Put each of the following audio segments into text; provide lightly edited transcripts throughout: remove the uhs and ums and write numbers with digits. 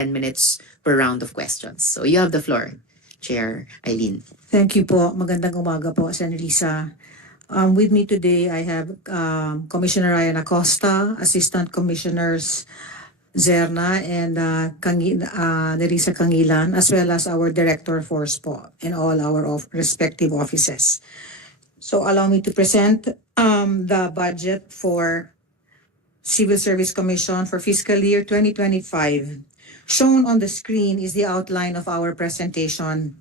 10 minutes per round of questions. So you have the floor, Chair Eileen. Thank you po. Magandang umaga po, Sen. Risa. With me today, I have Commissioner Ryan Acosta, Assistant Commissioners Zerna and Nerissa Kangilan, as well as our Director Force po in all our respective offices. So allow me to present the budget for Civil Service Commission for fiscal year 2025. Shown on the screen is the outline of our presentation.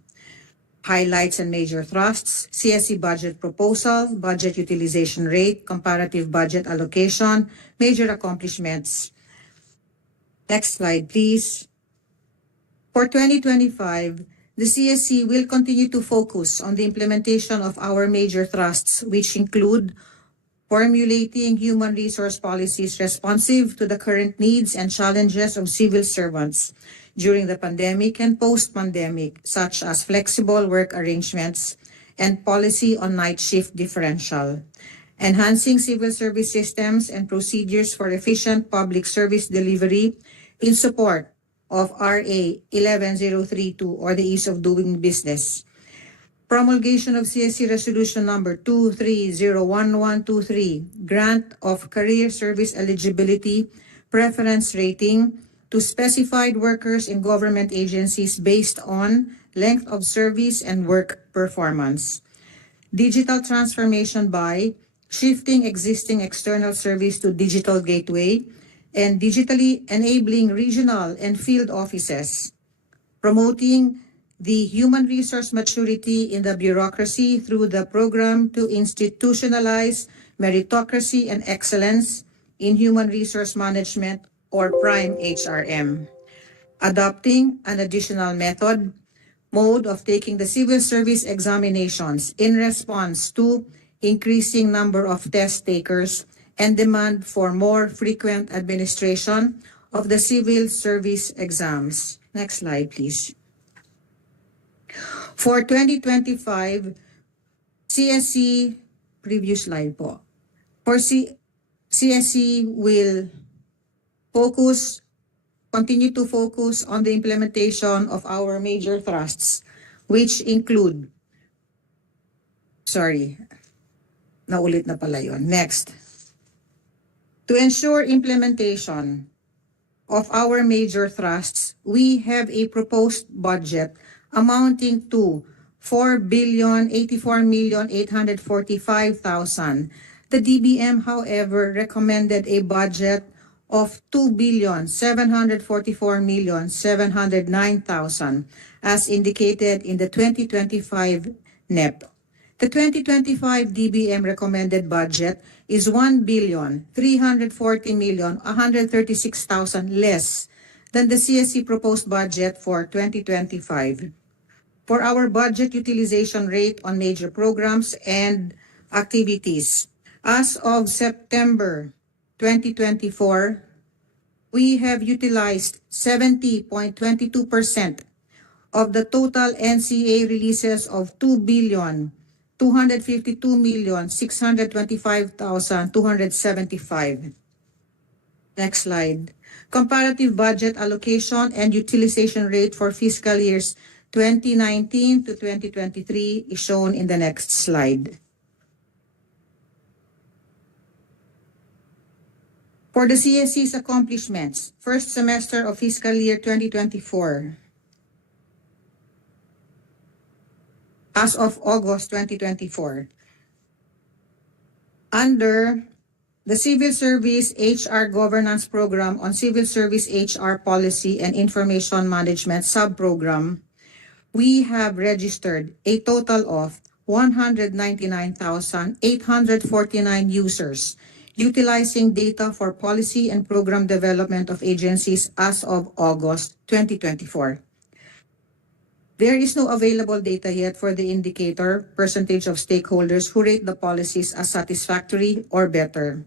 Highlights and major thrusts, CSC budget proposal, budget utilization rate, comparative budget allocation, major accomplishments. Next slide, please. For 2025, the CSC will continue to focus on the implementation of our major thrusts, which include formulating human resource policies responsive to the current needs and challenges of civil servants during the pandemic and post-pandemic, such as flexible work arrangements and policy on night shift differential, enhancing civil service systems and procedures for efficient public service delivery in support of RA 11032 or the ease of doing business, promulgation of CSC Resolution Number 2301123, grant of career service eligibility preference rating to specified workers in government agencies based on length of service and work performance. Digital transformation by shifting existing external service to digital gateway and digitally enabling regional and field offices. Promoting the human resource maturity in the bureaucracy through the program to institutionalize meritocracy and excellence in human resource management or PRIME HRM. Adopting an additional mode of taking the civil service examinations in response to increasing number of test takers and demand for more frequent administration of the civil service exams. Next slide, please. For 2025, CSC, previous slide po. For CSC will continue to focus on the implementation of our major thrusts, which include, naulit na pala yun. Next. To ensure implementation of our major thrusts, we have a proposed budget amounting to 4,084,845,000. The DBM, however, recommended a budget of 2,744,709,000 as indicated in the 2025 NEP. The 2025 DBM recommended budget is 1,340,136,000 less than the CSC proposed budget for 2025. For our budget utilization rate on major programs and activities, as of September 2024, we have utilized 70.22% of the total NCA releases of 2,252,625,275. Next slide. Comparative budget allocation and utilization rate for fiscal years 2019 to 2023 is shown in the next slide. For the CSC's accomplishments, first semester of fiscal year 2024, as of August 2024, under the Civil Service HR Governance Program on Civil Service HR Policy and Information Management Subprogram, we have registered a total of 199,849 users utilizing data for policy and program development of agencies as of August 2024. There is no available data yet for the indicator percentage of stakeholders who rate the policies as satisfactory or better.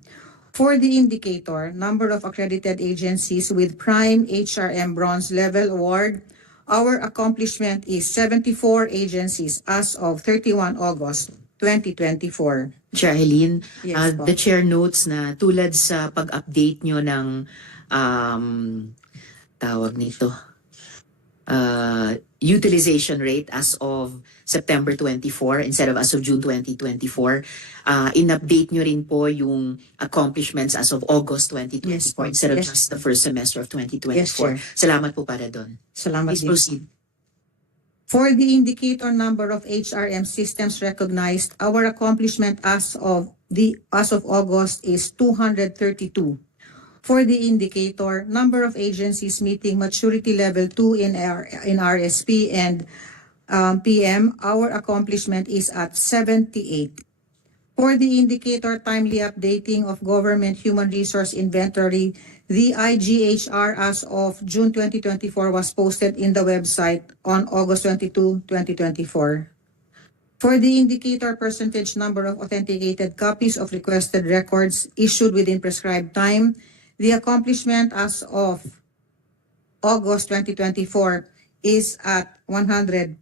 For the indicator, number of accredited agencies with Prime HRM Bronze Level Award, our accomplishment is 74 agencies as of 31 August 2024. Chair Eileen, Yes, the Chair notes na tulad sa pag-update nyo ng tawag nito, utilization rate as of September 24 instead of as of June 2024. In-update nyo rin po yung accomplishments as of August 2024 Yes po. instead of Yes. just the first semester of 2024. Yes, Chair. Salamat po para doon. Salamat Please din. proceed. For the indicator number of HRM systems recognized, our accomplishment as of August is 232. For the indicator number of agencies meeting maturity level 2 in RSP and PM, our accomplishment is at 78. For the indicator timely updating of government human resource inventory, the IGHR as of June 2024 was posted in the website on August 22, 2024. For the indicator percentage number of authenticated copies of requested records issued within prescribed time, the accomplishment as of August 2024 is at 100%.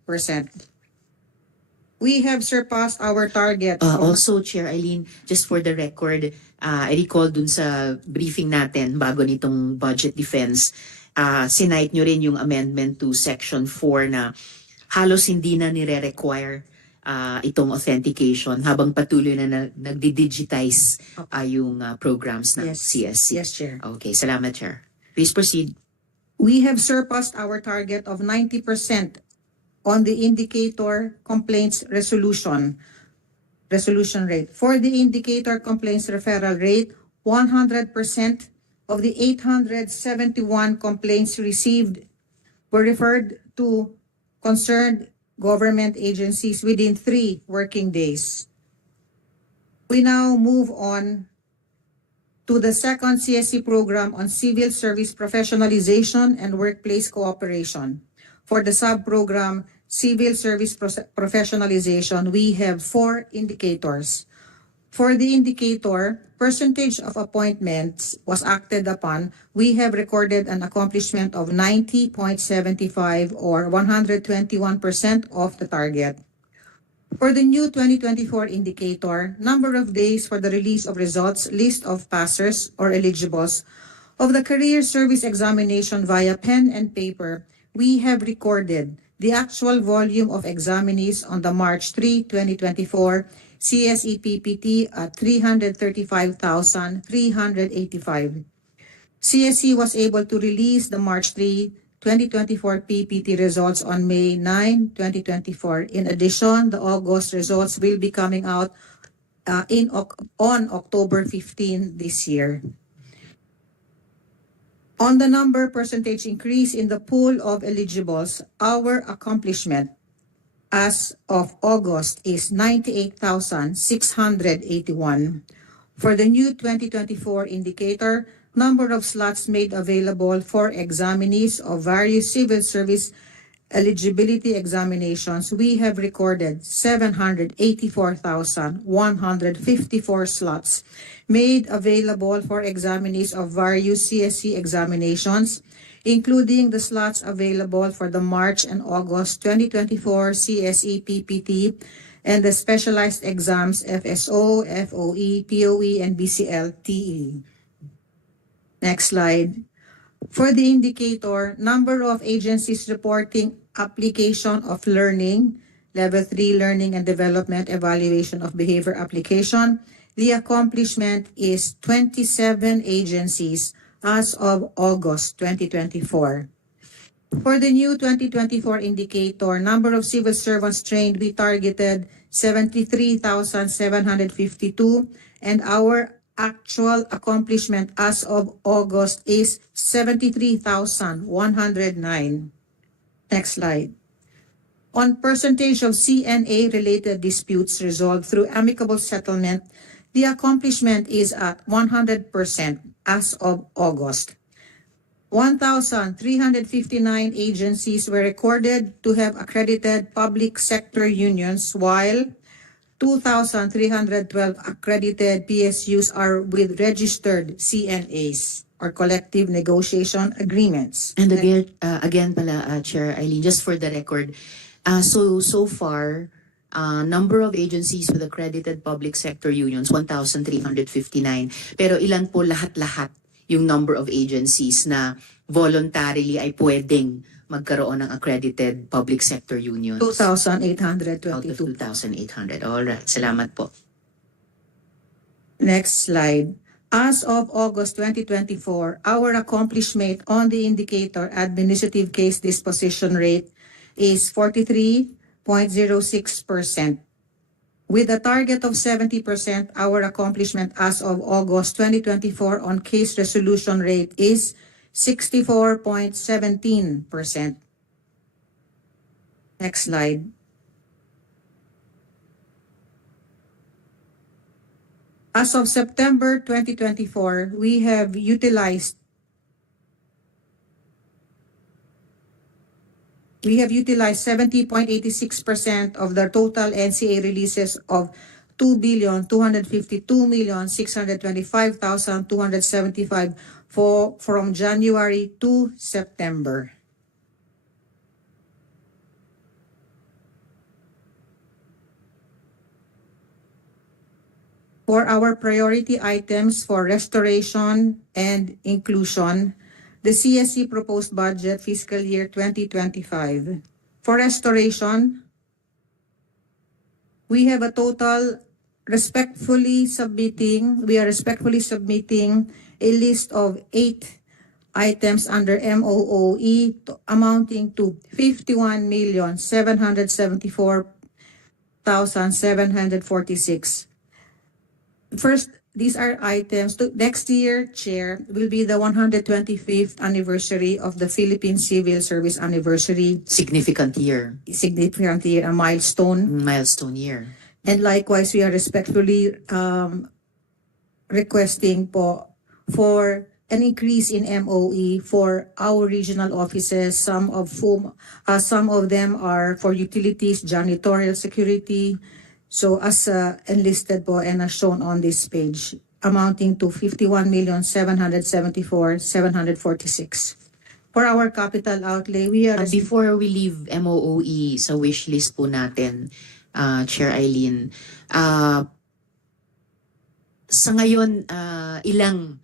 We have surpassed our target. Also, Chair Eileen, just for the record, I recall dun sa briefing natin bago nitong budget defense, sinight nyo rin yung amendment to Section 4 na halos hindi na nire-require itong authentication habang patuloy na nagdi-digitize yung programs ng Yes. CSC. Yes, Chair. Okay, salamat, Chair. Please proceed. We have surpassed our target of 90% on the indicator complaints resolution rate. For the indicator complaints referral rate, 100% of the 871 complaints received were referred to concerned government agencies within 3 working days. We now move on to the second CSC program on civil service professionalization and workplace cooperation. For the sub-program Civil Service Professionalization, we have 4 indicators. For the indicator, percentage of appointments was acted upon, we have recorded an accomplishment of 90.75 or 121% of the target. For the new 2024 indicator, number of days for the release of results, list of passers or eligibles of the career service examination via pen and paper, we have recorded the actual volume of examinees on the March 3, 2024 CSE PPT at 335,385. CSE was able to release the March 3, 2024 PPT results on May 9, 2024. In addition, the August results will be coming out on October 15 this year. On the number percentage increase in the pool of eligibles, our accomplishment as of August is 98,681. For the new 2024 indicator, number of slots made available for examinees of various civil service eligibility examinations, we have recorded 784,154 slots made available for examinees of various CSC examinations, including the slots available for the March and August 2024 CSE PPT and the specialized exams FSO, FOE, POE, and BCL TE. Next slide. For the indicator, number of agencies reporting application of learning, Level 3 Learning and Development Evaluation of Behavior Application, the accomplishment is 27 agencies as of August 2024. For the new 2024 indicator, number of civil servants trained, we targeted 73,752, and our actual accomplishment as of August is 73,109. Next slide. On percentage of CNA-related disputes resolved through amicable settlement, the accomplishment is at 100% as of August. 1,359 agencies were recorded to have accredited public sector unions, while 2,312 accredited PSUs are with registered CNAs or collective negotiation agreements. And again pala, Chair Eileen, just for the record, so far, number of agencies with accredited public sector unions, 1,359. Pero ilan po lahat-lahat yung number of agencies na voluntarily ay pwedeng magkaroon ng accredited public sector unions? 2,822. Out of 2,800. All right. Salamat po. Next slide. As of August 2024, our accomplishment on the indicator administrative case disposition rate is 43.06%. With a target of 70%, our accomplishment as of August 2024 on case resolution rate is 64.17%. Next slide. As of September 2024, we have utilized 70.86% of the total NCA releases of 2,252,625,275 from January to September. For our priority items for restoration and inclusion, the CSC proposed budget fiscal year 2025. For restoration, we have a total we are respectfully submitting a list of 8 items under MOOE amounting to 51,774,746. First, these are items. Next year, Chair, will be the 125th anniversary of the Philippine Civil Service Anniversary. Significant year. Significant year, a milestone. Milestone year. And likewise, we are respectfully requesting po for an increase in MOE for our regional offices, some of them are for utilities, janitorial, security. So as enlisted po and as shown on this page, amounting to 51,774,746. For our capital outlay, we are... Before we leave MOOE sa wish list po natin, Chair Eileen, sa ngayon, ilang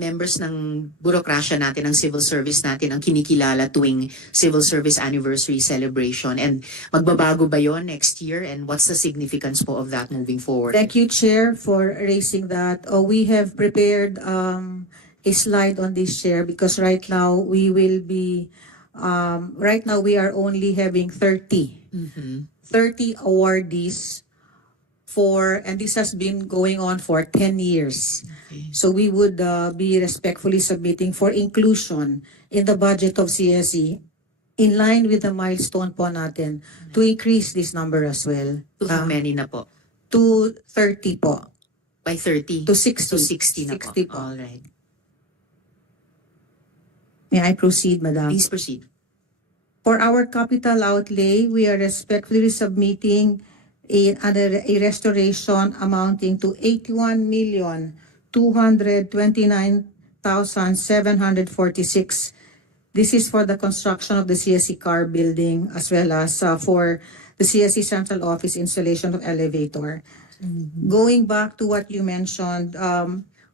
members ng burokrasya natin, ng civil service natin ang kinikilala tuwing civil service anniversary celebration, and magbabago ba yon next year, and what's the significance po of that moving forward? Thank you, Chair, for raising that. We have prepared a slide on this, Chair, because right now we are only having 30 awardees and this has been going on for 10 years. Okay. So we would be respectfully submitting for inclusion in the budget of CSE in line with the milestone po natin to increase this number as well. To how many na po? To 30 po. By 30? To 60. To 60 na 60 po. All right. May I proceed, Madam? Please proceed. For our capital outlay, we are respectfully submitting a restoration amounting to 81,229,746. This is for the construction of the CSE car building as well as for the CSE central office installation of elevator. Going back to what you mentioned,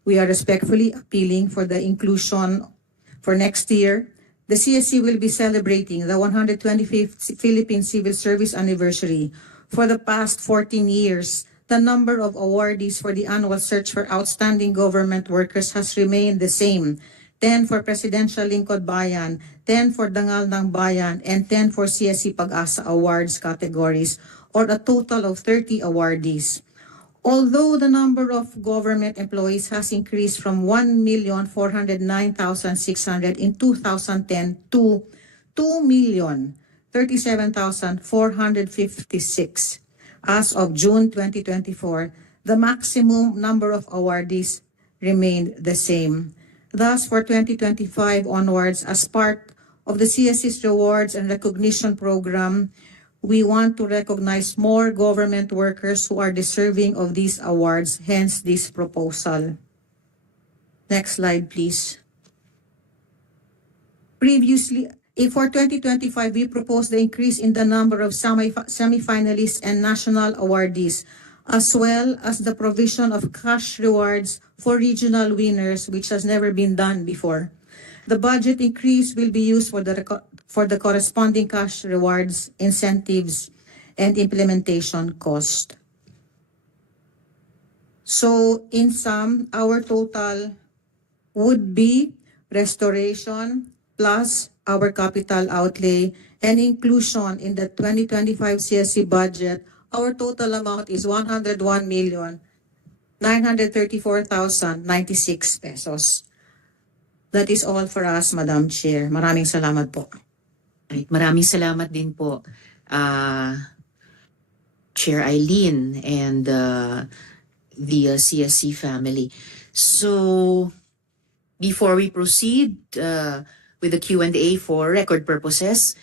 we are respectfully appealing for the inclusion for next year. The CSE will be celebrating the 125th Philippine Civil Service Anniversary. For the past 14 years, the number of awardees for the annual search for outstanding government workers has remained the same. 10 for Presidential Lingkod Bayan, 10 for Dangal ng Bayan, and 10 for CSE Pag-asa Awards categories, or a total of 30 awardees. Although the number of government employees has increased from 1,409,600 in 2010 to 2,037,456 as of June 2024, the maximum number of awardees remained the same. Thus, for 2025 onwards, as part of the CSE's Rewards and Recognition Program, we want to recognize more government workers who are deserving of these awards, hence this proposal. Next slide, please. Previously, for 2025, we proposed the increase in the number of semi-finalists and national awardees, as well as the provision of cash rewards for regional winners, which has never been done before. The budget increase will be used for the corresponding cash rewards, incentives, and implementation cost. So in sum, our total would be restoration plus our capital outlay and inclusion in the 2025 CSC budget. Our total amount is 101,934,096 pesos. That is all for us, Madam Chair. Maraming salamat po. Right, maraming salamat din po, Chair Eileen and the CSC family. So, before we proceed with the Q&A for record purposes,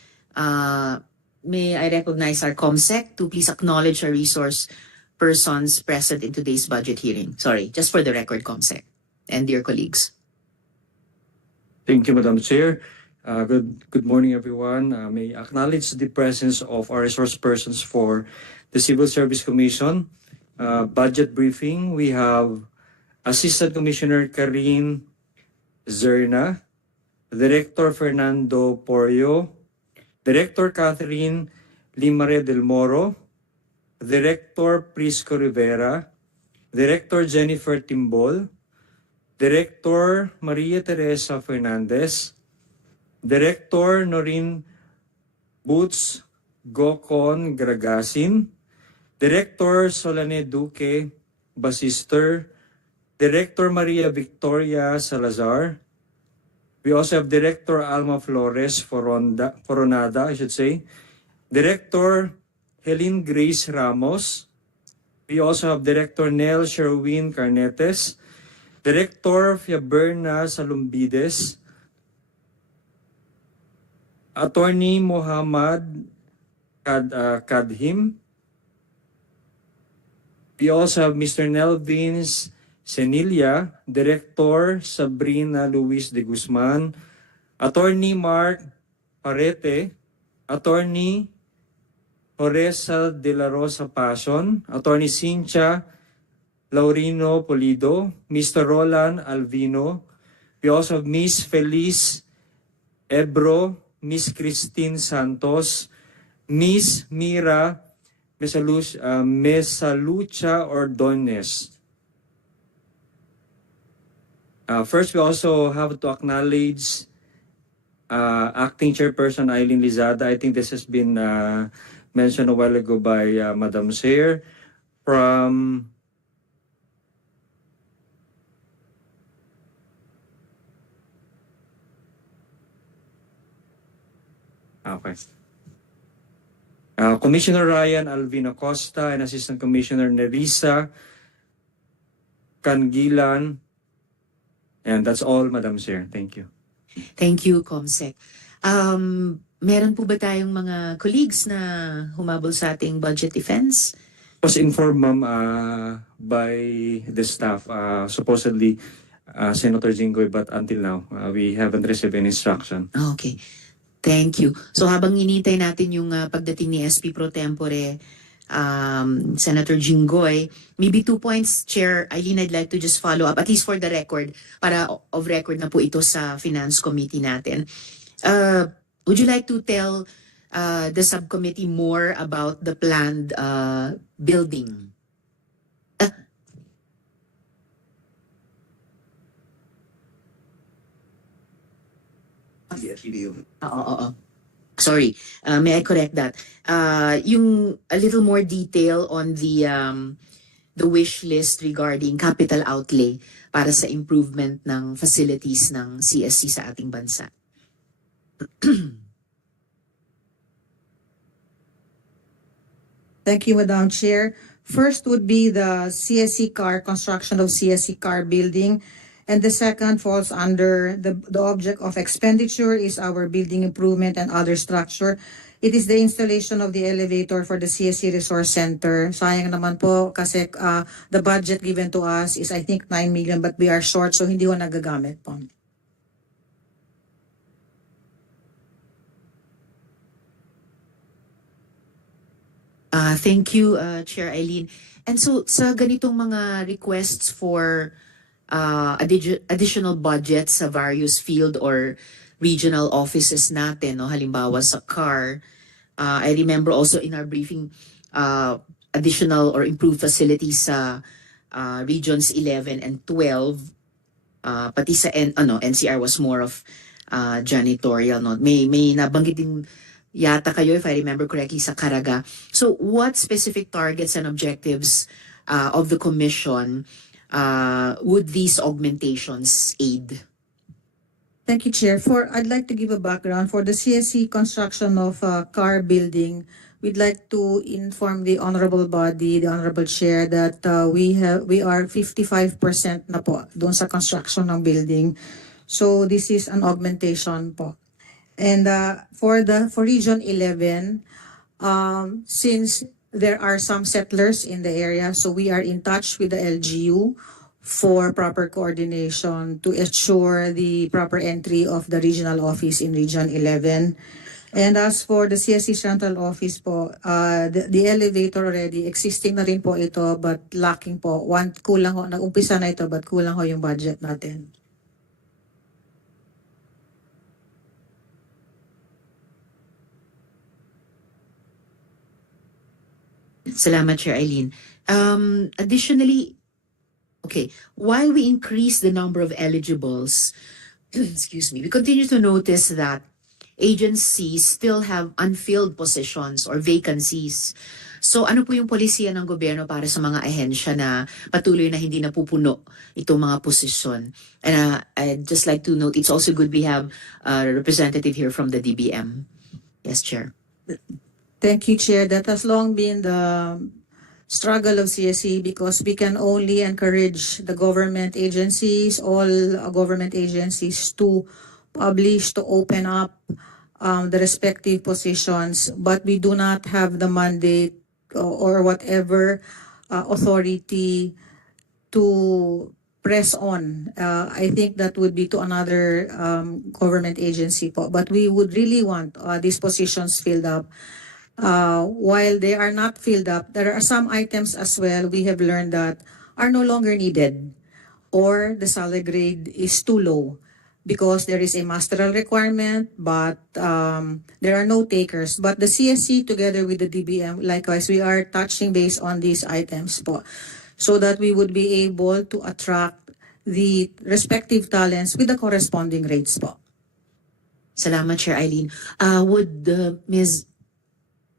may I recognize our COMSEC to please acknowledge our resource persons present in today's budget hearing. Sorry, just for the record, COMSEC and dear colleagues. Thank you, Madam Chair. Good morning, everyone. May I acknowledge the presence of our resource persons for the Civil Service Commission. Budget briefing, we have Assistant Commissioner Karine Zerna, Director Fernando Porio, Director Catherine Limare del Moro, Director Prisco Rivera, Director Jennifer Timbol, Director Maria Teresa Fernandez, Director Norin Boots Gocon Gragasin, Director Solane Duque Basister, Director Maria Victoria Salazar. We also have Director Alma Flores Foronada, I should say. Director Helene Grace Ramos. We also have Director Nel Sherwin Carnetes, Director Fiaberna Salumbides, Attorney Muhammad Kadhim. We also have Mr. Nelvins Senilia, Director Sabrina Luis de Guzman, Attorney Mark Parete, Attorney Joresa de la Rosa Pason, Attorney Cynthia Laurino Polido, Mr. Roland Alvino. We also have Miss Feliz Ebro, Miss Christine Santos, Miss Mira Mesalucha Ordonez. First, we also have to acknowledge Acting Chairperson Eileen Lizada. I think this has been mentioned a while ago by Madam Chair from Commissioner Ryan Alvino Costa and Assistant Commissioner Nerissa Cangilan. And that's all, Madam Chair. Thank you. Thank you, COMSEC. Meron po ba tayong mga colleagues na humabol sa ating budget defense? Was informed, ma'am, by the staff, supposedly Senator Jinggoy, but until now, we haven't received any instruction. Okay. Thank you. So habang inintay natin yung pagdating ni SP Pro Tempore, Senator Jinggoy, maybe 2 points, Chair Eileen, I'd like to just follow up, at least for the record, para of record na po ito sa Finance Committee natin. Would you like to tell the subcommittee more about the planned building? Oo. Sorry, may I correct that? Yung a little more detail on the wish list regarding capital outlay para sa improvement ng facilities ng CSC sa ating bansa. Thank you, Madam Chair. First would be the CSC car, construction of CSC car building. And the second falls under the object of expenditure is our building improvement and other structure. It is the installation of the elevator for the CSC Resource Center. Sayang naman po kasi the budget given to us is I think 9 million but we are short so hindi ko nagagamit po. Thank you, Chair Eileen. And so sa ganitong mga requests for additional budget sa various field or regional offices natin, no? Halimbawa sa CAR. I remember also in our briefing, additional or improved facilities sa regions 11 and 12. Pati sa NCR was more of janitorial, no? May nabanggit din yata kayo, if I remember correctly, sa Caraga. So what specific targets and objectives of the commission would these augmentations aid? Thank you, Chair. I'd like to give a background for the CSC construction of car building. We'd like to inform the honorable body, the honorable chair, that we are 55% na po doon sa construction ng building. So this is an augmentation po. And for Region 11, since there are some settlers in the area, so we are in touch with the LGU for proper coordination to ensure the proper entry of the regional office in Region 11. And as for the CSC Central Office po, the elevator already existing na rin po ito, but lacking po. Kulang ho, nag-umpisa na ito, but kulang ho yung budget natin. Salamat, Chair Eileen. Additionally, okay, while we increase the number of eligibles, excuse me, we continue to notice that agencies still have unfilled positions or vacancies. So ano po yung polisiya ng gobyerno para sa mga ahensya na patuloy na hindi napupuno itong mga posisyon? And I'd just like to note, it's also good we have a representative here from the DBM. Yes, Chair. Thank you, Chair. That has long been the struggle of CSE because we can only encourage the government agencies, all government agencies to publish, to open up the respective positions, but we do not have the mandate or whatever authority to press on. I think that would be to another government agency po. But we would really want these positions filled up. While they are not filled up, there are some items as well we have learned that are no longer needed or the salary grade is too low because there is a masteral requirement, but there are no takers. But the CSC together with the DBM, likewise, we are touching base on these items po, so that we would be able to attract the respective talents with the corresponding rates po. Salamat, Chair Eileen. Would Ms.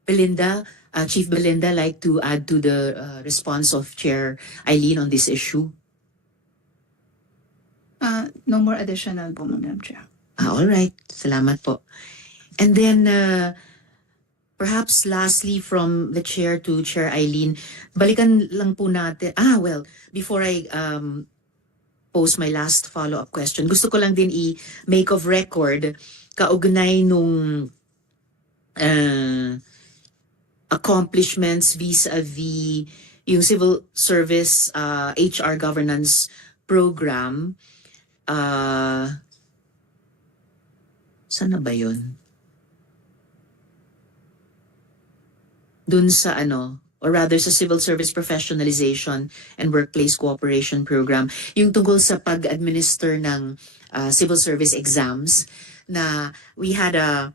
Belinda, Chief Belinda, like to add to the response of Chair Eileen on this issue? No more additional po, Madam Chair. All right. Salamat po. And then, perhaps lastly from the Chair to Chair Eileen, balikan lang po natin, well, before I pose my last follow-up question, gusto ko lang din i-make of record kaugnay nung accomplishments vis-a-vis yung civil service HR governance program. Saan na ba yun? Dun sa or rather sa Civil Service Professionalization and Workplace Cooperation Program, yung tungkol sa pag-administer ng civil service exams, na we had a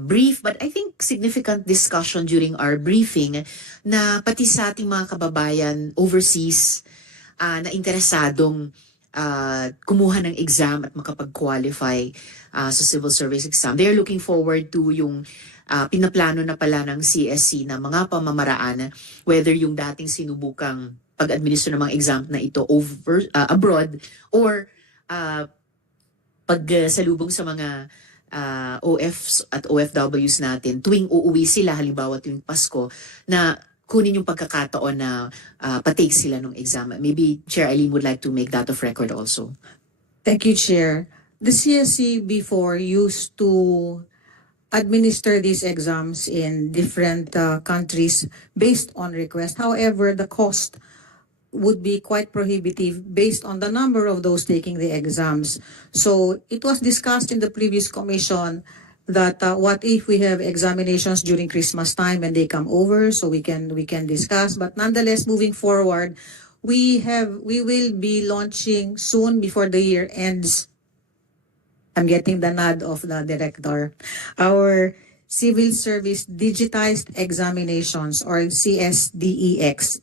brief but I think significant discussion during our briefing na pati sa ating mga kababayan overseas na interesadong kumuha ng exam at makapag-qualify sa civil service exam. They're looking forward to yung pinaplano na pala ng CSC na mga pamamaraan, whether yung dating sinubukang pag-administer ng mga exam na ito abroad or pagsalubong sa mga OFs at OFWs natin tuwing uuwi sila, halimbawa tuwing Pasko, na kunin yung pagkakataon na patake sila ng exam. Maybe Chair Eileen would like to make that of record also. Thank you, Chair. The CSC before used to administer these exams in different countries based on request. However, the cost would be quite prohibitive based on the number of those taking the exams. So it was discussed in the previous commission that what if we have examinations during Christmas time and they come over, so we can discuss. But nonetheless, moving forward, we will be launching soon before the year ends. I'm getting the nod of the director. Our Civil Service Digitized Examinations, or CSDEX,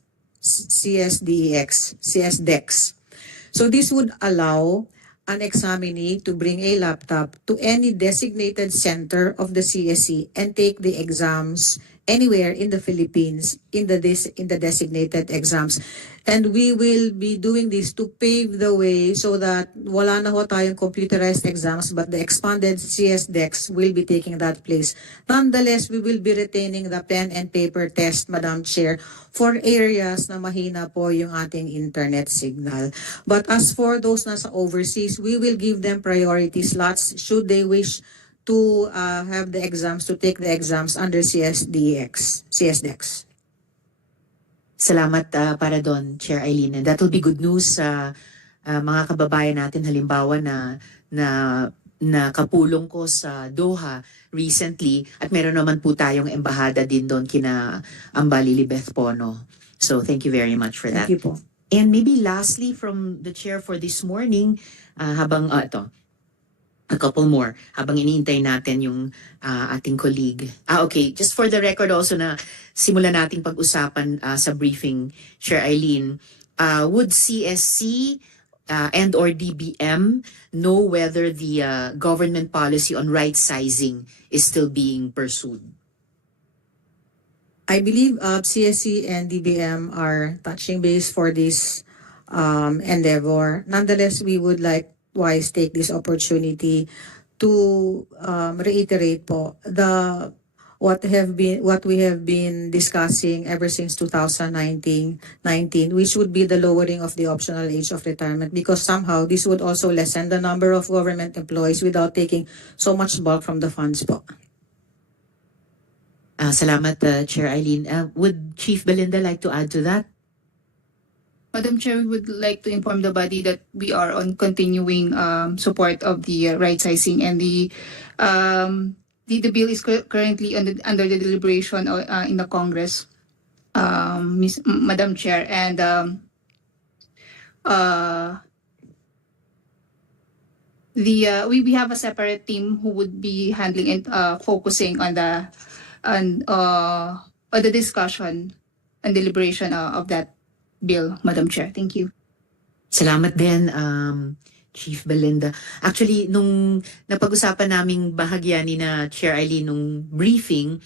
CSDEX. So this would allow an examinee to bring a laptop to any designated center of the CSE and take the exams anywhere in the Philippines in the designated exams. And we will be doing this to pave the way so that wala na ho tayong computerized exams, but the expanded CSDEX will be taking that place. Nonetheless, we will be retaining the pen and paper test, Madam Chair, for areas na mahina po yung ating internet signal. But as for those nasa overseas, we will give them priority slots should they wish to have the exams, to take the exams under CSDEX. Salamat para doon, Chair Eileen. And that will be good news sa mga kababayan natin, halimbawa na kapulong ko sa Doha recently, at meron naman po tayong embahada din doon kina Ambali Libeth Pono. So thank you very much for that. Thank you po. And maybe lastly from the chair for this morning, habang ito, a couple more habang iniintay natin yung ating colleague. Okay, just for the record also na simulan nating pag-usapan sa briefing, Chair Eileen, would CSC and or DBM know whether the government policy on right sizing is still being pursued? I believe CSC and DBM are touching base for this endeavor. Nonetheless, we would likewise take this opportunity to reiterate po what we have been discussing ever since 2019, which would be the lowering of the optional age of retirement, because somehow this would also lessen the number of government employees without taking so much bulk from the funds po. Salamat, Chair Eileen. Would Chief Belinda like to add to that? Madam Chair, we would like to inform the body that we are on continuing support of the right sizing, and the bill is currently under the deliberation in the Congress, Madam Chair, and we have a separate team who would be handling and focusing on the discussion and deliberation of that bill, Madam Chair. Thank you. Salamat din, Chief Belinda. Actually, nung napag-usapan naming bahagya ni na Chair Eileen nung briefing,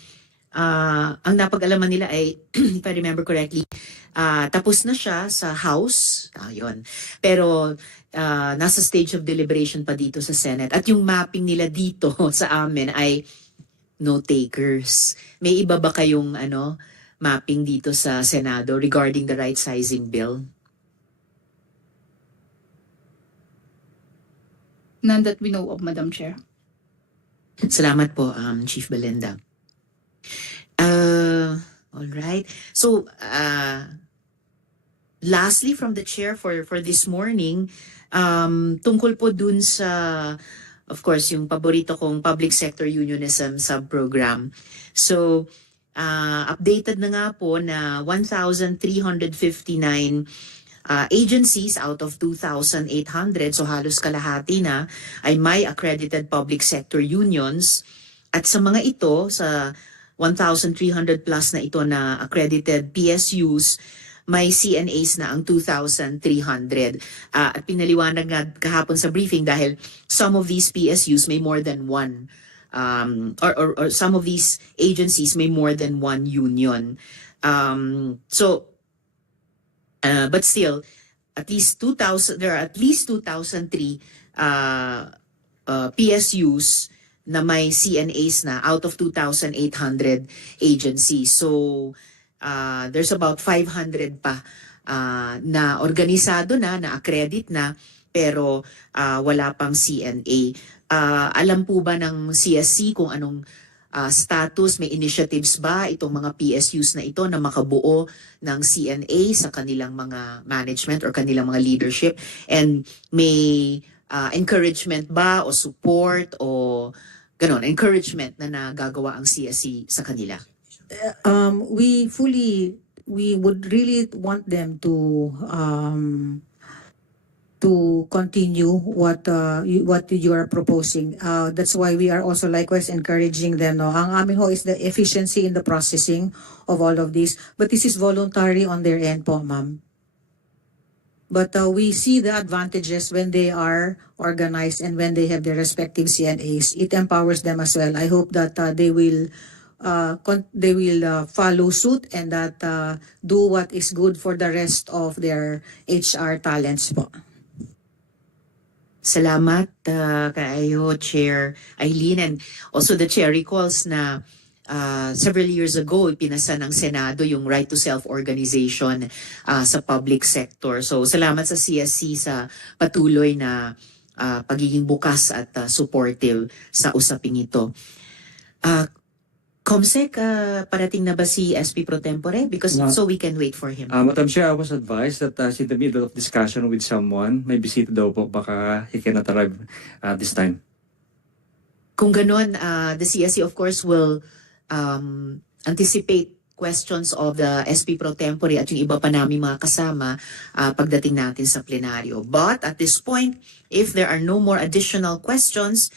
ang napag-alaman nila ay, if I remember correctly, tapos na siya sa House, yun. Pero nasa stage of deliberation pa dito sa Senate. At yung mapping nila dito sa amin ay no takers. May iba ba kayong mapping dito sa Senado regarding the right sizing bill? None that we know of, Madam Chair. Salamat po, Chief Belinda. All right. So, lastly from the chair for this morning, tungkol po dun sa, of course, yung paborito kong public sector unionism sub-program. So, updated na nga po na 1,359 agencies out of 2,800, so halos kalahati na, ay may accredited public sector unions. At sa mga ito, sa 1,300 plus na ito na accredited PSUs, may CNAs na ang 2,300. At pinaliwanag nga kahapon sa briefing dahil some of these PSUs may more than one, or some of these agencies may more than one union. But still, at least 2,000, there are at least 2,003 PSUs na may CNAs na out of 2,800 agencies. So, there's about 500 pa na organisado na accredit na, pero wala pang CNA. Alam po ba ng CSC kung anong status, may initiatives ba itong mga PSUs na ito na makabuo ng CNA sa kanilang mga management or kanilang mga leadership? And may encouragement ba o support o ganon, encouragement na nagagawa ang CSC sa kanila? We we would really want them to continue what you are proposing. That's why we are also likewise encouraging them. No, ang amin ho is the efficiency in the processing of all of this. But this is voluntary on their end po, ma'am. But we see the advantages when they are organized and when they have their respective CNAs. It empowers them as well. I hope that they will follow suit and that do what is good for the rest of their HR talents po. Salamat kaayo, Chair Eileen. And also the Chair recalls na several years ago, pinasa ng Senado yung right to self-organization sa public sector. So salamat sa CSC sa patuloy na pagiging bukas at supportive sa usaping ito. Comsec, parating na ba si SP Pro Tempore? Because so we can wait for him. Madam Chair, I was advised that he's in the middle of discussion with someone. May bisita daw po, baka he cannot arrive this time. Kung ganun, the CSC of course will anticipate questions of the SP Pro Tempore at yung iba pa namin mga kasama pagdating natin sa plenaryo. But at this point, if there are no more additional questions,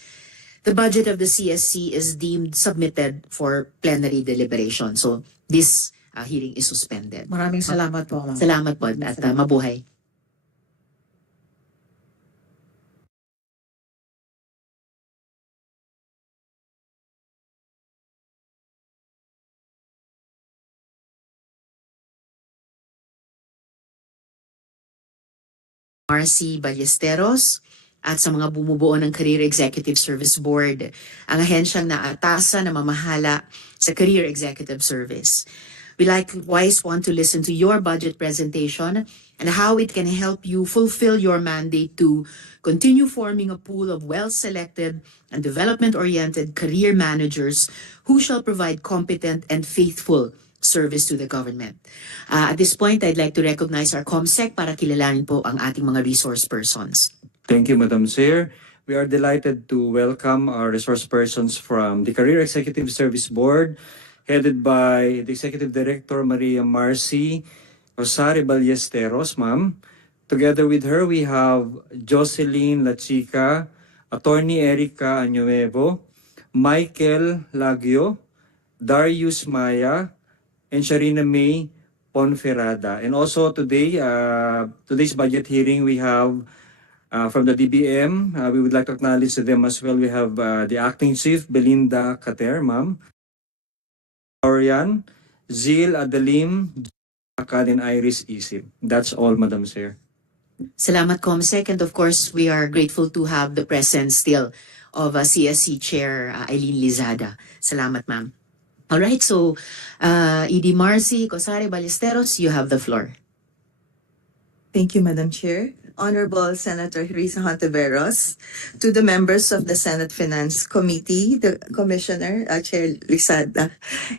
the budget of the CSC is deemed submitted for plenary deliberation. So this hearing is suspended. Maraming salamat po, ma'am. Salamat po at mabuhay. Marcy Ballesteros at sa mga bumubuo ng Career Executive Service Board, ang ahensyang naatasan na mamahala sa Career Executive Service. We likewise want to listen to your budget presentation and how it can help you fulfill your mandate to continue forming a pool of well-selected and development-oriented career managers who shall provide competent and faithful service to the government. At this point, I'd like to recognize our COMSEC para kilalanin po ang ating mga resource persons. Thank you, Madam Chair. We are delighted to welcome our resource persons from the Career Executive Service Board, headed by the Executive Director Maria Marcy Rosari Ballesteros, ma'am. Together with her, we have Jocelyn Lachica, Attorney Erica Añuevo, Michael Lagio, Darius Maya, and Sharina May Ponferrada. And also today, today's budget hearing, we have from the DBM, we would like to acknowledge them as well. We have the Acting Chief, Belinda Cater, ma'am. Orian, Zil Adalim, Akad, and Iris Isip. That's all, Madam Chair. Salamat, COMSEC. And of course, we are grateful to have the presence still of CSC Chair Eileen Lizada. Salamat, ma'am. All right, so ED Marcy Cosare Ballesteros, you have the floor. Thank you, Madam Chair. Honorable Senator Risa Hontiveros, to the members of the Senate Finance Committee, the Commissioner, Chair Lizada,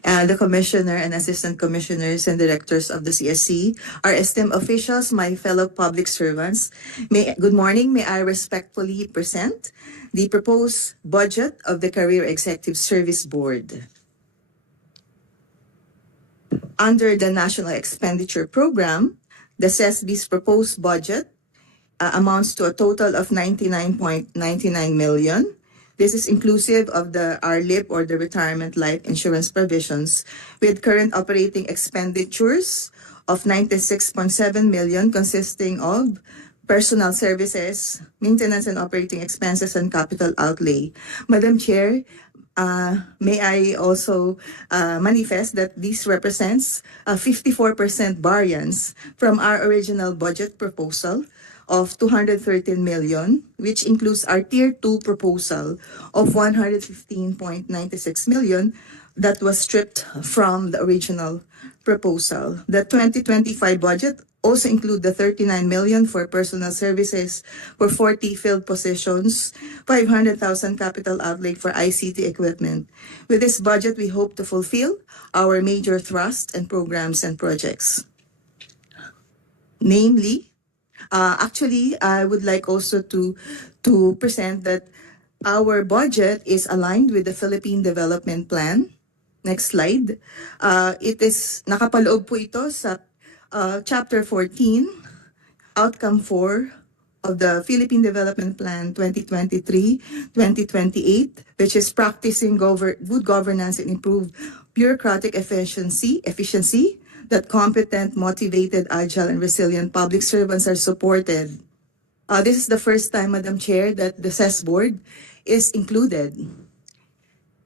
the Commissioner and Assistant Commissioners and Directors of the CSC, our esteemed officials, my fellow public servants, good morning. May I respectfully present the proposed budget of the Career Executive Service Board. Under the National Expenditure Program, the CESB's proposed budget amounts to a total of 99.99 million. This is inclusive of the RLIP or the Retirement Life Insurance provisions, with current operating expenditures of 96.7 million consisting of personal services, maintenance and operating expenses, and capital outlay. Madam Chair, may I also manifest that this represents a 54% variance from our original budget proposal of 213 million, which includes our Tier 2 proposal of 115.96 million that was stripped from the original proposal. The 2025 budget also include the 39 million for personal services for 40 filled positions, 500,000 capital outlay for ICT equipment. With this budget, we hope to fulfill our major thrust and programs and projects. Namely, actually, I would like also to present that our budget is aligned with the Philippine Development Plan, next slide. It is nakapaloob po ito sa Chapter 14, Outcome 4 of the Philippine Development Plan 2023-2028, which is practicing good governance and improved bureaucratic efficiency that competent, motivated, agile, and resilient public servants are supported. This is the first time, Madam Chair, that the CES Board is included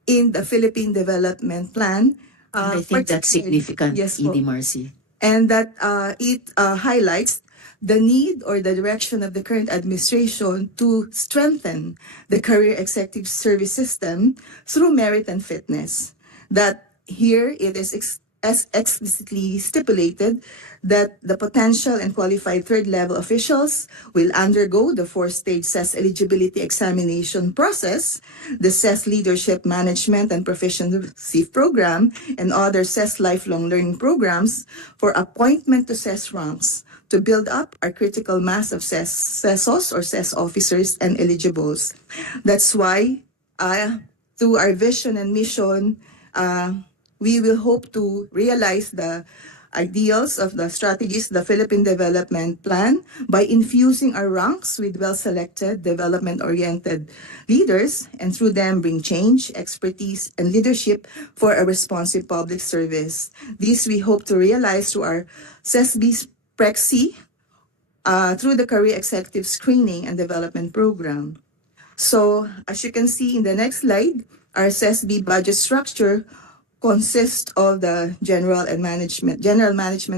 in the Philippine Development Plan. I think that's significant, Yes, po. ED Marcy. And that it highlights the need or the direction of the current administration to strengthen the career executive service system through merit and fitness. That here it is explicitly stipulated that the potential and qualified third-level officials will undergo the four-stage CES eligibility examination process, the CES Leadership Management and Proficiency Program, and other CES lifelong learning programs for appointment to CES ranks to build up our critical mass of CESOs or CES officers and eligibles. That's why, through our vision and mission, we will hope to realize the ideals of the strategies of the Philippine Development Plan by infusing our ranks with well-selected, development-oriented leaders, and through them bring change, expertise, and leadership for a responsive public service. This we hope to realize through our CESB Prexi, through the Career Executive Screening and Development Program. So, as you can see in the next slide, our CESB budget structure consists of the general management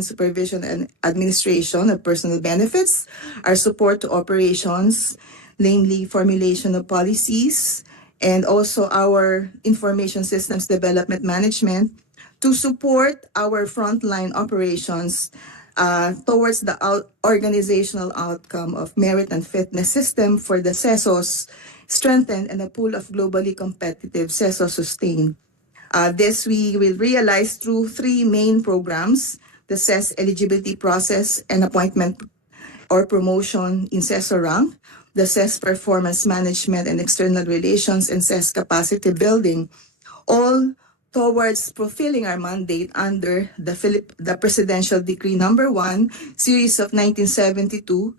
supervision and administration of personal benefits, our support to operations, namely formulation of policies, and also our information systems development management to support our frontline operations towards the organizational outcome of merit and fitness system for the CESOs strengthened and a pool of globally competitive CESOs sustained. This we will realize through three main programs: the CES eligibility process and appointment or promotion in CESO rank, the CES performance management and external relations, and CES capacity building, all towards fulfilling our mandate under the Presidential Decree Number 1, Series of 1972,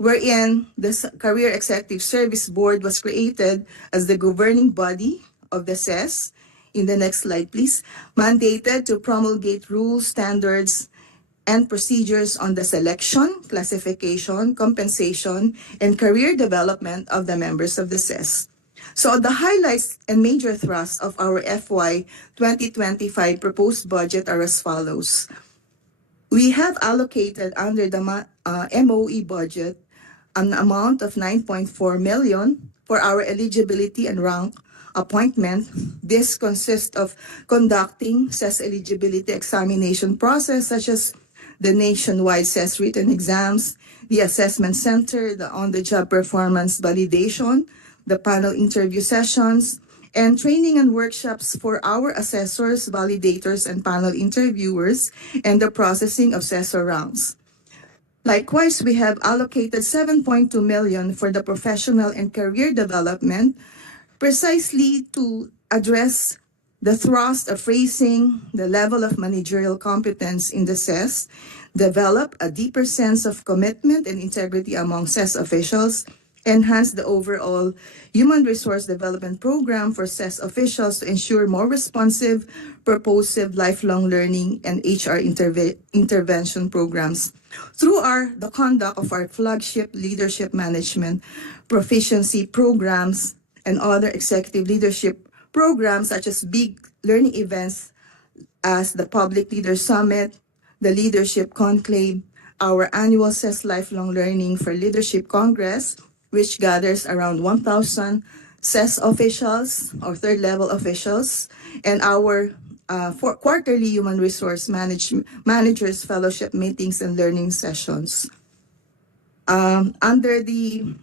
wherein the Career Executive Service Board was created as the governing body of the CES. In the next slide, please. Mandated to promulgate rules, standards, and procedures on the selection, classification, compensation, and career development of the members of the CES. So the highlights and major thrusts of our FY 2025 proposed budget are as follows. We have allocated under the MOE budget an amount of 9.4 million for our eligibility and rank appointment. This consists of conducting CES eligibility examination process such as the nationwide CES written exams, the assessment center, the on-the-job performance validation, the panel interview sessions, and training and workshops for our assessors, validators, and panel interviewers, and the processing of CESO rounds. Likewise, we have allocated 7.2 million for the professional and career development, precisely to address the thrust of raising the level of managerial competence in the CES, develop a deeper sense of commitment and integrity among CES officials, enhance the overall human resource development program for CES officials to ensure more responsive, purposive, lifelong learning, and HR intervention programs through the conduct of our flagship leadership management proficiency programs and other executive leadership programs such as big learning events as the Public Leader Summit, the Leadership Conclave, our annual CES Lifelong Learning for Leadership Congress, which gathers around 1,000 CES officials or third-level officials, and our quarterly human resource managers fellowship meetings and learning sessions. Under the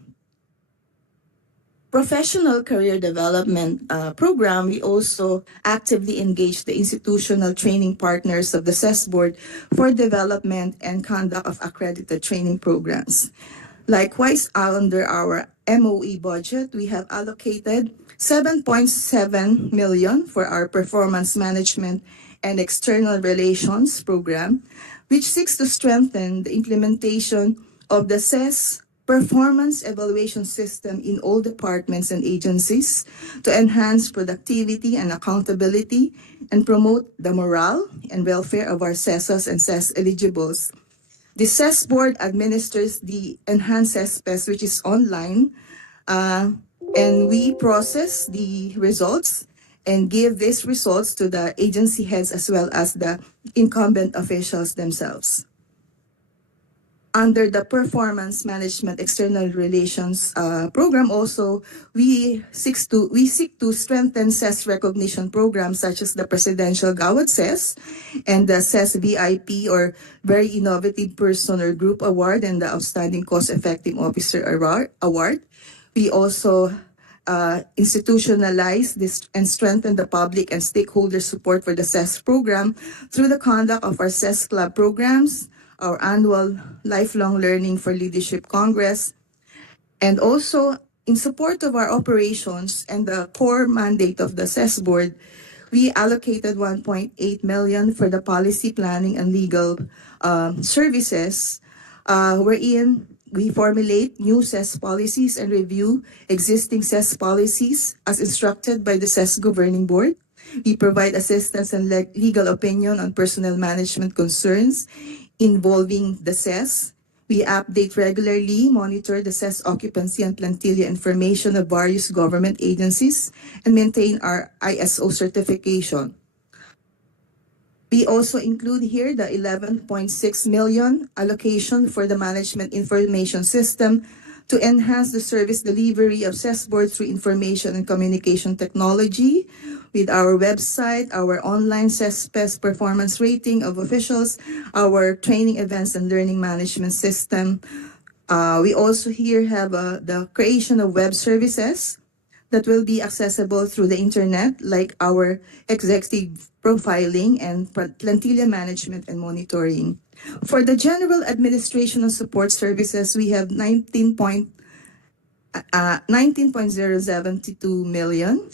professional career development program, we also actively engage the institutional training partners of the CES Board for development and conduct of accredited training programs. Likewise, under our MOE budget, we have allocated 7.7 million for our performance management and external relations program, which seeks to strengthen the implementation of the CES performance evaluation system in all departments and agencies to enhance productivity and accountability and promote the morale and welfare of our CESOs and CES eligibles. The CES board administers the enhanced CES, which is online, and we process the results and give these results to the agency heads as well as the incumbent officials themselves. Under the performance management external relations program, also we seek to strengthen CES recognition programs such as the Presidential Gawad CES and the CES VIP or Very Innovative Person or Group Award and the Outstanding Cost-Effective Officer Award. We also institutionalize this and strengthen the public and stakeholder support for the CES program through the conduct of our CES Club programs, our annual Lifelong Learning for Leadership Congress, and also in support of our operations and the core mandate of the CES board, we allocated 1.8 million for the policy planning and legal services, wherein we formulate new CES policies and review existing CES policies as instructed by the CES Governing Board. We provide assistance and legal opinion on personnel management concerns involving the CES. We update regularly, monitor the CES occupancy and plantilla information of various government agencies, and maintain our ISO certification. We also include here the 11.6 million allocation for the management information system to enhance the service delivery of CES board through information and communication technology with our website, our online CES performance rating of officials, our training events and learning management system. We also here have the creation of web services that will be accessible through the internet, like our executive profiling and plantilla management and monitoring. For the general administration and support services, we have 19.072 million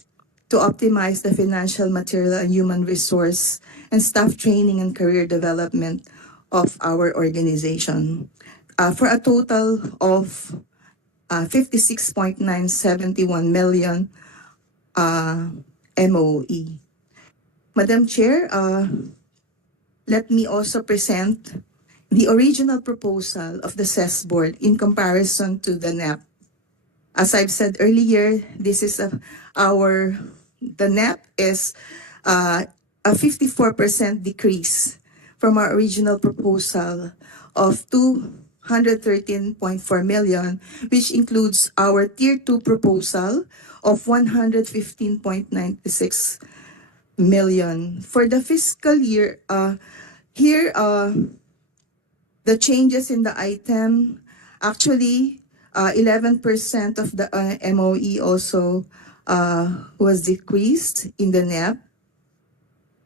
to optimize the financial, material, and human resource and staff training and career development of our organization, for a total of 56.971 million MOE. Madam Chair, let me also present the original proposal of the CES board in comparison to the NEP. As I've said earlier, this is the NEP is a 54% decrease from our original proposal of 213.4 million, which includes our Tier 2 proposal of 115.96 million. For the fiscal year, here, the changes in the item, actually, 11% of the MOE also was decreased in the NEP.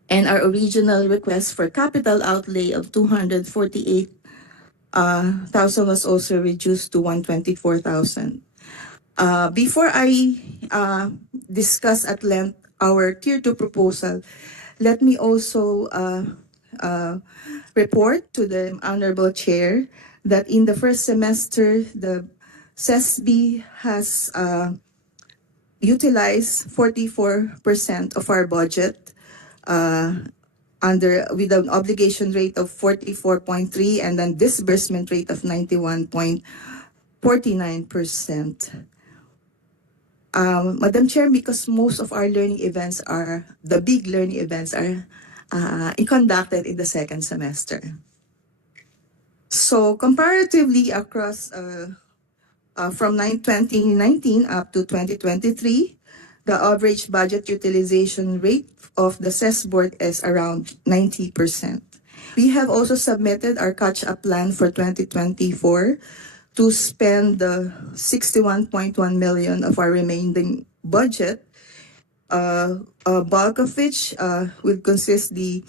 And our original request for capital outlay of 248,000 was also reduced to 124,000. Before I discuss at length our Tier 2 proposal, let me also report to the Honorable Chair that in the first semester, the CESB has utilized 44% of our budget with an obligation rate of 44.3 and then disbursement rate of 91.49%. Madam Chair, because most of our learning events the big learning events are conducted in the second semester. So comparatively across from 2019 up to 2023, the average budget utilization rate of the CES board is around 90%. We have also submitted our catch-up plan for 2024 to spend the 61.1 million of our remaining budget, a bulk of which will consist the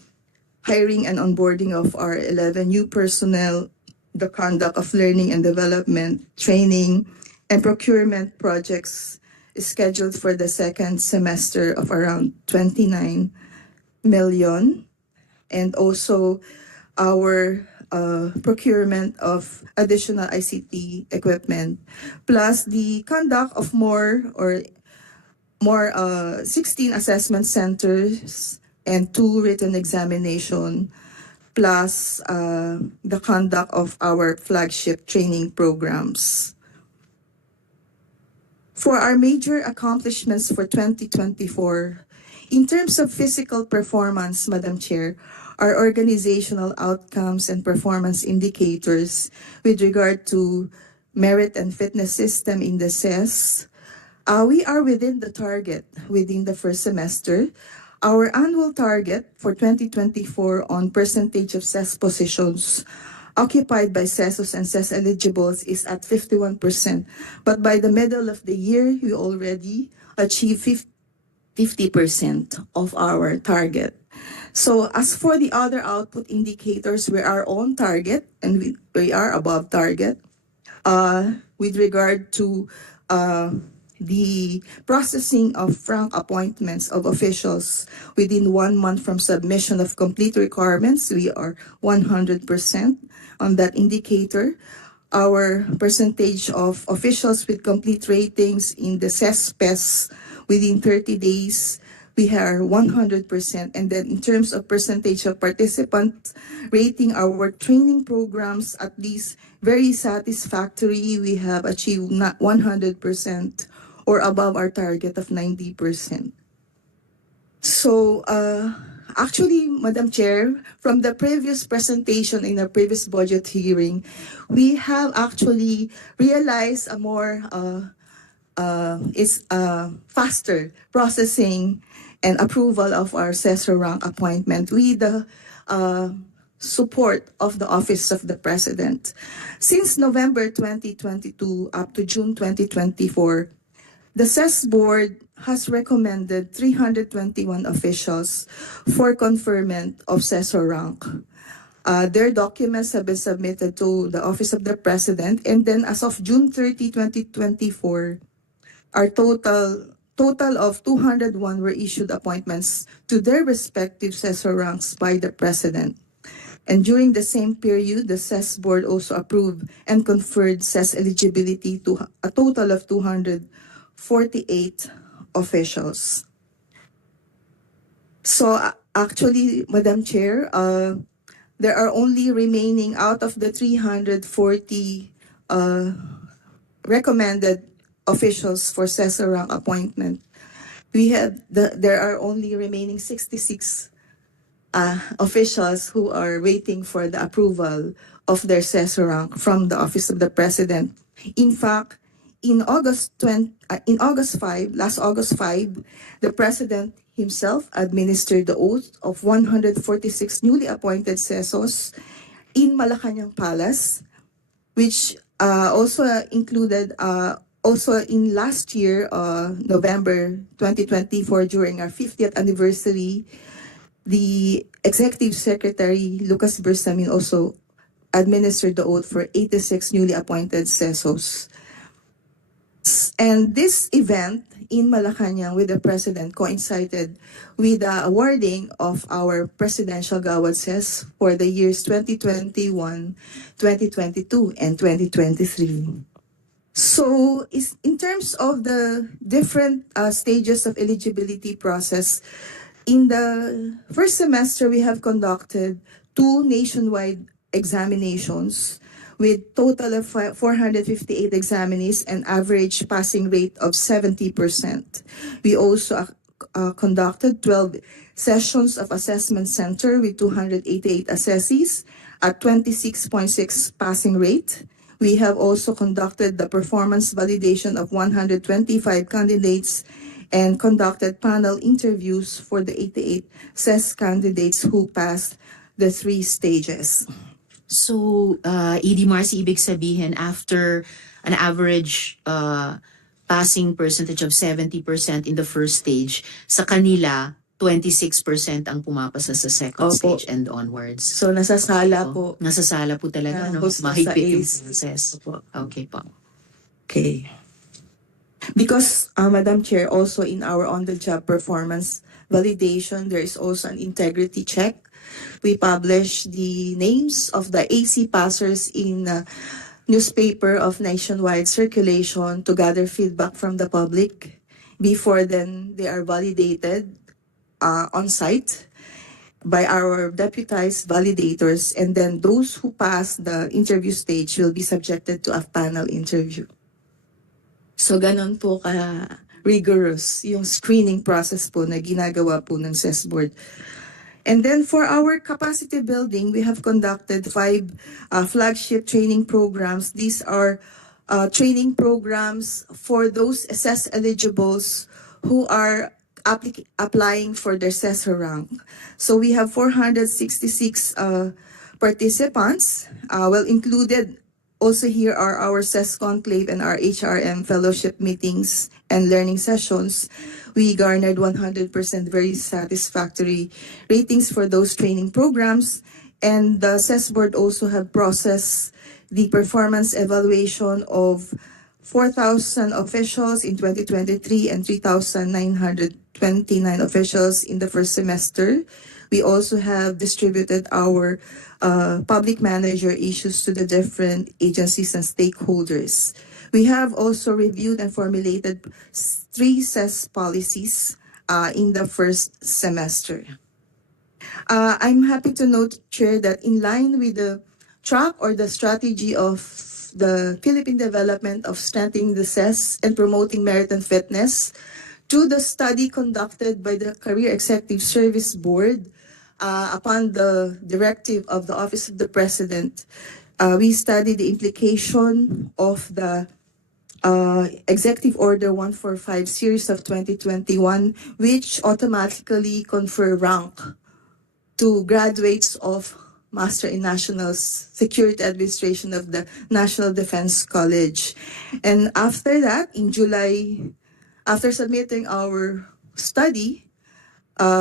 hiring and onboarding of our 11 new personnel, the conduct of learning and development, training, and procurement projects is scheduled for the second semester of around 29 million. And also our procurement of additional ICT equipment, plus the conduct of more 16 assessment centers and 2 written examination, plus the conduct of our flagship training programs. For our major accomplishments for 2024, in terms of physical performance, Madam Chair, our organizational outcomes and performance indicators with regard to merit and fitness system indices, we are within the target within the first semester. Our annual target for 2024 on percentage of CES positions occupied by CESOs and CES eligibles is at 51%. But by the middle of the year, we already achieved 50% of our target. So as for the other output indicators, we are on target and we are above target. With regard to the processing of frank appointments of officials within 1 month from submission of complete requirements, we are 100% on that indicator. Our percentage of officials with complete ratings in the CES-PES within 30 days, we are 100%. And then in terms of percentage of participants rating our training programs at least very satisfactory, we have achieved not 100% or above our target of 90%. So actually, Madam Chair, from the previous presentation in the previous budget hearing, we have actually realized a more faster processing and approval of our CESO rank appointment with the support of the Office of the President. Since November 2022 up to June 2024, the CES Board has recommended 321 officials for conferment of CESO rank. Their documents have been submitted to the Office of the President, and then as of June 30, 2024, our total of 201 were issued appointments to their respective CESO ranks by the President. And during the same period, the CES Board also approved and conferred CES eligibility to a total of 248 officials. So actually, Madam Chair, there are only remaining out of the 340 recommended officials for CESO rank appointment. There are only remaining 66 officials who are waiting for the approval of their CESO rank from the Office of the President. In fact, last August 5, the President himself administered the oath of 146 newly appointed CESOs in Malacanang Palace, which also included also in last year, November 2024, during our 50th anniversary, the Executive Secretary, Lucas Bersamin, also administered the oath for 86 newly appointed CESOs. And this event in Malacanang with the President coincided with the awarding of our Presidential Gawad CES for the years 2021, 2022, and 2023. So in terms of the different stages of eligibility process, in the first semester, we have conducted 2 nationwide examinations with total of 458 examinees and average passing rate of 70%. We also conducted 12 sessions of assessment center with 288 assessees at 26.6 passing rate. We have also conducted the performance validation of 125 candidates and conducted panel interviews for the 88 CES candidates who passed the 3 stages. So, ED Marcy, ibig sabihin, after an average passing percentage of 70% in the first stage, sa kanila, 26% ang pumapasa sa second Opo. stage and onwards. So nasasala po. Nasasala po talaga, no? Hustos sa Mahigpit yung ACE. process. Opo. Okay po. Okay. Because, Madam Chair, also in our on-the-job performance validation, there is also an integrity check. We publish the names of the AC passers in newspaper of nationwide circulation to gather feedback from the public. Before then, they are validated on site by our deputized validators, and then those who pass the interview stage will be subjected to a panel interview. So ganon po ka rigorous yung screening process po na ginagawa po ng CES board. And then for our capacity building, we have conducted 5 flagship training programs. These are training programs for those CES eligibles who are applying for their CES rank. So we have 466 participants. Well, included also here are our CES conclave and our HRM fellowship meetings and learning sessions. We garnered 100% very satisfactory ratings for those training programs. And the CES board also have processed the performance evaluation of 4,000 officials in 2023 and 3,929 officials in the first semester. We also have distributed our public manager issues to the different agencies and stakeholders. We have also reviewed and formulated 3 CES policies in the first semester. I'm happy to note, Chair, that in line with the track or the strategy of the Philippine development of strengthening the CES and promoting merit and fitness, through the study conducted by the Career Executive Service Board, upon the directive of the Office of the President, we studied the implication of the Executive Order 145 Series of 2021, which automatically confer rank to graduates of Master in National Security Administration of the National Defense College. And after that, in July, after submitting our study,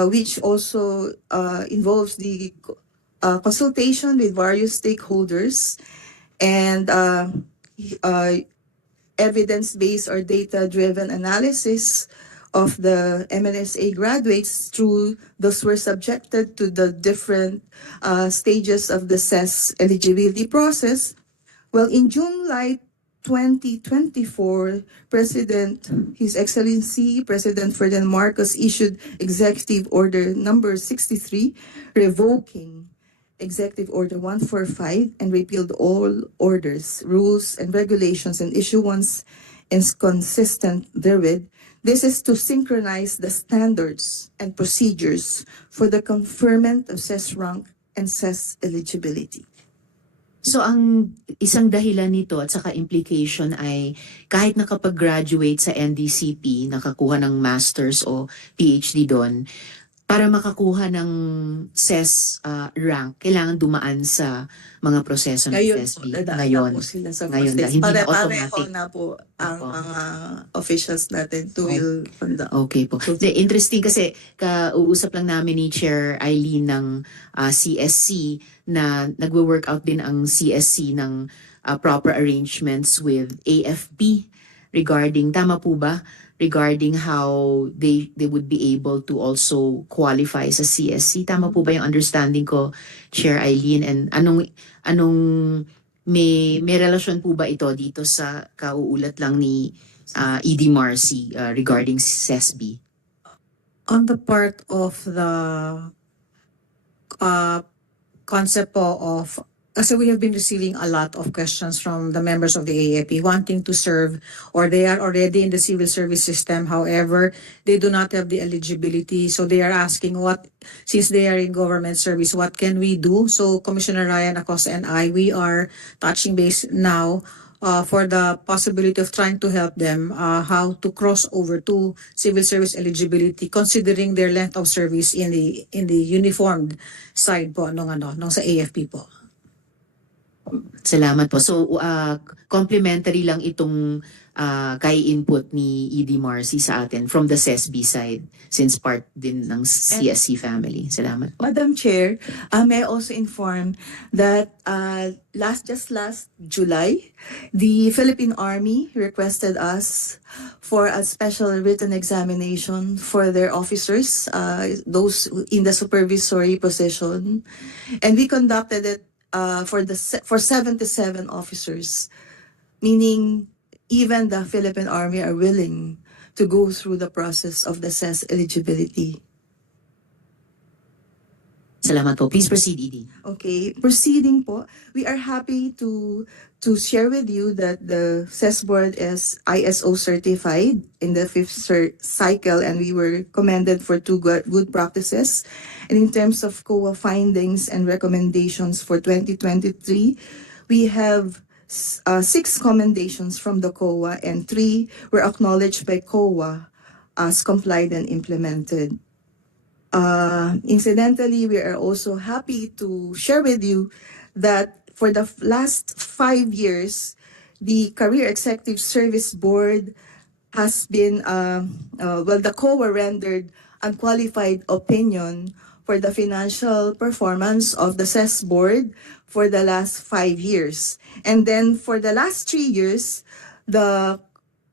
which also involves the consultation with various stakeholders and evidence-based or data-driven analysis of the MNSA graduates through those were subjected to the different stages of the CES eligibility process. Well, in July 2024, His Excellency President Ferdinand Marcos issued Executive Order number 63, revoking Executive Order 145 and repealed all orders, rules, and regulations and issuance inconsistent therewith. This is to synchronize the standards and procedures for the conferment of CES rank and CES eligibility. So ang isang dahilan nito at saka implication ay kahit nakapag-graduate sa NDCP, nakakuha ng master's o PhD doon, para makakuha ng CES rank, kailangan dumaan sa mga proseso ng CESB. Ngayon po sila sa ngayon first hindi na pareho automatic. na po ang Opo. mga officials natin to will conduct. Okay po. Interesting kasi uusap lang namin ni Chair Eileen ng CSC na nagwo-work out din ang CSC ng proper arrangements with AFP regarding, tama po ba? Regarding how they would be able to also qualify sa CSC. Tama po ba yung understanding ko, Chair Eileen? And anong may relasyon po ba ito dito sa kauulat lang ni ED Marcy regarding CESB? On the part of the concept po of, kasi we have been receiving a lot of questions from the members of the AAP wanting to serve, or they are already in the civil service system. However, they do not have the eligibility. So they are asking since they are in government service, what can we do? So Commissioner Ryan Acosta and we are touching base now for the possibility of trying to help them how to cross over to civil service eligibility, considering their length of service in the uniformed side po nung sa AFP po. Salamat po. So, complimentary lang itong kay input ni ED Marcy sa atin from the CESB side since part din ng CSC family. Salamat po. Madam Chair, may I also inform that just last July, the Philippine Army requested us for a special written examination for their officers, those in the supervisory position, and we conducted it for 77 officers, meaning even the Philippine Army are willing to go through the process of the CES eligibility. Salamat po. Please proceed, ED. Okay, proceeding po, we are happy to share with you that the CES board is ISO certified in the fifth cycle, and we were commended for two good practices. And in terms of COA findings and recommendations for 2023, we have 6 commendations from the COA, and 3 were acknowledged by COA as complied and implemented. Incidentally, we are also happy to share with you that for the last 5 years, the Career Executive Service Board has been, the COA rendered unqualified opinion for the financial performance of the CES board for the last 5 years. And then for the last 3 years, the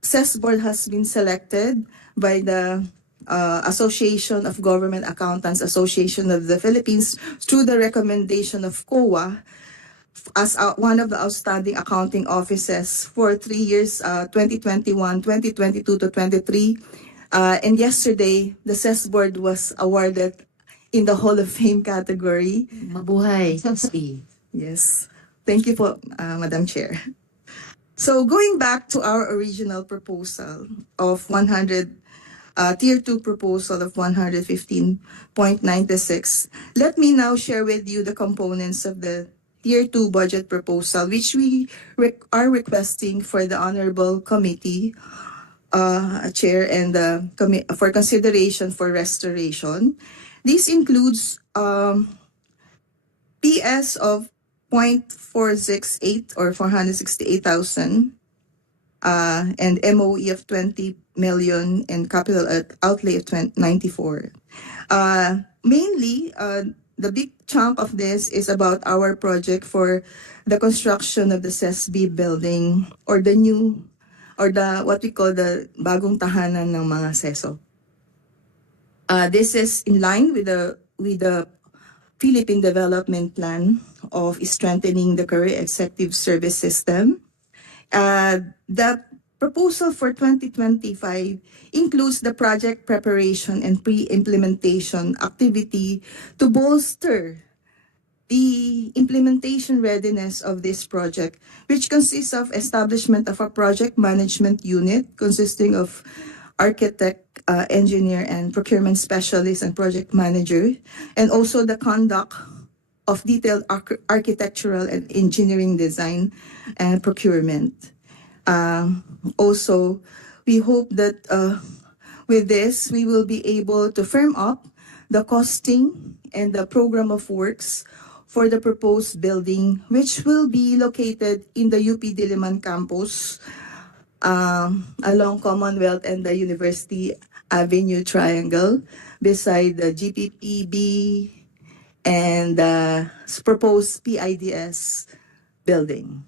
CES board has been selected by the Association of Government Accountants Association of the Philippines through the recommendation of COA as one of the outstanding accounting offices for 3 years, 2021, 2022 to 23. And yesterday, the CES board was awarded in the Hall of Fame category. Mabuhay. Sige. Yes. Thank you po, Madam Chair. So going back to our original proposal of Tier 2 proposal of 115.96, let me now share with you the components of the Tier 2 budget proposal, which we are requesting for the Honorable Committee, Chair, and for consideration for restoration. This includes PS of 0.468 or 468,000, and MOE of 20 million and capital outlay of 94. Mainly, the big chunk of this is about our project for the construction of the CESB building or what we call the bagong tahanan ng mga seso. This is in line with the Philippine Development Plan of strengthening the career executive service system. The proposal for 2025 includes the project preparation and pre-implementation activity to bolster the implementation readiness of this project, which consists of establishment of a project management unit consisting of architect, engineer, and procurement specialist and project manager, and also the conduct of detailed architectural and engineering design and procurement. Also, we hope that with this, we will be able to firm up the costing and the program of works for the proposed building, which will be located in the UP Diliman campus along Commonwealth and the University Avenue Triangle beside the GPPB and the proposed PIDS building.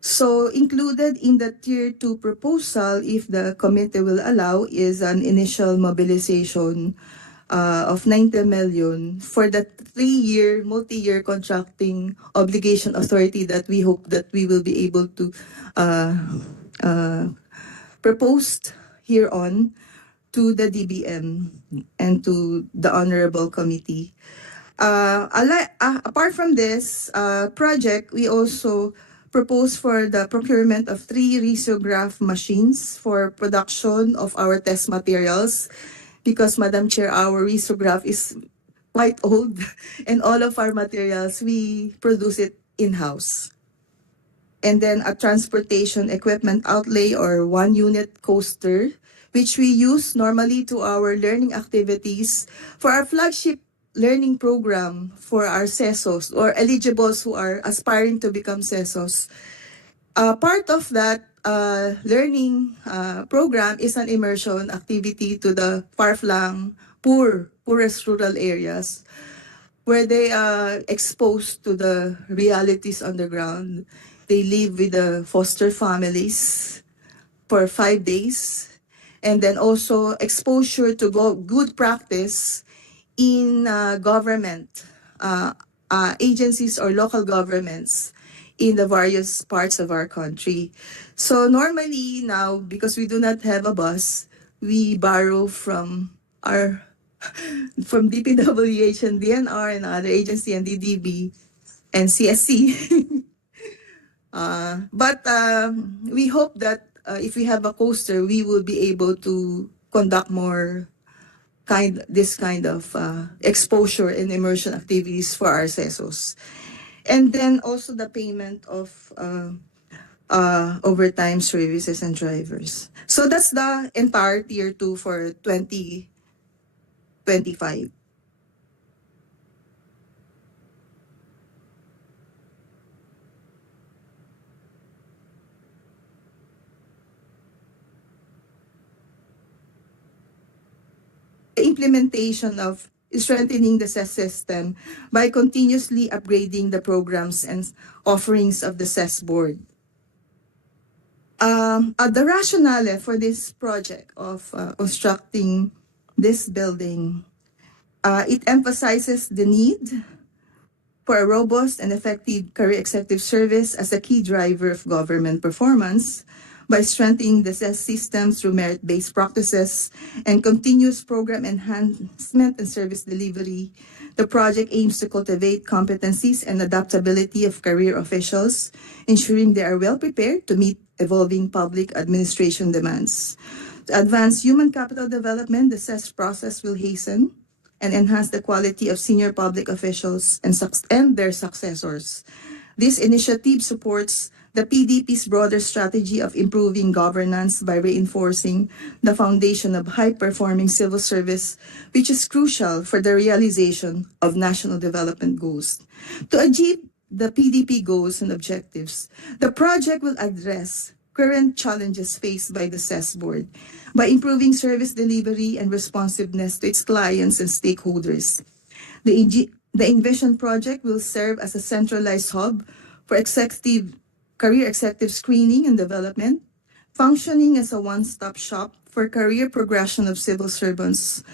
So included in the Tier 2 proposal, if the committee will allow, is an initial mobilization of 90 million for the 3-year, multi-year contracting obligation authority that we hope that we will be able to propose here on to the DBM and to the Honorable Committee. Apart from this project, we also propose for the procurement of 3 risograph machines for production of our test materials, because, Madam Chair, our risograph is quite old and all of our materials, we produce it in-house. And then a transportation equipment outlay or 1 unit coaster, which we use normally to our learning activities for our flagship learning program for our CESOs or eligibles who are aspiring to become CESOs. Part of that learning program is an immersion activity to the far-flung, poorest rural areas where they are exposed to the realities on the ground. They live with the foster families for 5 days, and then also exposure to good practice in government agencies or local governments in the various parts of our country. So normally now, because we do not have a bus, we borrow from our from DPWH and DNR and other agency and DDB and CSC. But we hope that if we have a coaster, we will be able to conduct more this kind of exposure and immersion activities for our CESOs. And then also the payment of overtime services and drivers. So that's the entire Tier 2 for 2025. Implementation of strengthening the SES system by continuously upgrading the programs and offerings of the SES board. The rationale for this project of constructing this building, it emphasizes the need for a robust and effective career executive service as a key driver of government performance by strengthening the SES system through merit-based practices and continuous program enhancement and service delivery. The project aims to cultivate competencies and adaptability of career officials, ensuring they are well prepared to meet evolving public administration demands. To advance human capital development, the SES process will hasten and enhance the quality of senior public officials and their successors. This initiative supports the PDP's broader strategy of improving governance by reinforcing the foundation of high-performing civil service, which is crucial for the realization of national development goals. To achieve the PDP goals and objectives, the project will address current challenges faced by the SES board by improving service delivery and responsiveness to its clients and stakeholders. The Envision project will serve as a centralized hub for career executive screening and development, functioning as a one-stop shop for career progression of civil servants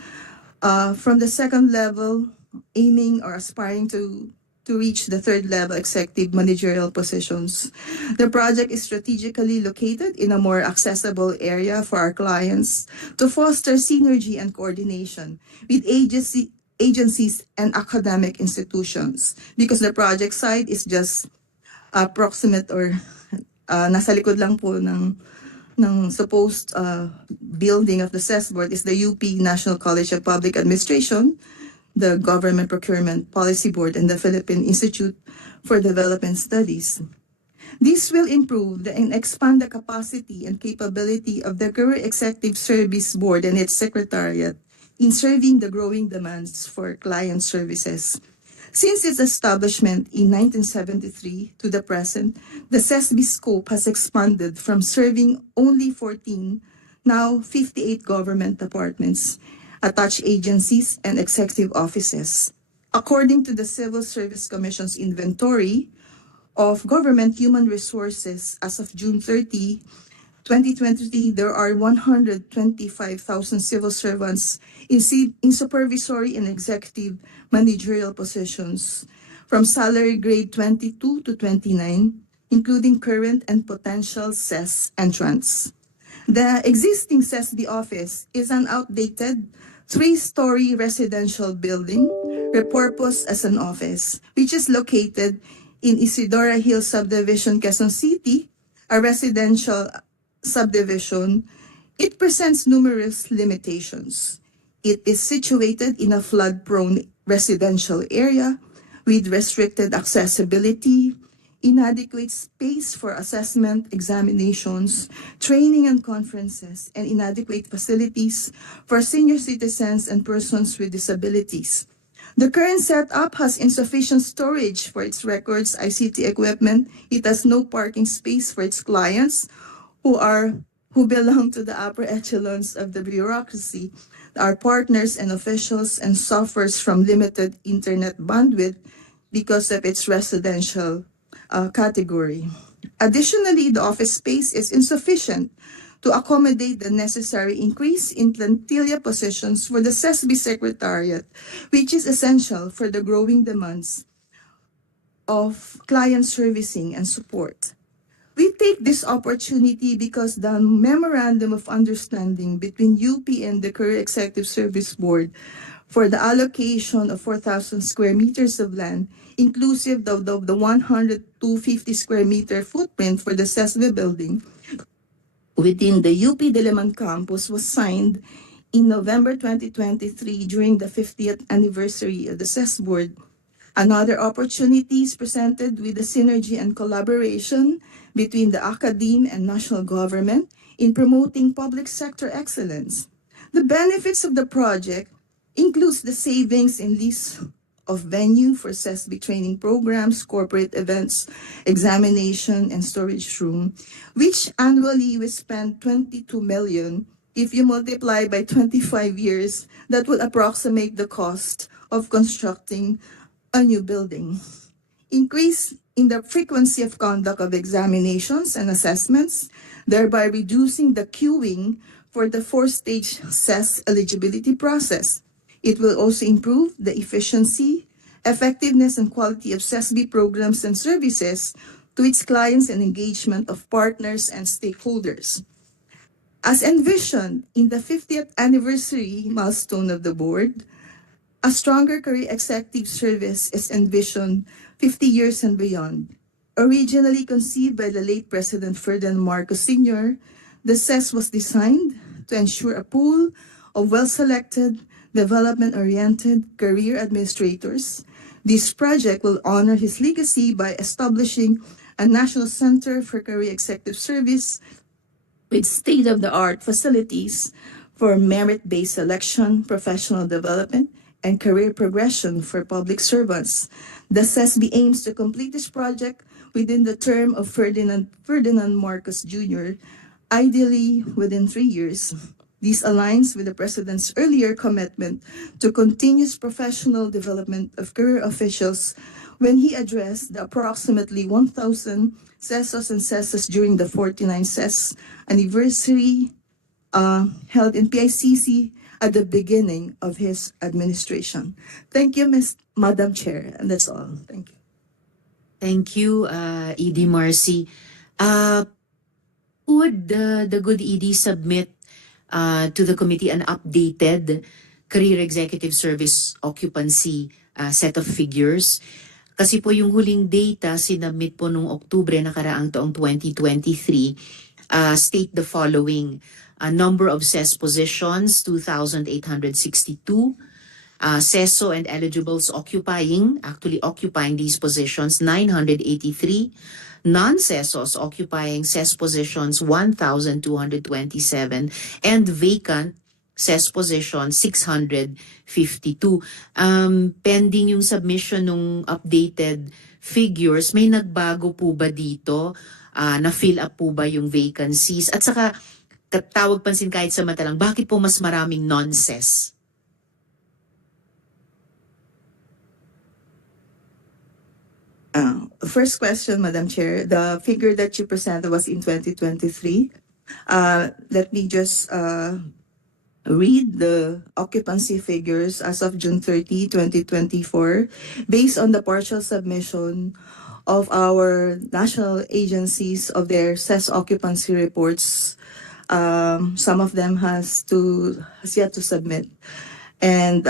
from the second level, aiming or aspiring to reach the third level executive managerial positions. The project is strategically located in a more accessible area for our clients to foster synergy and coordination with agencies and academic institutions, because the project site is just approximate or nasa likod lang po ng supposed building of the SES board is the UP National College of Public Administration, the Government Procurement Policy Board, and the Philippine Institute for Development Studies. This will improve and expand the capacity and capability of the Career Executive Service Board and its secretariat in serving the growing demands for client services. Since its establishment in 1973 to the present, the SESB scope has expanded from serving only 14, now 58 government departments, attached agencies, and executive offices. According to the Civil Service Commission's inventory of government human resources as of June 30, 2023, there are 125,000 civil servants in supervisory and executive managerial positions from salary grade 22 to 29, including current and potential SES entrants. The existing SESB office is an outdated 3-story residential building repurposed as an office, which is located in Isidora Hills Subdivision, Quezon City, a residential subdivision. It presents numerous limitations. It is situated in a flood-prone residential area with restricted accessibility, inadequate space for assessment, examinations, training and conferences, and inadequate facilities for senior citizens and persons with disabilities. The current setup has insufficient storage for its records, ICT equipment. It has no parking space for its clients who belong to the upper echelons of the bureaucracy, our partners and officials, and suffers from limited internet bandwidth because of its residential category. Additionally, the office space is insufficient to accommodate the necessary increase in plantilla positions for the CESB Secretariat, which is essential for the growing demands of client servicing and support. We take this opportunity because the Memorandum of Understanding between UP and the Career Executive Service Board for the allocation of 4,000 square meters of land, inclusive of the 100 to 50 square meter footprint for the CESB building, within the UP Diliman campus was signed in November 2023 during the 50th anniversary of the CES Board. Another opportunity is presented with the synergy and collaboration between the academe and national government in promoting public sector excellence. The benefits of the project includes the savings in lease of venue for CESB training programs, corporate events, examination, and storage room, which annually we spend 22 million. If you multiply by 25 years, that would approximate the cost of constructing a new building. Increase in the frequency of conduct of examinations and assessments, thereby reducing the queuing for the four-stage CES eligibility process. It will also improve the efficiency, effectiveness, and quality of CESB programs and services to its clients and engagement of partners and stakeholders. As envisioned in the 50th anniversary milestone of the board, a stronger career executive service is envisioned 50 years and beyond. Originally conceived by the late President Ferdinand Marcos Sr., the CES was designed to ensure a pool of well-selected, development-oriented career administrators. This project will honor his legacy by establishing a National Center for Career Executive Service with state-of-the-art facilities for merit-based selection, professional development, and career progression for public servants. The CESB aims to complete this project within the term of Ferdinand Marcos Jr., ideally within 3 years. This aligns with the President's earlier commitment to continuous professional development of career officials when he addressed the approximately 1,000 CESOs and CESOs during the 49th CES anniversary held in PICC at the beginning of his administration. Thank you, Madam Chair, and that's all. Thank you. Thank you, ED Marcy. Would the good ED submit to the committee an updated Career Executive Service occupancy set of figures? Kasi po yung huling data sinabmit po noong Oktubre nakaraang taong 2023 state the following. Number of CES positions, 2,862. CESO and eligibles actually occupying these positions, 983. Non-CESOs occupying CES positions, 1,227. And vacant CES positions, 652. Pending yung submission ng updated figures, may nagbago po ba dito? Na-fill up po ba yung vacancies? At saka, tawag pansin kahit sa mata lang, bakit po mas maraming non-CES? First question, Madam Chair. The figure that you presented was in 2023. Let me just read the occupancy figures as of June 30, 2024, based on the partial submission of our national agencies of their CES occupancy reports. Some of them has yet to submit. And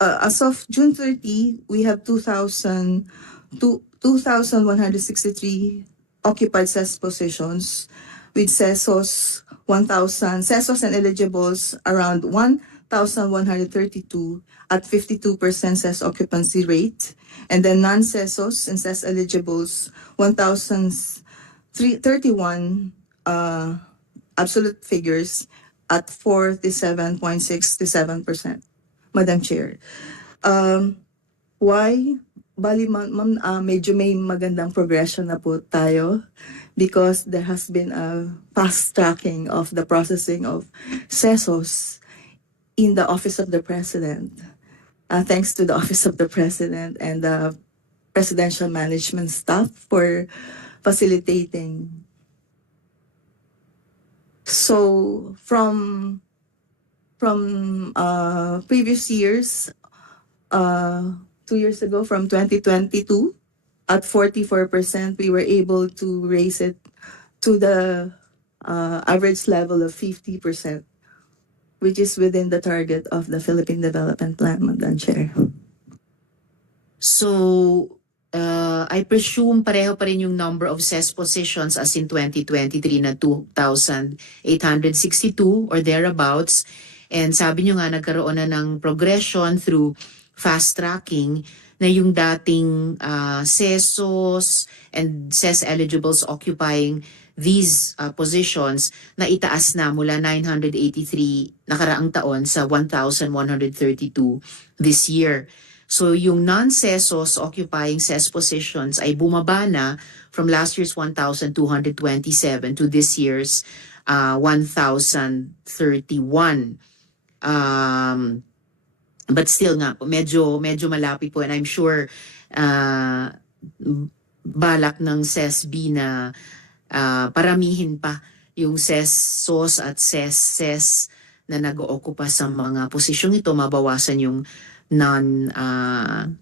as of June 30, we have 2,163 occupied CES positions, with CESOs 1,000, CESOs and eligibles around 1,132 at 52% CES occupancy rate, and then non-CESOs and CES eligibles 1,031 absolute figures at 47.67%. Madam Chair. Why? Bali, ma'am, medyo may magandang progression na po tayo because there has been a fast tracking of the processing of CESOs in the Office of the President. Thanks to the Office of the President and the Presidential Management staff for facilitating. So from previous years, 2 years ago, from 2022, at 44%, we were able to raise it to the average level of 50%, which is within the target of the Philippine Development Plan, Madam Chair. So, I presume pareho pa rin yung number of CES positions as in 2023 na 2,862 or thereabouts. And sabi nyo nga, nagkaroon na ng progression through fast tracking na yung dating CESOs and CES eligibles occupying these positions na itaas na mula 983 nakaraang taon sa 1,132 this year. So yung non-CESOs occupying CES positions ay bumaba na from last year's 1,227 to this year's 1,031. But still nga, medyo malapit po, and I'm sure balak ng CESB na paramihin pa yung CESOs at CES na nag-ookupa sa mga posisyong ito, mabawasan yung non-CESOs.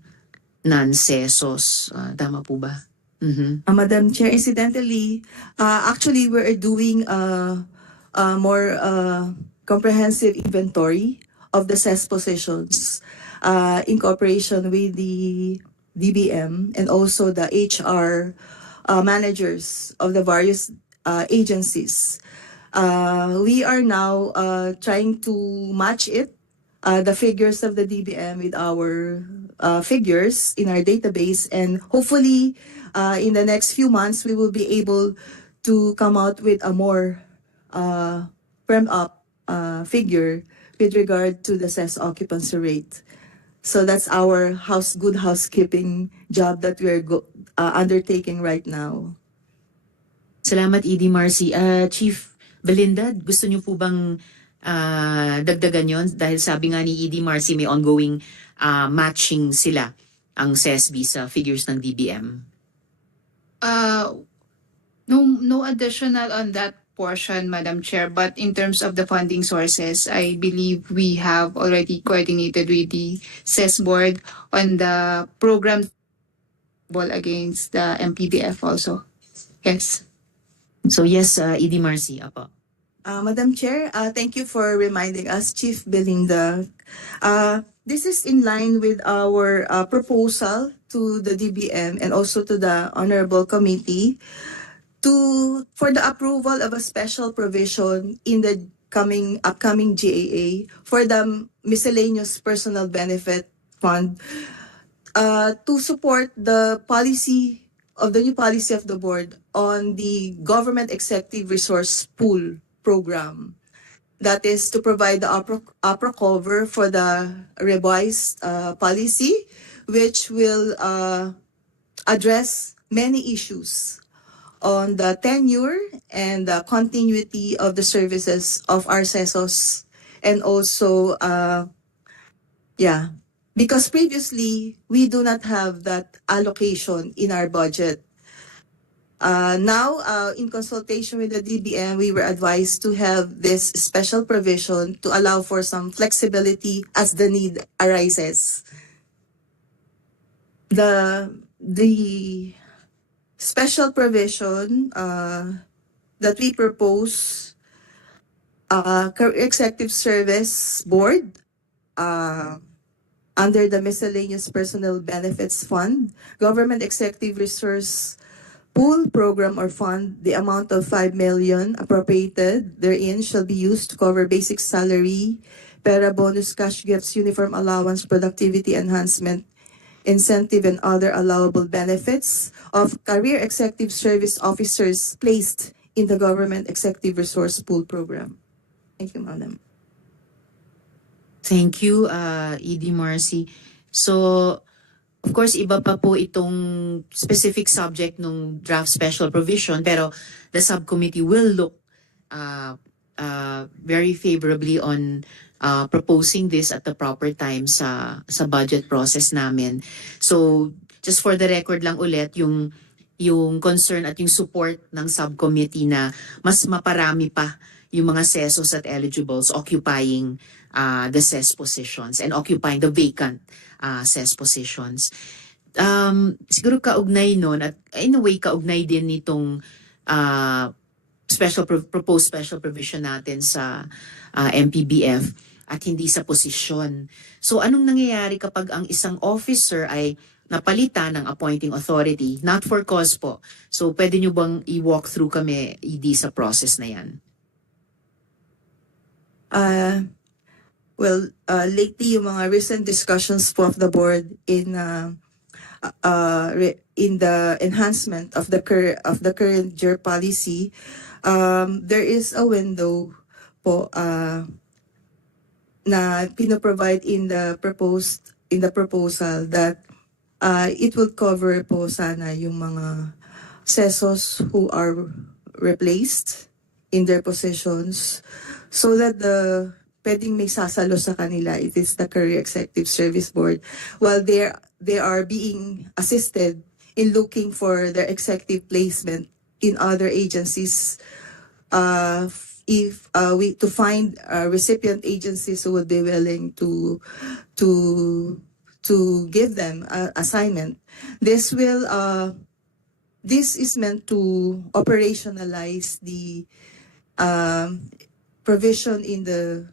Tama po ba? Mm-hmm. Madam Chair, incidentally, actually we're doing a more comprehensive inventory of the CES positions in cooperation with the DBM and also the HR managers of the various agencies. We are now trying to match it, the figures of the DBM with our figures in our database, and hopefully in the next few months we will be able to come out with a more firmed up figure with regard to the CES occupancy rate. So that's our good housekeeping job that we're undertaking right now. Salamat, ED Marcy. Chief Belinda, gusto niyo po bang dagdagan yon? Dahil sabi nga ni ED Marcy, may ongoing matching sila ang CESB sa figures ng DBM. No additional on that portion, Madam Chair, but in terms of the funding sources, I believe we have already coordinated with the CES board on the program against the MPBF also. Yes. So yes, ED Marcy, apo. Madam Chair, thank you for reminding us, Chief Belinda. This is in line with our proposal to the DBM and also to the Honorable Committee for the approval of a special provision in the upcoming GAA for the Miscellaneous Personal Benefit Fund to support the new policy of the board on the Government Executive Resource Pool program. That is to provide the opera cover for the revised policy, which will address many issues on the tenure and the continuity of the services of our CESOs, and also, because previously we do not have that allocation in our budget. Now, in consultation with the DBM, we were advised to have this special provision to allow for some flexibility as the need arises. The special provision that we propose, Executive Service Board, under the Miscellaneous Personal Benefits Fund, Government Executive Resource Pool Program or Fund, the amount of 5 million appropriated therein shall be used to cover basic salary, pera bonus, cash gifts, uniform allowance, productivity enhancement, incentive, and other allowable benefits of career executive service officers placed in the Government Executive Resource Pool Program. Thank you, Madam. Thank you, ED Marcy. So, of course, iba pa po itong specific subject nung draft special provision, pero the subcommittee will look uh, very favorably on proposing this at the proper time sa budget process namin. So, just for the record lang ulit, yung concern at yung support ng subcommittee na mas maparami pa yung mga CESOs at eligibles occupying the CES positions and occupying the vacant CES positions. Siguro kaugnay nun at in a way kaugnay din nitong proposed special provision natin sa MPBF at hindi sa posisyon. So anong nangyayari kapag ang isang officer ay napalitan ng appointing authority, not for cause po. So pwede nyo bang i-walk through kami, ED, sa process na yan? Lately, yung mga recent discussions po of the board in the enhancement of the current JER policy, there is a window po na pinoprovide in the proposal that it will cover po sana yung mga CESOs who are replaced in their positions so that pwedeng may sasalo sa kanila, it is the Career Executive Service Board, while they are being assisted in looking for their executive placement in other agencies. To find recipient agencies who would be willing to give them assignment. This is meant to operationalize the provision in the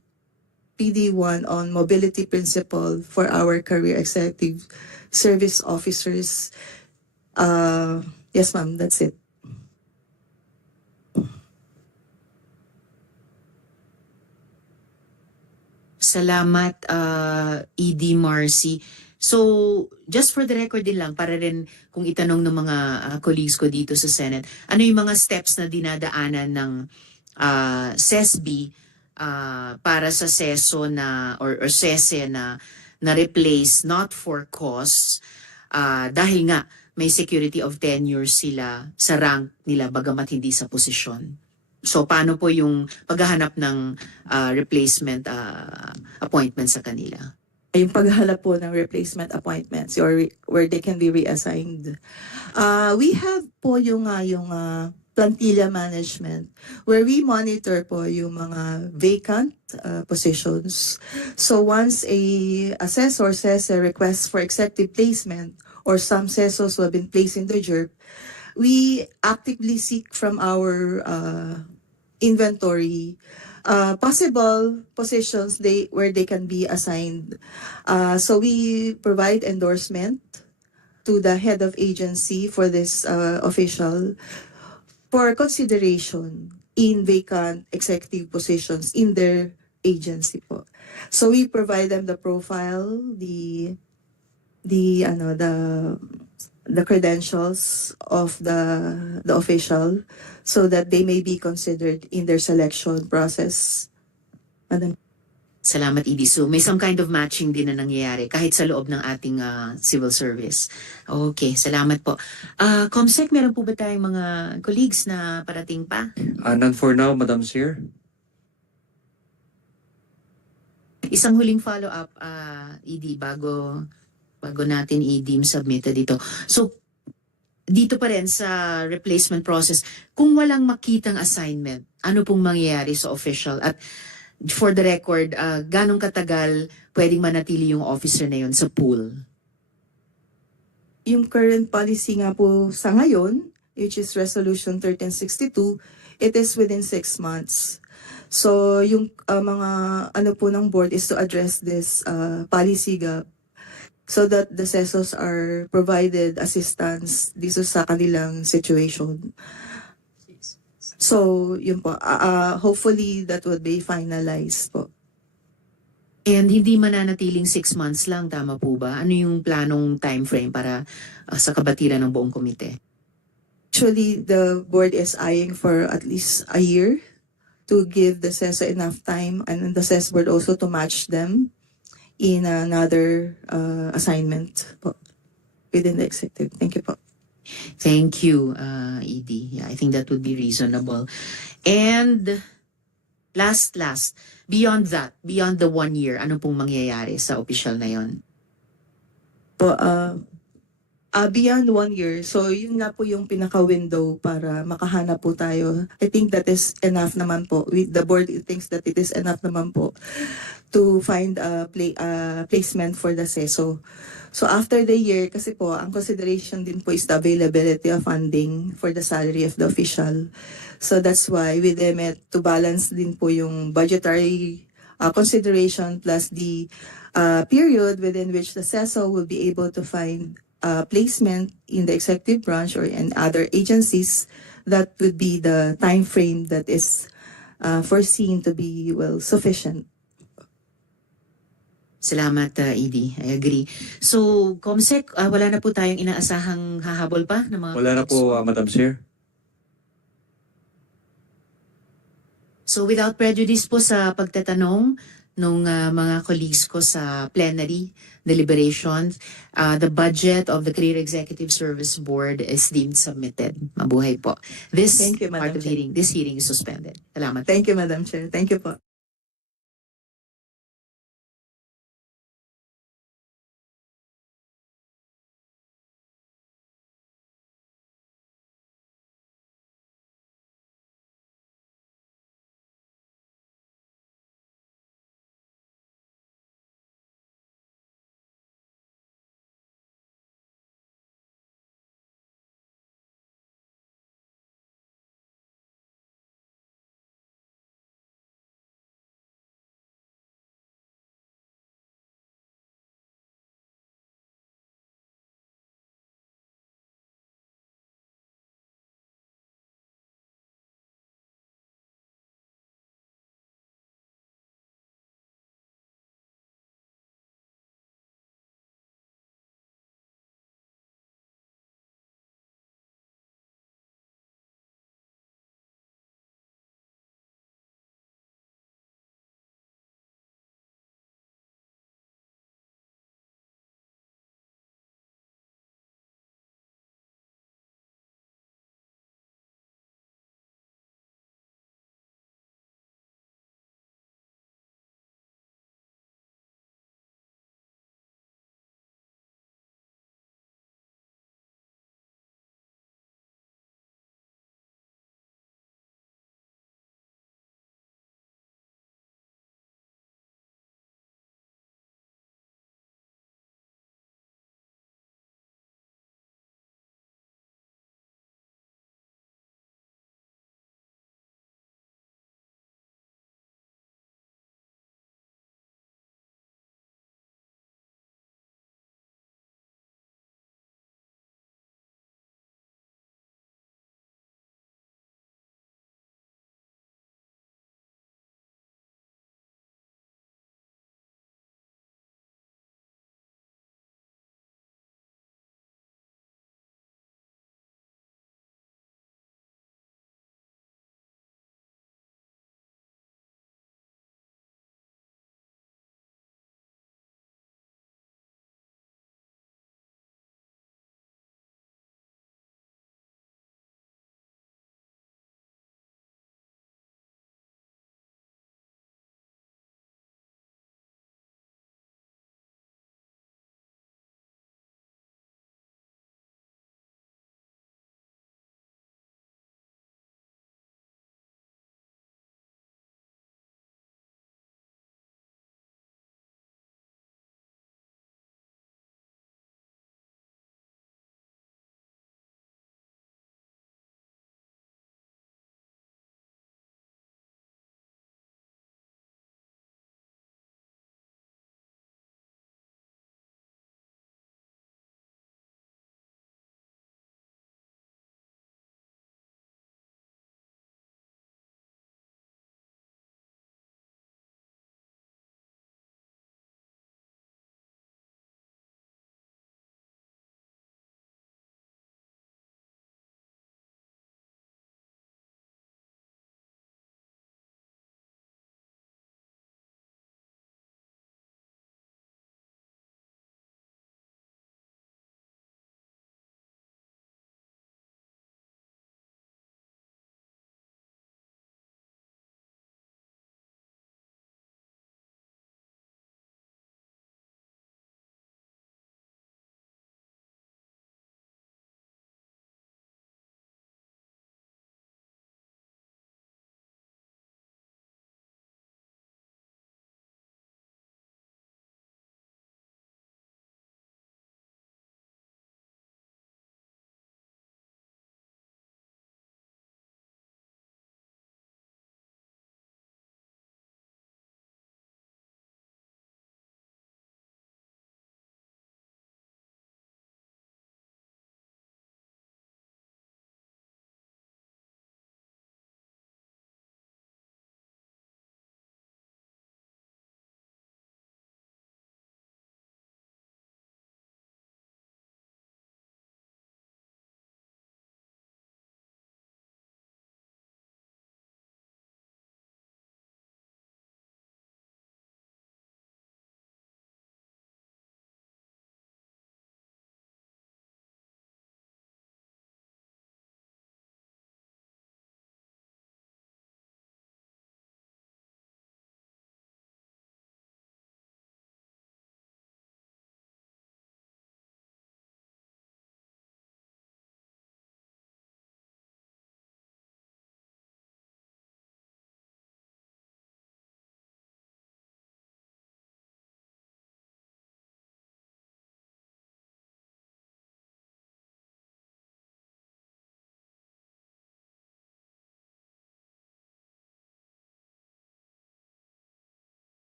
PD1 on mobility principle for our career executive service officers. Yes, ma'am, that's it. Salamat, ED Marcy. So, just for the record din lang, para rin kung itanong ng mga colleagues ko dito sa Senate, ano yung mga steps na dinadaanan ng CESB para sa CESO na, or CESE na replace not for cause, dahil nga may security of tenure sila sa rank nila bagamat hindi sa posisyon. So, paano po yung paghahanap ng replacement appointment sa kanila? Yung paghahanap po ng replacement appointments or where they can be reassigned. We have po yung plantilla management where we monitor po yung mga vacant positions. So once a assessor says a request for executive placement or some CESOs who have been placed in the JERP, we actively seek from our inventory possible positions where they can be assigned. So we provide endorsement to the head of agency for this official for consideration in vacant executive positions in their agency po. So we provide them the profile, the credentials of the official so that they may be considered in their selection process. Madam. Salamat, ED. So, may some kind of matching din na nangyayari kahit sa loob ng ating civil service. Okay, salamat po. Comsec, meron po ba tayong mga colleagues na parating pa? None for now, Madam Chair. Isang huling follow-up, ED, bago natin i-deem submitted dito. So, dito pa rin sa replacement process, kung walang makitang assignment, ano pong mangyayari sa official? At for the record, ganong katagal pwedeng manatili yung officer na yun sa pool? Yung current policy nga po sa ngayon, which is Resolution 1362, it is within 6 months. So yung mga po ng board is to address this policy gap so that the CESOs are provided assistance dito sa kanilang situation. So, yun po. Hopefully, that will be finalized po. And hindi mananatiling 6 months lang, tama po ba? Ano yung planong time frame para sa kabatiran ng buong komite? Actually, the board is eyeing for at least a year to give the CESO enough time and the CES board also to match them in another assignment po within the executive. Thank you po. Thank you, Edie. Yeah, I think that would be reasonable. And last, beyond that, beyond the 1 year, ano pong mangyayari sa official na yon? Po, beyond 1 year, so yun nga po yung pinaka-window para makahanap po tayo. I think that is enough naman po. The board thinks that it is enough naman po to find a placement for the CESO. So after the year, kasi po, ang consideration din po is the availability of funding for the salary of the official. So that's why we deem it to balance din po yung budgetary consideration plus the period within which the CESO will be able to find placement in the executive branch or in other agencies. That would be the time frame that is foreseen to be, well, sufficient. Salamat, Edie. I agree. So, Comsec, wala na po tayong inaasahang hahabol pa ng mga Wala na po, Madam Chair. So without prejudice po sa pagtatanong nung mga colleagues ko sa plenary deliberations, the budget of the Career Executive Service Board is deemed submitted. Mabuhay po. This Thank you, Madam part of Chair. this hearing is suspended. Salamat. Thank you, Madam Chair. Thank you po.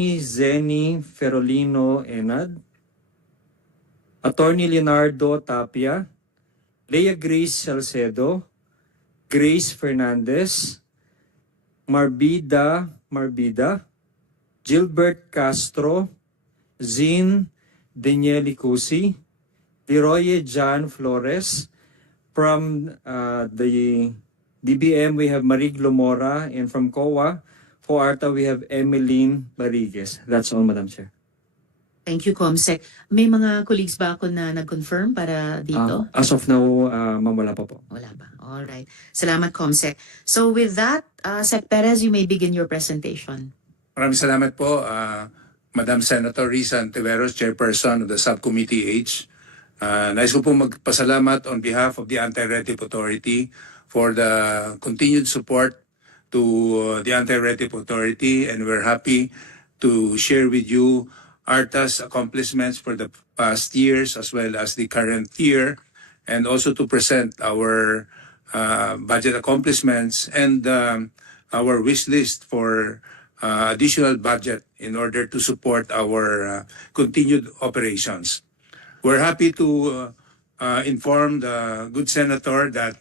Zeni Ferolino Enad, Attorney Leonardo Tapia, Leah Grace Salcedo, Grace Fernandez, Marbida, Gilbert Castro, Zine Danieli Cusi, Leroy John Flores. From the DBM, we have Marie Glomora, and from COA, for ARTA, we have Emeline Barigues. That's all, Madam Chair. Thank you, Comsec. May mga colleagues ba ako na nag-confirm para dito? As of now, ma'am, wala pa po. Wala ba? All right. Salamat, Comsec. So with that, Sec Perez, you may begin your presentation. Maraming salamat po, Madam Senator Risa Antiveros, Chairperson of the Subcommittee H. Nais ko po magpasalamat on behalf of the Anti-RETIP Authority for the continued support to the Anti-RETIP Authority, and we're happy to share with you ARTA's accomplishments for the past years as well as the current year, and also to present our budget accomplishments and our wish list for additional budget in order to support our continued operations. We're happy to inform the good senator that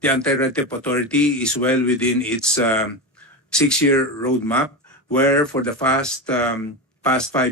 the Anti-RETIP Authority is well within its 6-year roadmap, where for the past 5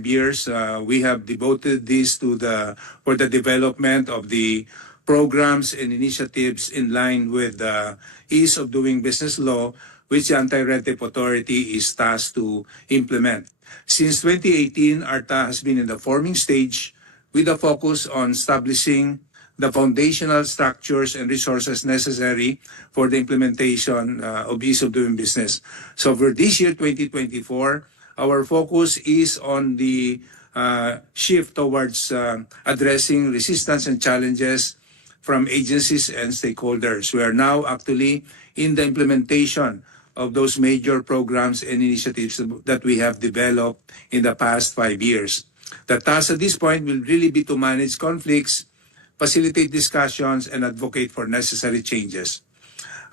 years we have devoted this for the development of the programs and initiatives in line with the ease of doing business law, which the Anti-RETIP Authority is tasked to implement. Since 2018, ARTA has been in the forming stage with a focus on establishing the foundational structures and resources necessary for the implementation of ease of doing business. So for this year, 2024, our focus is on the shift towards addressing resistance and challenges from agencies and stakeholders. We are now actually in the implementation of those major programs and initiatives that we have developed in the past 5 years. The task at this point will really be to manage conflicts, facilitate discussions, and advocate for necessary changes.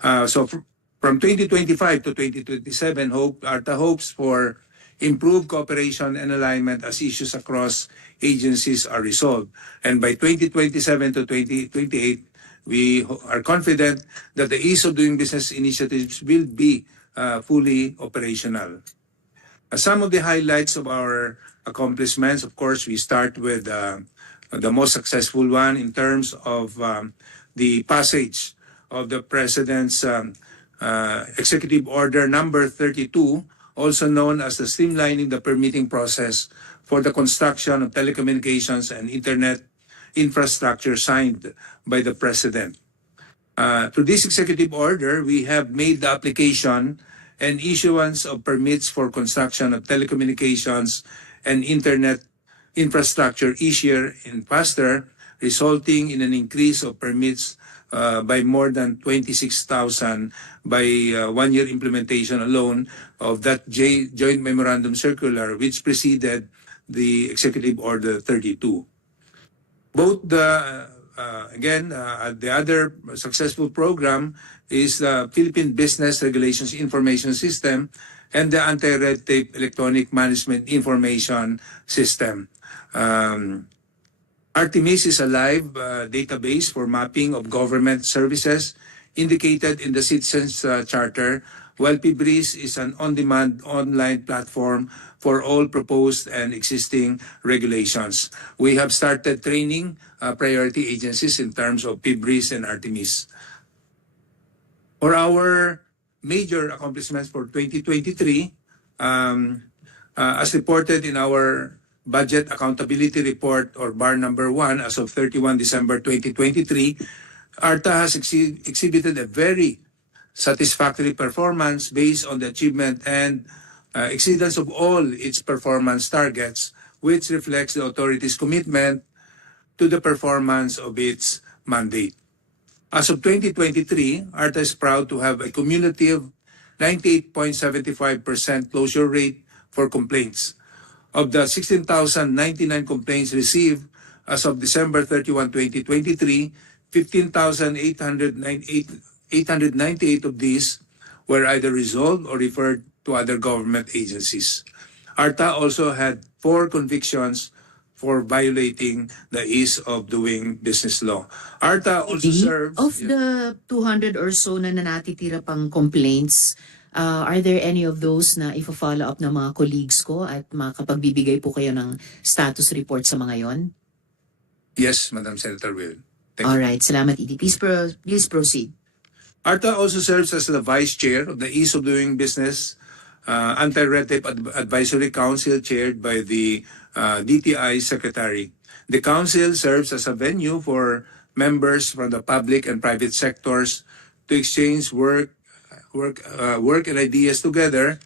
From 2025 to 2027, ARTA hopes for improved cooperation and alignment as issues across agencies are resolved. And by 2027 to 2028, we are confident that the ease of doing business initiatives will be fully operational. Some of the highlights of our accomplishments, of course, we start with the most successful one in terms of the passage of the President's Executive Order number 32, also known as the streamlining the permitting process for the construction of telecommunications and internet infrastructure signed by the President. Through this executive order, we have made the application and issuance of permits for construction of telecommunications and internet infrastructure easier and faster, resulting in an increase of permits by more than 26,000 by 1-year implementation alone of that joint memorandum circular which preceded the Executive Order 32. Both the other successful program is the Philippine Business Regulations Information System and the Anti-Red Tape Electronic Management Information System. Artemis is a live database for mapping of government services indicated in the Citizens Charter, while PBRIS is an on-demand online platform for all proposed and existing regulations. We have started training priority agencies in terms of PBRIS and Artemis. For our major accomplishments for 2023, as reported in our Budget Accountability Report, or BAR number 1, as of 31 December 2023, ARTA has exhibited a very satisfactory performance based on the achievement and exceedance of all its performance targets, which reflects the authority's commitment to the performance of its mandate. As of 2023, ARTA is proud to have a cumulative 98.75% closure rate for complaints. Of the 16,099 complaints received as of December 31, 2023, 15,898 of these were either resolved or referred to other government agencies. ARTA also had 4 convictions for violating the ease of doing business law. ARTA also serves... Of the 200 or so na natitira pang complaints, are there any of those na ifa-follow up ng mga colleagues ko at makapagbibigay po kayo ng status report sa mga yon? Yes, Madam Senator Will. Thank you. Alright, salamat ED. Please proceed. ARTA also serves as the Vice Chair of the Ease of Doing Business Anti-Red Tape Advisory Council chaired by the DTI Secretary. The council serves as a venue for members from the public and private sectors to exchange work and ideas together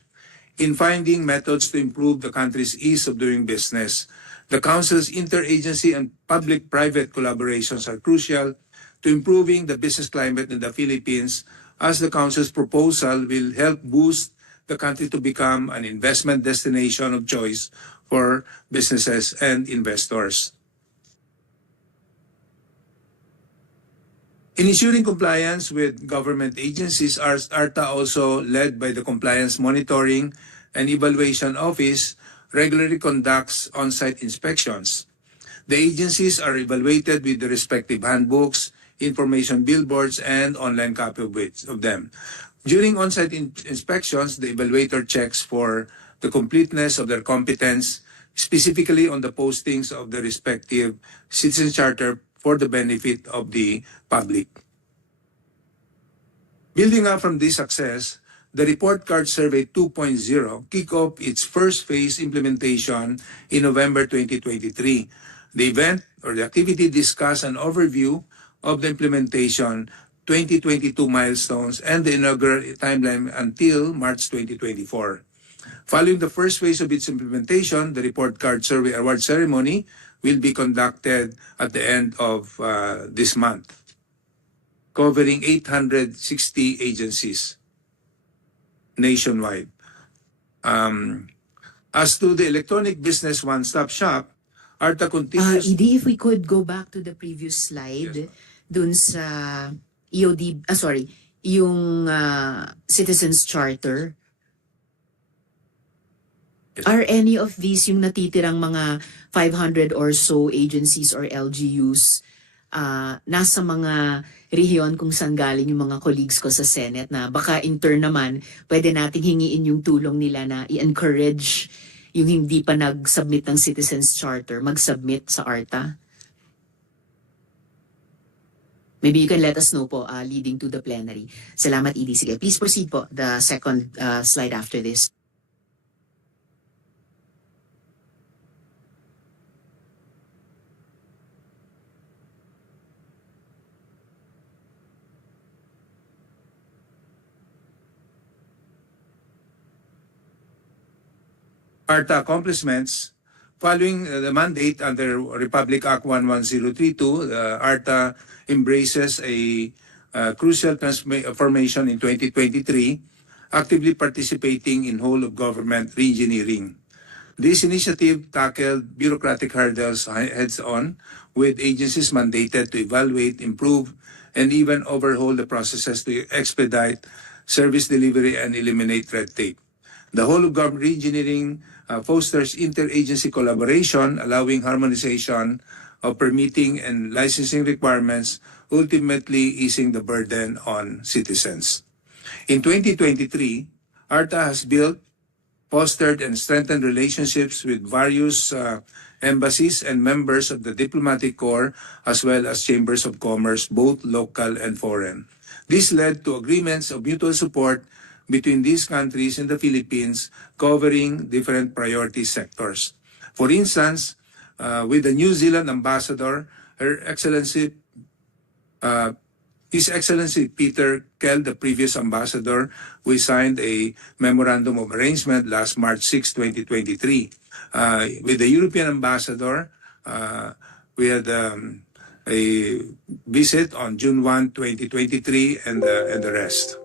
in finding methods to improve the country's ease of doing business. The council's interagency and public-private collaborations are crucial to improving the business climate in the Philippines, as the council's proposal will help boost the country to become an investment destination of choice for businesses and investors. In ensuring compliance with government agencies, ARTA, also led by the Compliance Monitoring and Evaluation Office, regularly conducts on-site inspections. The agencies are evaluated with the respective handbooks, information billboards, and online copy of them. During on-site inspections, the evaluator checks for the completeness of their competence, specifically on the postings of the respective citizen charter for the benefit of the public. Building up from this success, the Report Card Survey 2.0 kicked off its first phase implementation in November 2023. The event or the activity discussed an overview of the implementation, 2022 milestones, and the inaugural timeline until March 2024. Following the first phase of its implementation, the Report Card Survey Award Ceremony will be conducted at the end of this month, covering 860 agencies nationwide. As to the electronic business one-stop shop, ARTA continues... ED, if we could go back to the previous slide, Yes, dun sa EOD, yung Citizens Charter. Yes. Are any of these yung natitirang mga 500 or so agencies or LGUs nasa mga rehiyon kung saan galing yung mga colleagues ko sa Senate na baka in turn naman pwede nating hingiin yung tulong nila na i-encourage yung hindi pa nag-submit ng Citizens Charter, mag-submit sa ARTA? Maybe you can let us know po leading to the plenary. Salamat, ED. Sige, please proceed po. The second slide after this. ARTA accomplishments. Following the mandate under Republic Act 11032, ARTA embraces a crucial transformation in 2023, actively participating in whole-of-government reengineering. This initiative tackled bureaucratic hurdles heads-on, with agencies mandated to evaluate, improve, and even overhaul the processes to expedite service delivery and eliminate red tape. The whole-of-government reengineering fosters interagency collaboration, allowing harmonization of permitting and licensing requirements, ultimately easing the burden on citizens. In 2023, ARTA has built, fostered, and strengthened relationships with various embassies and members of the diplomatic corps, as well as chambers of commerce, both local and foreign. This led to agreements of mutual support between these countries and the Philippines, covering different priority sectors. For instance, with the New Zealand ambassador, His Excellency Peter Kell, the previous ambassador, we signed a memorandum of arrangement last March 6, 2023. With the European ambassador, we had a visit on June 1, 2023, and the rest.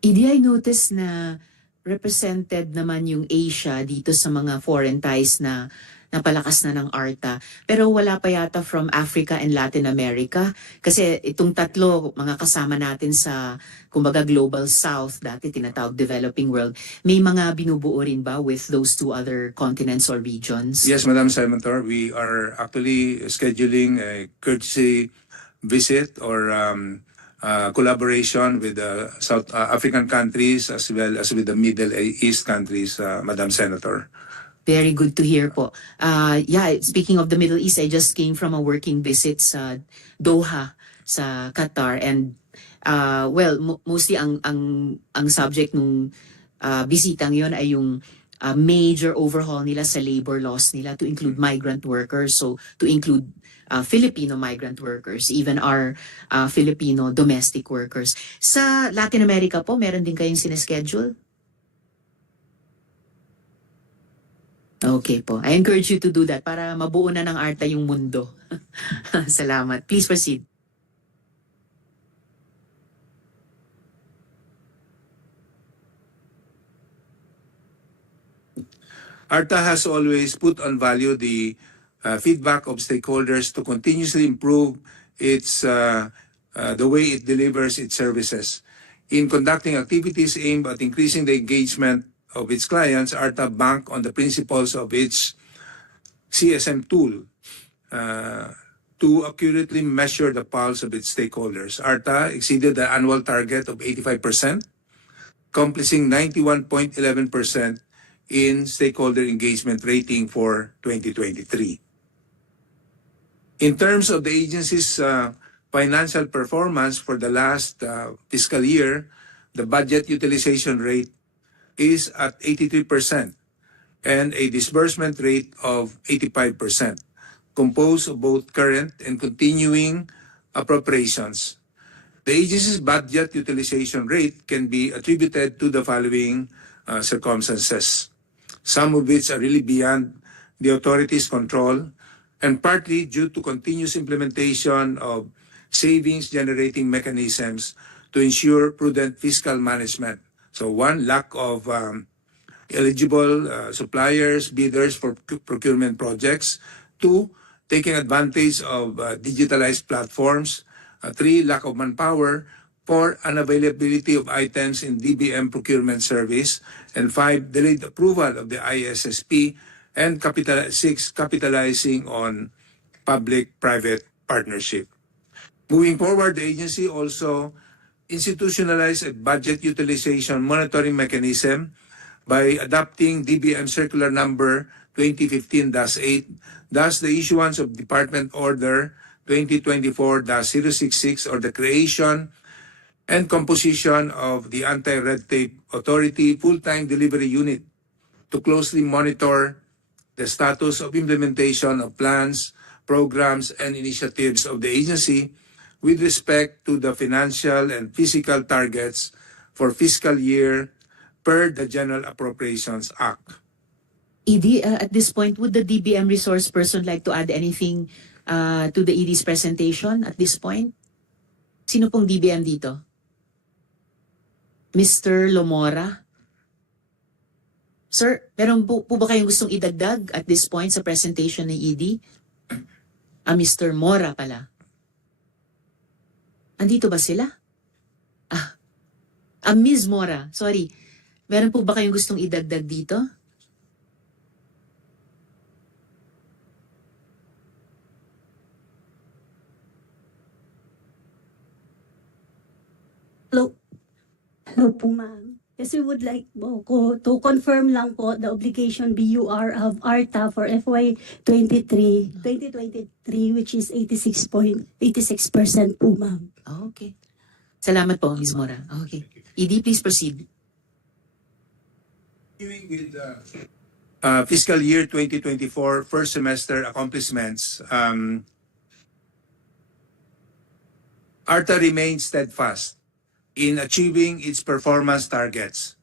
I notice na represented naman yung Asia dito sa mga foreign ties na napalakas na ng ARTA. Pero wala pa yata from Africa and Latin America. Kasi itong tatlo, mga kasama natin sa, kumbaga, Global South, dati tinatawag Developing World, may mga binubuo rin ba with those two other continents or regions? Yes, Madam Senator, we are actually scheduling a courtesy visit or collaboration with the South African countries as well as with the Middle East countries, Madam Senator. Very good to hear po. Yeah, speaking of the Middle East, I just came from a working visit sa Doha, sa Qatar, and well, mostly ang subject nung bisitang yon ay yung major overhaul nila sa labor laws nila to include migrant workers, so to include Filipino migrant workers, even our Filipino domestic workers. Sa Latin America po, meron din kayong sineschedule? Okay po. I encourage you to do that para mabuo na ng ARTA yung mundo. Salamat. Please proceed. ARTA has always put on value the feedback of stakeholders to continuously improve its the way it delivers its services. In conducting activities aimed at increasing the engagement of its clients, ARTA bank on the principles of its CSM tool to accurately measure the pulse of its stakeholders. ARTA exceeded the annual target of 85%, accomplishing 91.11% in stakeholder engagement rating for 2023. In terms of the agency's financial performance for the last fiscal year, the budget utilization rate is at 83% and a disbursement rate of 85%, composed of both current and continuing appropriations. The agency's budget utilization rate can be attributed to the following circumstances, some of which are really beyond the authority's control and partly due to continuous implementation of savings-generating mechanisms to ensure prudent fiscal management. So one, lack of eligible suppliers, bidders for procurement projects. Two, taking advantage of digitalized platforms. Three, lack of manpower. Four, unavailability of items in DBM procurement service. And five, delayed approval of the ISSP. And six, capitalizing on public-private partnership. Moving forward, the agency also institutionalized a budget utilization monitoring mechanism by adopting DBM Circular Number 2015-8, thus the issuance of Department Order 2024-066 or the creation and composition of the Anti-Red Tape Authority Full-Time Delivery Unit to closely monitor the status of implementation of plans, programs, and initiatives of the agency with respect to the financial and physical targets for fiscal year per the General Appropriations Act. ED, at this point, would the DBM resource person like to add anything to the ED's presentation at this point? Sino pong DBM dito? Mr. Lomora? Sir, meron po ba kayong gustong idagdag at this point sa presentation ni ED? Mr. Mora pala. Andito ba sila? Ms. Mora, sorry. Meron po ba kayong gustong idagdag dito? Hello. Hello po, ma'am. Yes, we would like po to confirm lang po the obligation BUR of ARTA for FY 2023, which is 86% po, ma'am. Okay. Salamat po, Ms. Mora. Okay. ED, please proceed. Continuing with fiscal year 2024 first semester accomplishments, ARTA remains steadfast in achieving its performance targets,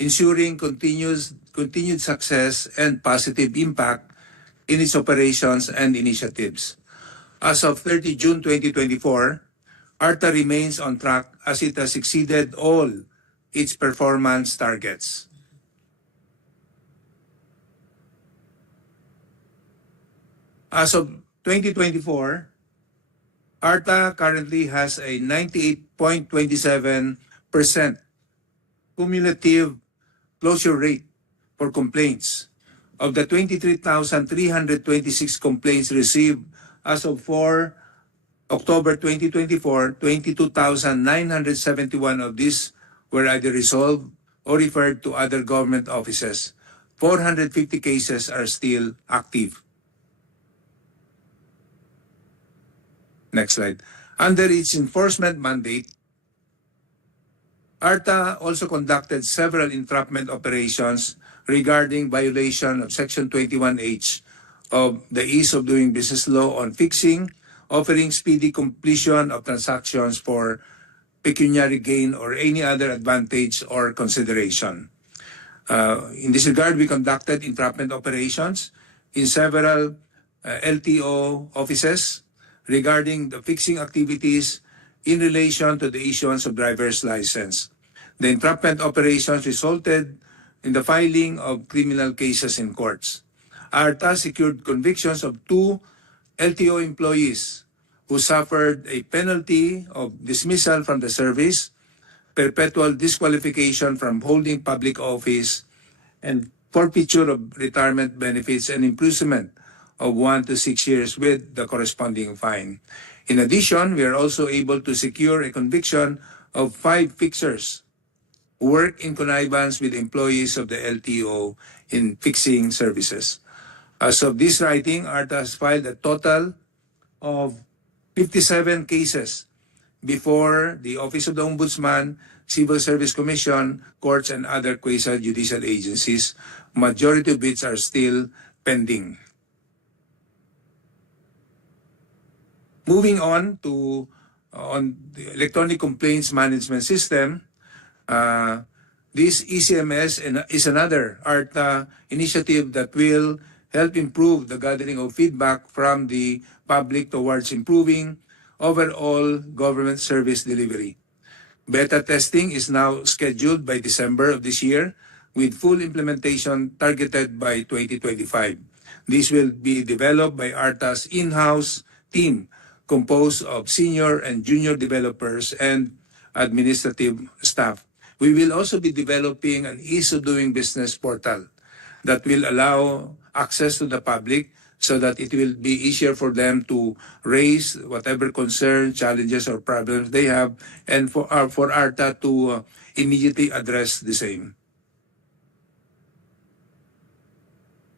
ensuring continued success and positive impact in its operations and initiatives. As of 30 June 2024, ARTA remains on track as it has exceeded all its performance targets. As of 2024, ARTA currently has a 98.27% cumulative closure rate for complaints. Of the 23,326 complaints received as of 4 October 2024, 22,971 of these were either resolved or referred to other government offices. 450 cases are still active. Next slide. Under its enforcement mandate, ARTA also conducted several entrapment operations regarding violation of Section 21H of the Ease of Doing Business Law on fixing, offering speedy completion of transactions for pecuniary gain or any other advantage or consideration. In this regard, we conducted entrapment operations in several LTO offices regarding the fixing activities in relation to the issuance of driver's license. The entrapment operations resulted in the filing of criminal cases in courts. ARTA secured convictions of 2 LTO employees who suffered a penalty of dismissal from the service, perpetual disqualification from holding public office, and forfeiture of retirement benefits and imprisonment of 1 to 6 years with the corresponding fine. In addition, we are also able to secure a conviction of 5 fixers who work in connivance with employees of the LTO in fixing services. As of this writing, ARTA has filed a total of 57 cases before the Office of the Ombudsman, Civil Service Commission, courts, and other quasi-judicial agencies, majority of which are still pending. Moving on to the electronic complaints management system, this ECMS is another ARTA initiative that will help improve the gathering of feedback from the public towards improving overall government service delivery. Beta testing is now scheduled by December of this year, with full implementation targeted by 2025. This will be developed by ARTA's in-house team composed of senior and junior developers and administrative staff. We will also be developing an ease of doing business portal that will allow access to the public so that it will be easier for them to raise whatever concern, challenges, or problems they have, and for ARTA to immediately address the same.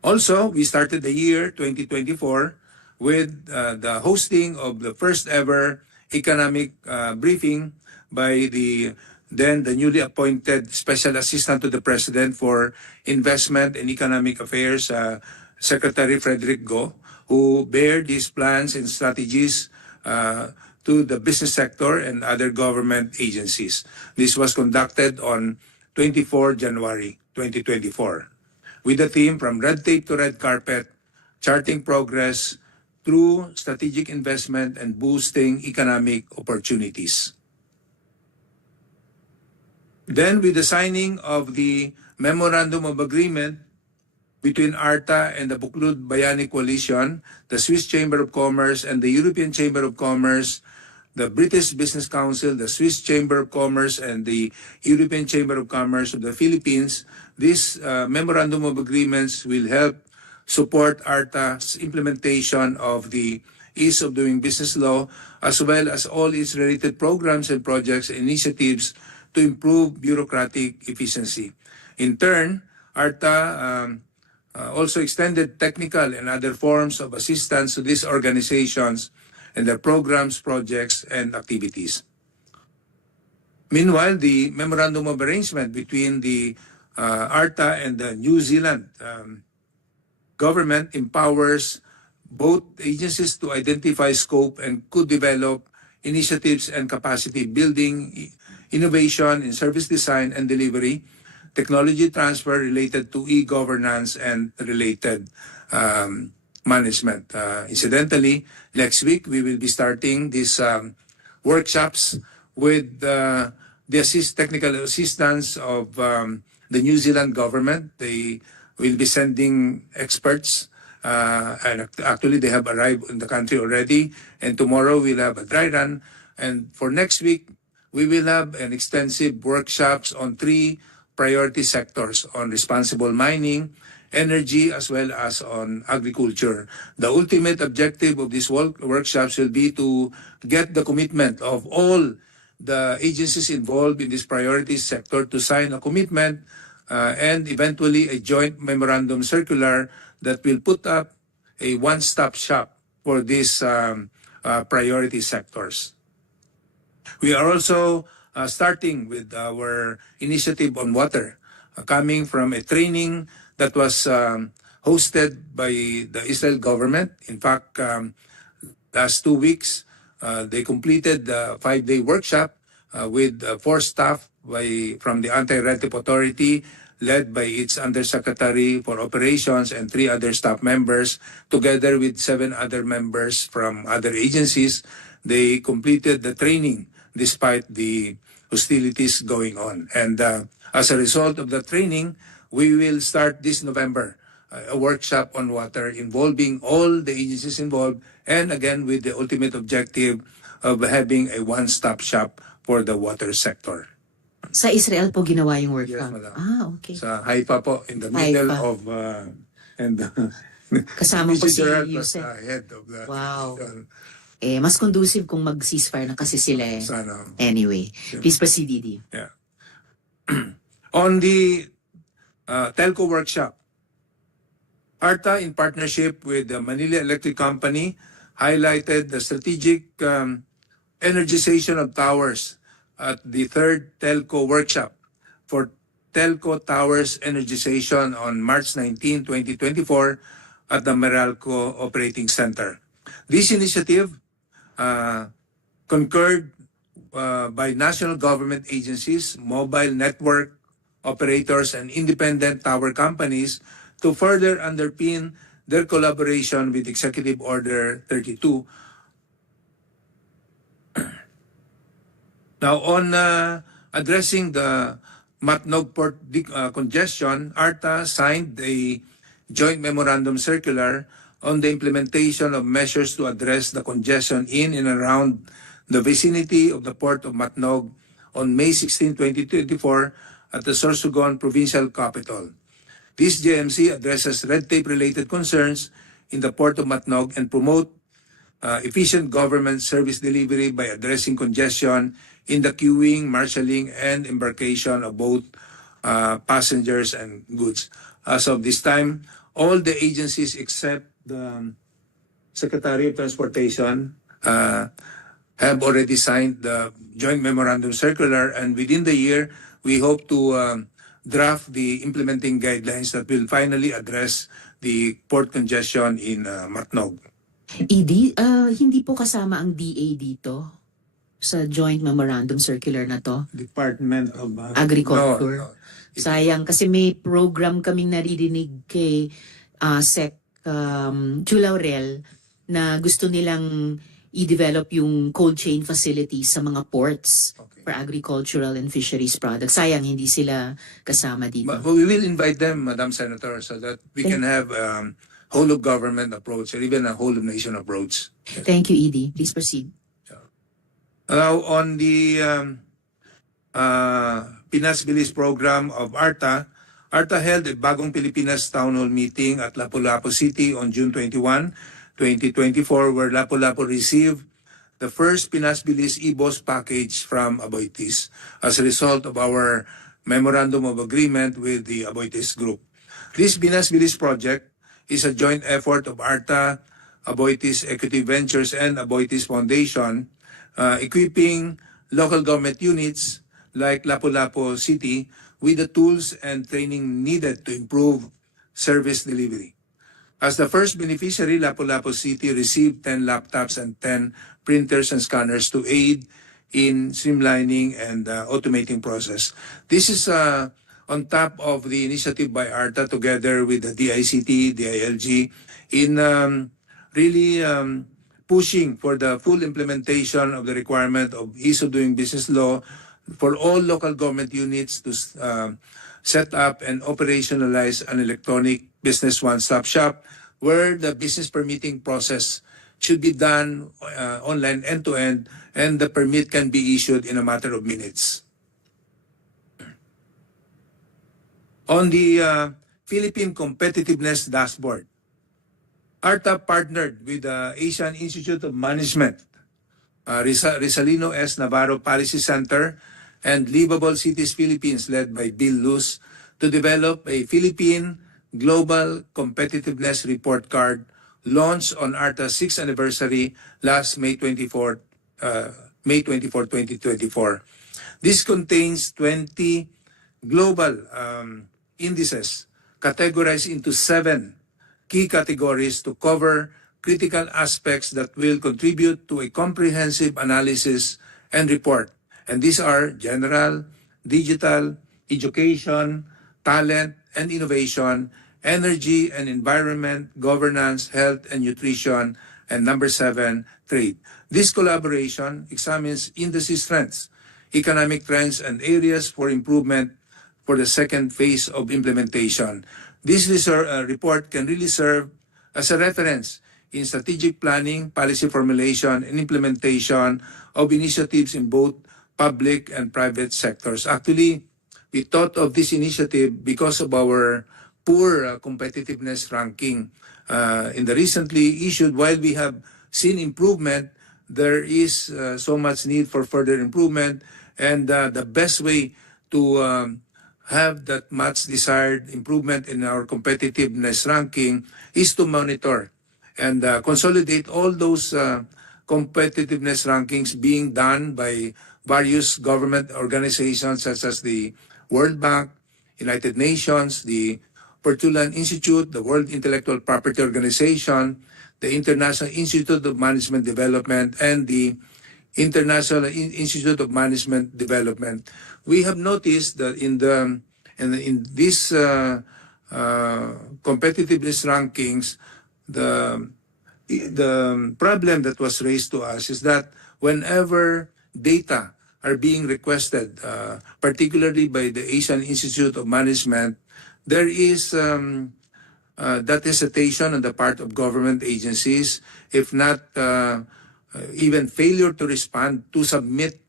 Also, we started the year 2024 with the hosting of the first ever economic briefing by the newly appointed Special Assistant to the President for Investment and Economic Affairs, Secretary Frederick Go, who bared his plans and strategies to the business sector and other government agencies. This was conducted on 24 January 2024 with the theme From Red Tape to Red Carpet, Charting Progress through Strategic Investment and Boosting Economic Opportunities. Then, with the signing of the Memorandum of Agreement between ARTA and the Buklod Bayani Coalition, the Swiss Chamber of Commerce and the European Chamber of Commerce, the British Business Council, the Swiss Chamber of Commerce, and the European Chamber of Commerce of the Philippines, this Memorandum of Agreements will help support ARTA's implementation of the Ease of Doing Business Law, as well as all its related programs and projects and initiatives to improve bureaucratic efficiency. In turn, ARTA also extended technical and other forms of assistance to these organizations and their programs, projects, and activities. Meanwhile, the Memorandum of Arrangement between the ARTA and the New Zealand government empowers both agencies to identify scope and could develop initiatives and capacity building, innovation in service design and delivery, technology transfer related to e-governance and related management. Incidentally, next week we will be starting these workshops with the technical assistance of the New Zealand government. They will be sending experts And actually, they have arrived in the country already. And tomorrow we'll have a dry run. And for next week, we will have an extensive workshops on 3 priority sectors: on responsible mining, energy, as well as on agriculture. The ultimate objective of these workshops will be to get the commitment of all the agencies involved in this priority sector to sign a commitment and eventually a joint memorandum circular that will put up a one-stop shop for these priority sectors. We are also starting with our initiative on water, coming from a training that was hosted by the Israel government. In fact, last 2 weeks, they completed the 5-day workshop with 4 staff from the Anti-RETIP Authority, led by its Undersecretary for Operations and 3 other staff members, together with 7 other members from other agencies. They completed the training despite the hostilities going on. And as a result of the training, we will start this November a workshop on water involving all the agencies involved, and again with the ultimate objective of having a one-stop shop for the water sector. Sa Israel po ginawa yung Yes, workshop? madam. Okay. Sa Haifa po, in the middle Haifa. of and Kasama po si Gerald was Yusef. head of the Wow. Mas conducive kung mag-ceasefire na kasi sila eh. Sana. Anyway, please proceed, Didi. Yeah. On the telco workshop, ARTA, in partnership with the Manila Electric Company, highlighted the strategic energization of towers at the 3rd telco workshop for telco towers energization on March 19, 2024 at the Meralco Operating Center. This initiative concurred by national government agencies, mobile network operators, and independent tower companies to further underpin their collaboration with Executive Order 32. Now, on addressing the Matnog Port congestion, ARTA signed a joint memorandum circular on the implementation of measures to address the congestion in and around the vicinity of the Port of Matnog on May 16, 2024 at the Sorsogon Provincial Capital. This JMC addresses red tape-related concerns in the Port of Matnog and promote efficient government service delivery by addressing congestion in the queuing, marshalling, and embarkation of both passengers and goods. As of this time, all the agencies except the Secretary of Transportation have already signed the joint memorandum circular, and within the year, we hope to draft the implementing guidelines that will finally address the port congestion in Matnog. ED, hindi po kasama ang DA dito sa joint memorandum circular na to? Department of Agriculture. No. Sayang, kasi may program kaming naririnig kay Sec Chulaurel na gusto nilang i-develop yung cold chain facilities sa mga ports for agricultural and fisheries products. Sayang, hindi sila kasama dito. But we will invite them, Madam Senator, so that we can have whole of government approach or even a whole of nation approach. Thank you, ED. Please proceed. Now, on the Pinas Bilis program of ARTA, ARTA held a Bagong Pilipinas Town Hall meeting at Lapu-Lapu City on June 21, 2024, where Lapu-Lapu received the first Pinas Bilis EBOS package from Aboitiz as a result of our Memorandum of Agreement with the Aboitiz Group. This Pinas Bilis project is a joint effort of ARTA, Aboitiz Equity Ventures, and Aboitiz Foundation, equipping local government units like Lapu-Lapu City with the tools and training needed to improve service delivery. As the first beneficiary, Lapu-Lapu City received 10 laptops and 10 printers and scanners to aid in streamlining and automating process. This is on top of the initiative by ARTA together with the DICT, DILG, in really pushing for the full implementation of the requirement of ease of doing business law for all local government units to set up and operationalize an electronic business one-stop shop where the business permitting process should be done online end-to-end, and the permit can be issued in a matter of minutes. On the Philippine Competitiveness Dashboard, ARTA partnered with the Asian Institute of Management, Risalino S. Navarro Policy Center, and Livable Cities Philippines, led by Bill Luz, to develop a Philippine Global Competitiveness Report Card launched on ARTA's 6th anniversary last May 24, 2024. This contains 20 global indices categorized into 7 key categories to cover critical aspects that will contribute to a comprehensive analysis and report. And these are general, digital, education, talent and innovation, energy and environment, governance, health and nutrition, and number 7, trade. This collaboration examines industry strengths, economic trends, and areas for improvement for the second phase of implementation. This report can really serve as a reference in strategic planning, policy formulation, and implementation of initiatives in both public and private sectors. Actually, we thought of this initiative because of our poor competitiveness ranking. In the recently issued, while we have seen improvement, there is so much need for further improvement, and the best way to have that much desired improvement in our competitiveness ranking is to monitor and consolidate all those competitiveness rankings being done by various government organizations such as the World Bank, United Nations, the Portulan Institute, the World Intellectual Property Organization, the International Institute of Management Development, and the International Institute of Management Development. We have noticed that in this competitiveness rankings, the problem that was raised to us is that whenever data are being requested, particularly by the Asian Institute of Management, there is that hesitation on the part of government agencies, if not even failure to respond to submit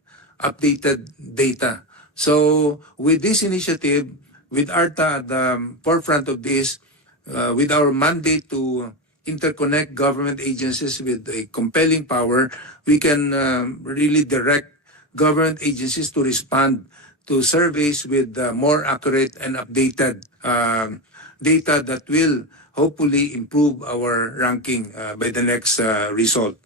updated data. So with this initiative, with ARTA at the forefront of this, with our mandate to interconnect government agencies with a compelling power, we can really direct government agencies to respond to surveys with more accurate and updated data that will hopefully improve our ranking by the next result.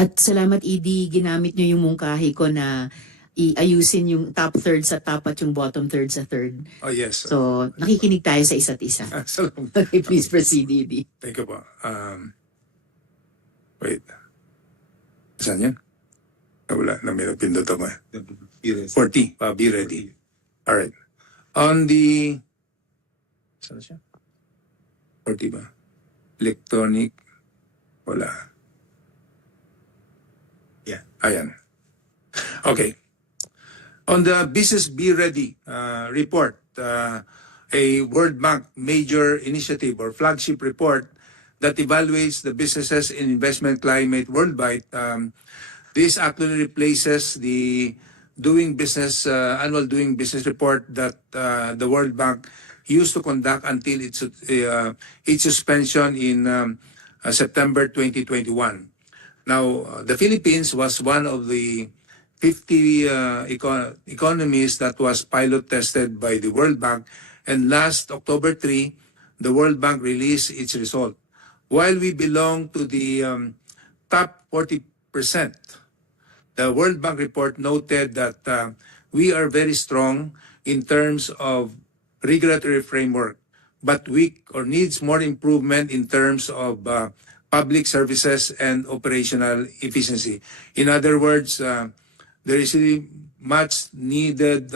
At salamat, ED, ginamit nyo yung mungkahi ko na iayusin yung top third sa top at yung bottom third sa third. Oh, yes. So, nakikinig tayo sa isa't isa. Salamat. Okay, please proceed, ED. Thank you po. Wait. Saan yan? Wala, may pindot ako eh. 40. Be ready. All right. On the... Saan siya? 40 ba? Electronic. Wala. Yeah. Ayan. Okay. On the Business Be Ready report, a World Bank major initiative or flagship report that evaluates the businesses in investment climate worldwide, this actually replaces the annual doing business report that the World Bank used to conduct until its suspension in September 2021. Now, the Philippines was one of the 50 economies that was pilot tested by the World Bank, and last October 3, the World Bank released its result. While we belong to the top 40%, the World Bank report noted that we are very strong in terms of regulatory framework, but weak or needs more improvement in terms of public services and operational efficiency. In other words, there is really much needed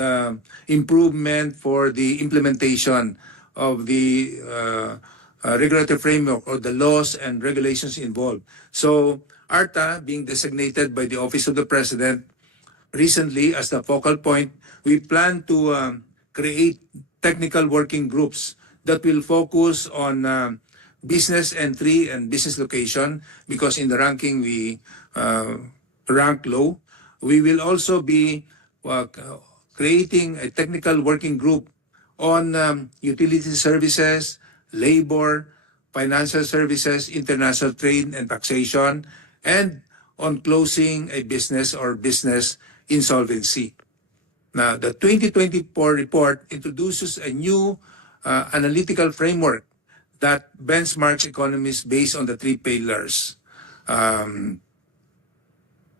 improvement for the implementation of the regulatory framework or the laws and regulations involved. So ARTA, being designated by the Office of the President recently as the focal point, we plan to create technical working groups that will focus on business entry and business location, because in the ranking we rank low. We will also be creating a technical working group on utility services, labor, financial services, international trade and taxation, and on closing a business or business insolvency. Now, the 2024 report introduces a new analytical framework that benchmarks economies based on the three pillars: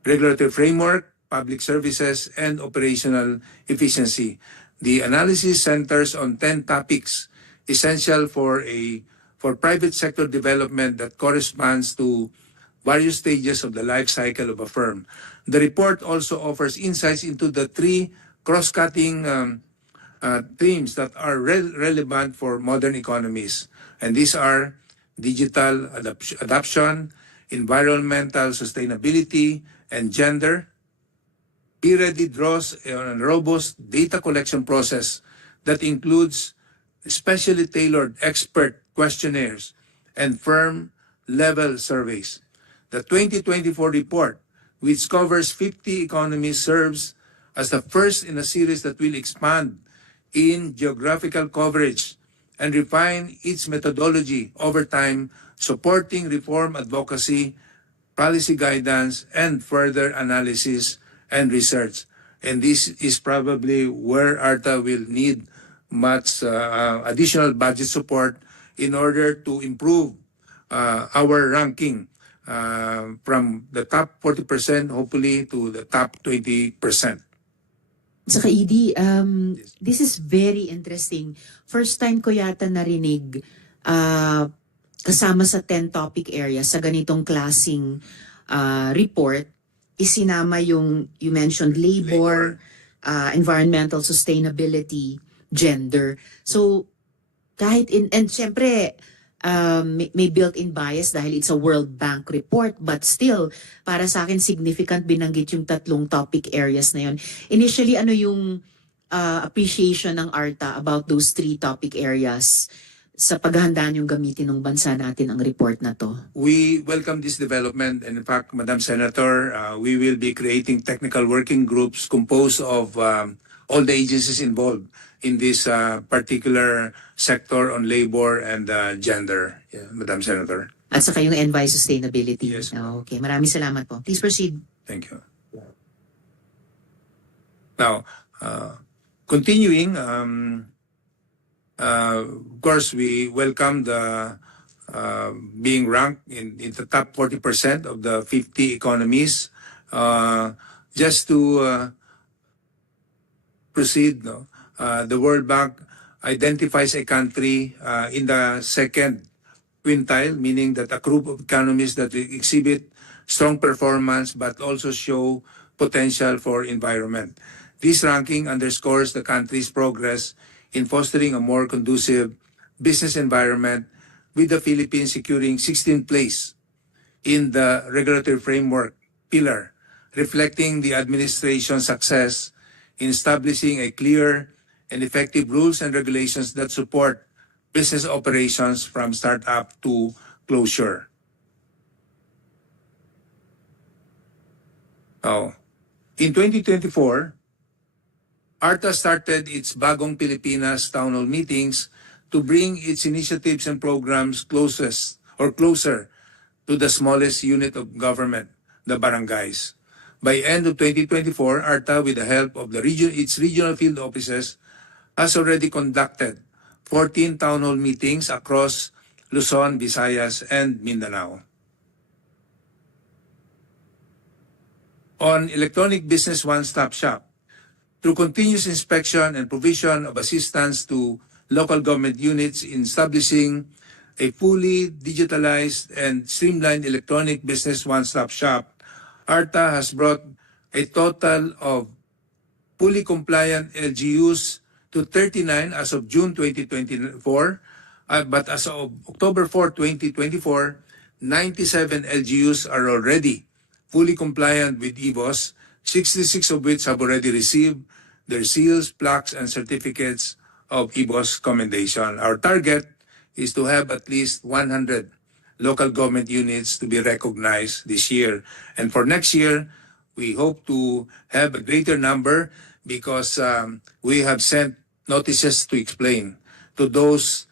regulatory framework, public services, and operational efficiency. The analysis centers on 10 topics essential for private sector development that corresponds to various stages of the life cycle of a firm. The report also offers insights into the three cross-cutting themes that are relevant for modern economies. And these are digital adoption, environmental sustainability, and gender. Be-Ready draws on a robust data collection process that includes specially tailored expert questionnaires and firm-level surveys. The 2024 report, which covers 50 economies, serves as the first in a series that will expand in geographical coverage and refine its methodology over time, supporting reform advocacy, policy guidance, and further analysis and research. And this is probably where ARTA will need much additional budget support in order to improve our ranking from the top 40%, hopefully, to the top 20%. Saka ED, this is very interesting. First time ko yata narinig kasama sa 10 topic areas sa ganitong klasing report, isinama yung, you mentioned labor, environmental sustainability, gender. So, kahit and syempre, may built-in bias dahil it's a World Bank report, but still, para sa akin, significant binanggit yung tatlong topic areas na yun. Initially, ano yung appreciation ng ARTA about those 3 topic areas sa paghahandaan yung gamitin ng bansa natin ang report na to? We welcome this development, and in fact, Madam Senator, we will be creating technical working groups composed of all the agencies involved in this particular sector on labor and gender, Madam Senator. At saka yung envy sustainability. Yes. Okay, maraming salamat po. Please proceed. Thank you. Now, continuing, of course, we welcome the being ranked in the top 40% of the 50 economies. Just to proceed, the World Bank identifies a country in the second quintile, meaning that a group of economies that exhibit strong performance but also show potential for environment. This ranking underscores the country's progress in fostering a more conducive business environment, with the Philippines securing 16th place in the regulatory framework pillar, reflecting the administration's success in establishing a clear and effective rules and regulations that support business operations from startup to closure. In 2024, ARTA started its Bagong Pilipinas town hall meetings to bring its initiatives and programs closer to the smallest unit of government, the barangays. By end of 2024, ARTA, with the help of its regional field offices, has already conducted 14 town hall meetings across Luzon, Visayas, and Mindanao. On electronic business one-stop shop, through continuous inspection and provision of assistance to local government units in establishing a fully digitalized and streamlined electronic business one-stop shop, ARTA has brought a total of fully compliant LGUs to 39 as of June 2024, but as of October 4, 2024, 97 LGUs are already fully compliant with EBOS, 66 of which have already received their seals, plaques, and certificates of EBOS commendation. Our target is to have at least 100 local government units to be recognized this year. And for next year, we hope to have a greater number because we have sent notices to explain to those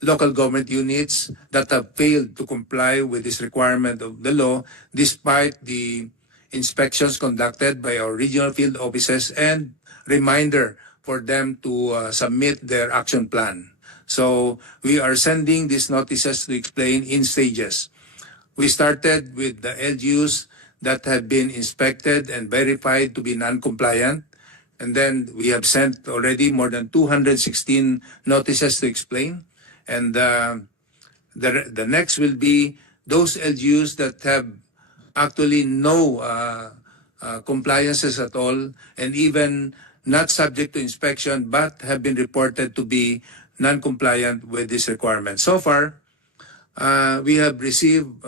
local government units that have failed to comply with this requirement of the law despite the inspections conducted by our regional field offices and reminder for them to submit their action plan. So we are sending these notices to explain in stages. We started with the LGUs that have been inspected and verified to be non-compliant. And then we have sent already more than 216 notices to explain. And the next will be those LGUs that have actually no compliances at all and even not subject to inspection but have been reported to be non-compliant with this requirement. So far, we have received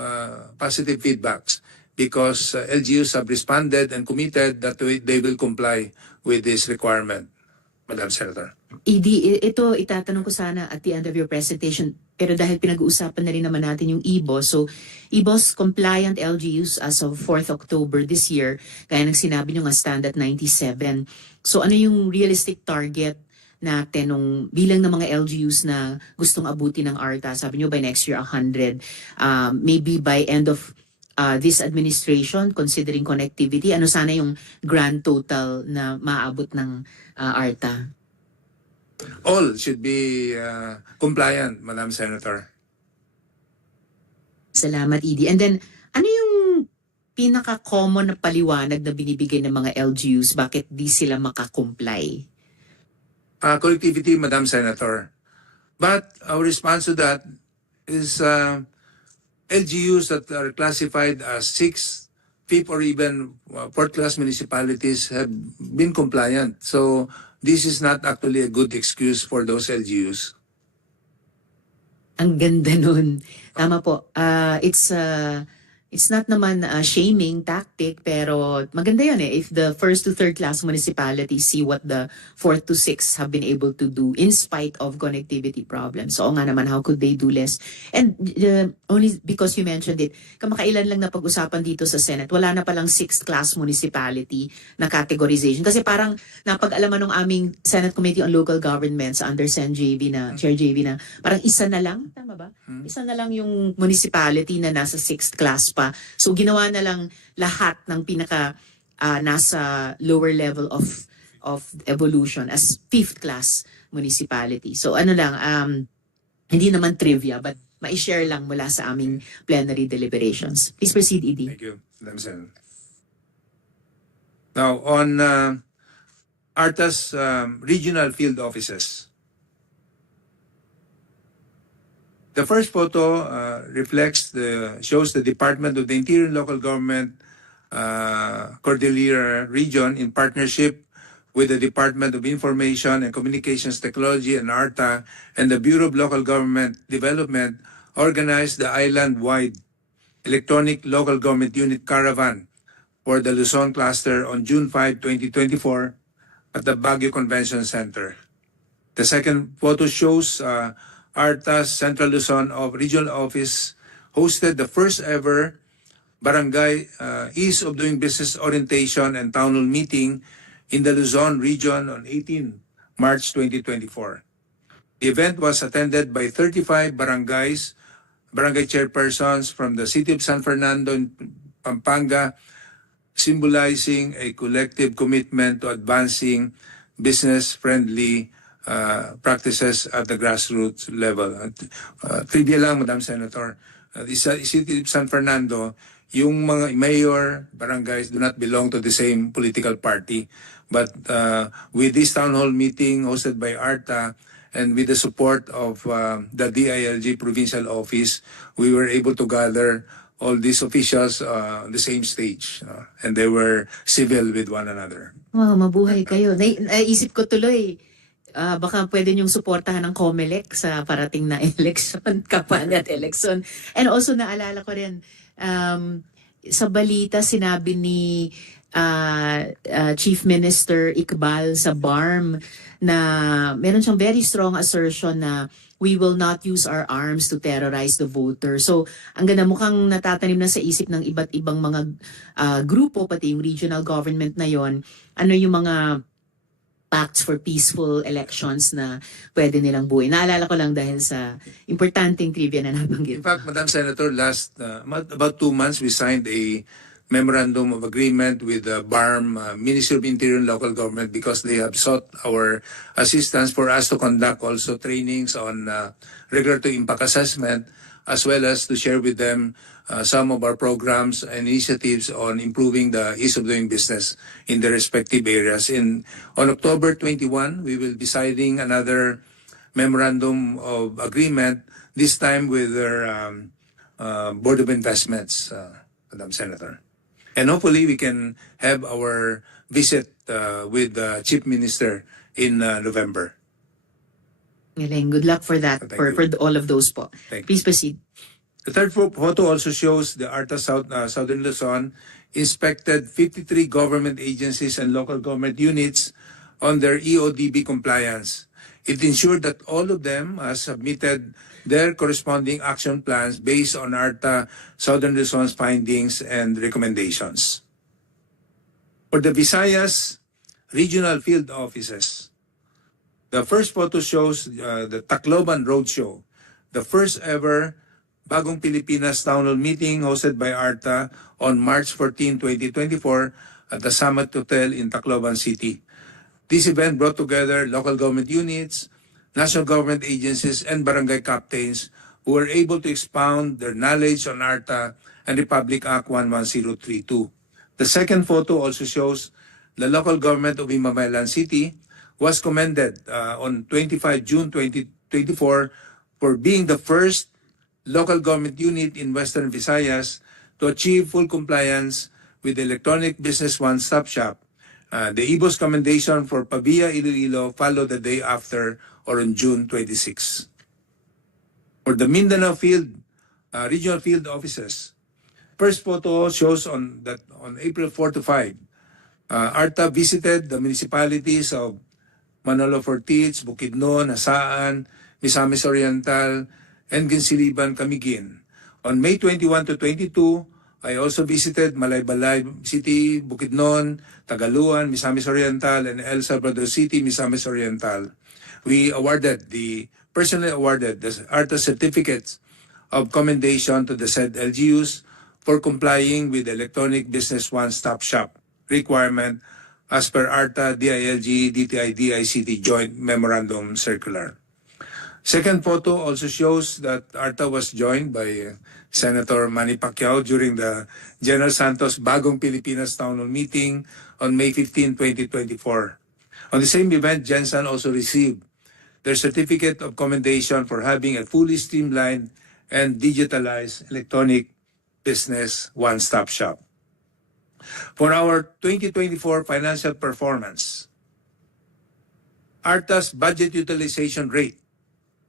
positive feedbacks because LGUs have responded and committed that they will comply with this requirement, Madam Senator. Ito itatanong ko sana at the end of your presentation, pero dahil pinag-uusapan na rin naman natin yung EBOS, so EBOS compliant LGUs as of 4th October this year, kaya nang sinabi nyo nga stand at 97. So ano yung realistic target natin nung bilang ng mga LGUs na gustong abuti ng ARTA? Sabi nyo by next year 100, maybe by end of this administration, considering connectivity, ano sana yung grand total na maabot ng ARTA? All should be compliant, Madam Senator. Salamat, Edie. And then, ano yung pinaka-common na paliwanag na binibigay ng mga LGUs? Bakit di sila makakomply? Connectivity, Madam Senator. But our response to that is LGUs that are classified as 6th, 5th, or even 4th-class municipalities have been compliant. So this is not actually a good excuse for those LGUs. Ang ganda nun. Tama po. It's not naman a shaming tactic, pero maganda yun eh. If the 1st to 3rd class municipalities see what the 4th to 6th have been able to do in spite of connectivity problems. So nga naman, how could they do less? And only because you mentioned it, kamakailan lang na pag-usapan dito sa Senate, wala na palang 6th class municipality na categorization. Kasi parang napag-alaman ng aming Senate Committee on Local Governments under Sen JV na, Chair JV na, parang isa na lang, tama ba? Isa na lang yung municipality na nasa 6th class pa. So ginawa na lang lahat ng pinaka nasa lower level of evolution as 5th class municipality. So ano lang, hindi naman trivia but ma-share lang mula sa aming plenary deliberations. Please proceed, Edie. Thank you, Madam Senator. Now, on ARTA's regional field offices, the first photo shows the Department of the Interior and Local Government Cordillera Region in partnership with the Department of Information and Communications Technology and ARTA and the Bureau of Local Government Development organized the island-wide Electronic Local Government Unit Caravan for the Luzon Cluster on June 5, 2024 at the Baguio Convention Center. The second photo shows ARTA's Central Luzon Regional Office hosted the first ever Barangay Ease of Doing Business Orientation and Town Hall Meeting in the Luzon region on 18 March 2024. The event was attended by 35 barangay chairpersons from the city of San Fernando and Pampanga, symbolizing a collective commitment to advancing business-friendly practices at the grassroots level. Trivia lang, Madam Senator. The city of San Fernando, yung mga mayor, barangays do not belong to the same political party. But with this town hall meeting hosted by ARTA and with the support of the DILG provincial office, we were able to gather all these officials on the same stage. And they were civil with one another. Wow, mabuhay kayo. Naisip ko tuloy, baka pwede niyong suportahan ng COMELEC sa parating na election, kampanya at election. And also naalala ko rin, sa balita sinabi ni Chief Minister Iqbal sa BARM na meron siyang very strong assertion na we will not use our arms to terrorize the voter. So, ang ganda mukhang natatanim na sa isip ng iba't ibang mga grupo, pati yung regional government na yon, ano yung mga pacts for peaceful elections na pwede nilang buuin. Naalala ko lang dahil sa importanteng trivia na nabanggit. In fact, Madam Senator, about 2 months, we signed a memorandum of agreement with the BARM, Ministry of Interior and Local Government, because they have sought our assistance for us to conduct also trainings on regulatory impact assessment, as well as to share with them some of our programs and initiatives on improving the ease of doing business in the respective areas. On October 21, we will be signing another memorandum of agreement, this time with their Board of Investments, Madam Senator. And hopefully we can have our visit with the Chief Minister in November. Galing. Good luck for that, Thank for you. all of those po. Thank you. Please proceed. The third photo also shows the ARTA Southern Luzon inspected 53 government agencies and local government units on their EODB compliance. It ensured that all of them submitted their corresponding action plans based on ARTA Southern Luzon's findings and recommendations. For the Visayas regional field offices, the first photo shows the Tacloban Roadshow, the first ever Bagong Pilipinas Town Hall meeting hosted by ARTA on March 14, 2024 at the Summit Hotel in Tacloban City. This event brought together local government units, national government agencies, and barangay captains who were able to expound their knowledge on ARTA and Republic Act 11032. The second photo also shows the local government of Imamaylan City was commended on 25 June 2024 for being the first local government unit in Western Visayas to achieve full compliance with the Electronic Business One-Stop Shop. The IBO's commendation for Pabia Iloilo followed the day after, or on June 26. For the Mindanao regional field offices, first photo shows on April 4 to 5, ARTA visited the municipalities of Manolo Fortich, Bukidnon, Hasaan, Misamis Oriental, and Ginsiliban, Camiguin. On May 21 to 22, I also visited Malaybalay City, Bukidnon, Tagaluan, Misamis Oriental, and El Salvador City, Misamis Oriental. We personally awarded the ARTA certificates of commendation to the said LGUs for complying with the Electronic Business One-Stop Shop requirement as per ARTA DILG DTI DICT Joint Memorandum Circular. Second photo also shows that ARTA was joined by Senator Manny Pacquiao during the General Santos Bagong Pilipinas Town Hall meeting on May 15, 2024. On the same event, Jensen also received their certificate of commendation for having a fully streamlined and digitalized electronic business one-stop shop. For our 2024 financial performance, ARTA's budget utilization rate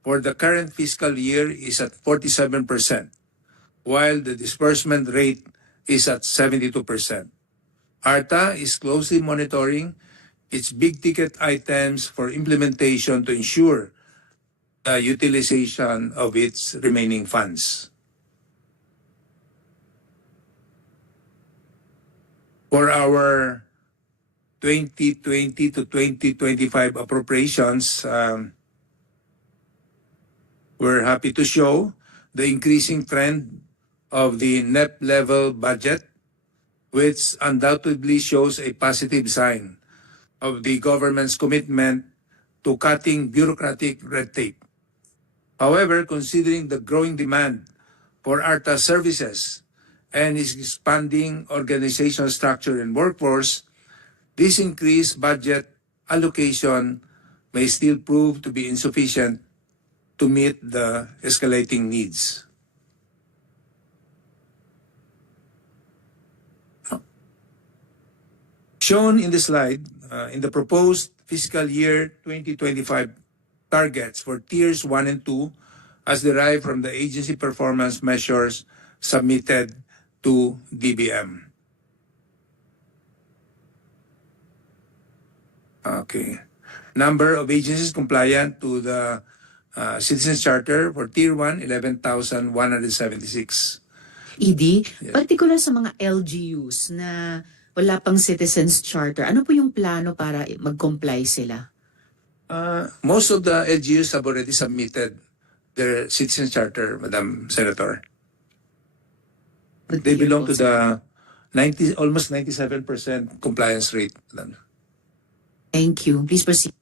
for the current fiscal year is at 47%, while the disbursement rate is at 72%. ARTA is closely monitoring its big-ticket items for implementation to ensure the utilization of its remaining funds. For our 2020 to 2025 appropriations, we're happy to show the increasing trend of the net level budget, which undoubtedly shows a positive sign of the government's commitment to cutting bureaucratic red tape. However, considering the growing demand for ARTA services and its expanding organizational structure and workforce, this increased budget allocation may still prove to be insufficient to meet the escalating needs. Shown in the slide, in the proposed fiscal year 2025 targets for tiers 1 and 2 as derived from the agency performance measures submitted to DBM. Okay. Number of agencies compliant to the Citizens Charter for Tier 1, 11,176. ED, Yes. particular sa mga LGUs na wala pang Citizens Charter, ano po yung plano para mag-comply sila? Most of the LGUs have already submitted their Citizens Charter, Madam Senator. They belong to the almost 97% compliance rate, Madam. Thank you. Please proceed.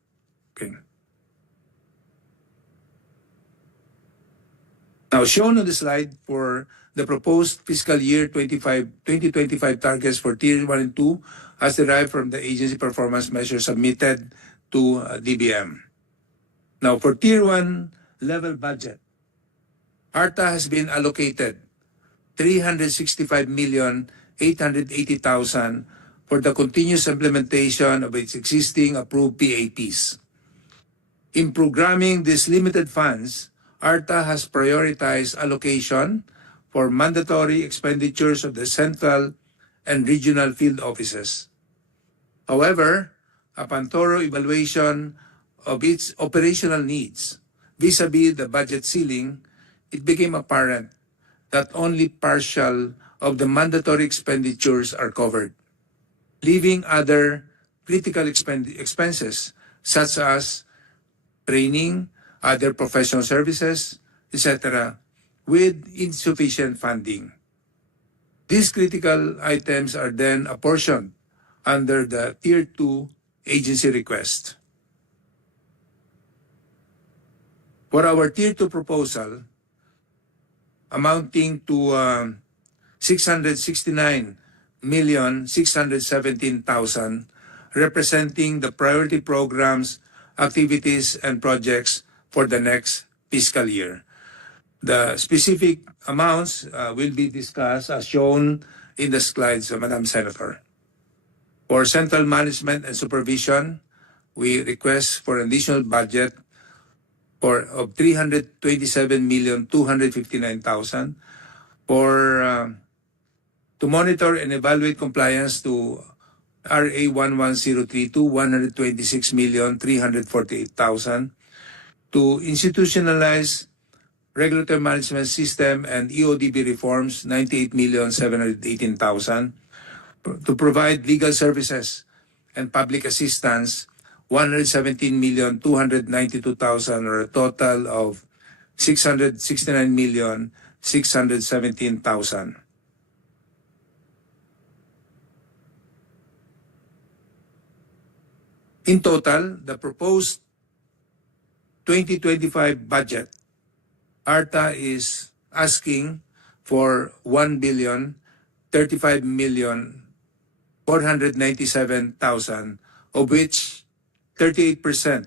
Okay. Now, shown on the slide for the proposed fiscal year 2025 targets for Tier 1 and 2 as derived from the agency performance measure submitted to DBM. Now, for Tier 1 level budget, ARTA has been allocated 365,880,000 for the continuous implementation of its existing approved PAPs. In programming these limited funds, ARTA has prioritized allocation for mandatory expenditures of the central and regional field offices. However, upon thorough evaluation of its operational needs vis-a-vis the budget ceiling, it became apparent that only partial of the mandatory expenditures are covered, leaving other critical expenses such as training, other professional services, etc., with insufficient funding. These critical items are then apportioned under the Tier 2 agency request. For our Tier 2 proposal, amounting to 669,617,000, representing the priority programs, activities, and projects for the next fiscal year. The specific amounts will be discussed as shown in the slides, Madam Senator. For central management and supervision, we request for an additional budget of 327,259,000 to monitor and evaluate compliance to RA 11032, 126,348,000 to institutionalize regulatory management system and EODB reforms, 98,718,000 to provide legal services and public assistance, 117,292,000, or a total of 669,617,000. In total, the proposed 2025 budget, ARTA is asking for 1,035,497,000, of which 38%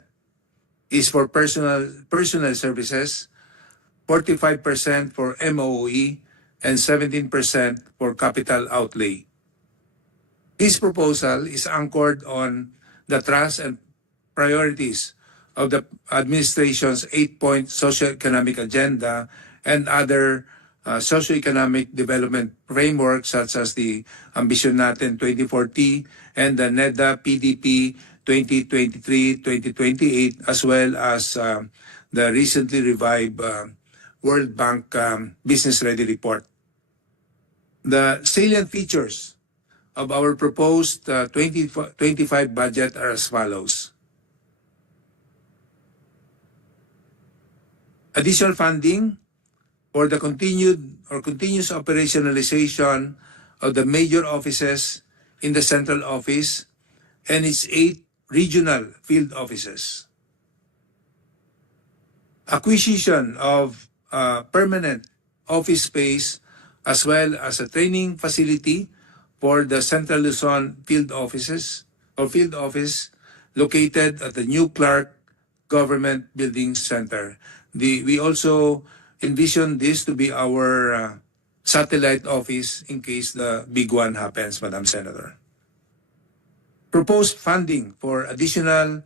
is for personal services, 45% for MOE, and 17% for capital outlay. This proposal is anchored on the trust and priorities of the administration's 8-point socioeconomic agenda and other socioeconomic development frameworks such as the Ambisyon Natin 2040 and the NEDA PDP 2023-2028, as well as the recently revived World Bank Business Ready Report. The salient features of our proposed 2025 budget are as follows. Additional funding for the continuous operationalization of the major offices in the central office and its 8 regional field offices. Acquisition of permanent office space as well as a training facility for the Central Luzon field office located at the New Clark Government Building Center. We also envision this to be our satellite office in case the big one happens, Madam Senator. Proposed funding for additional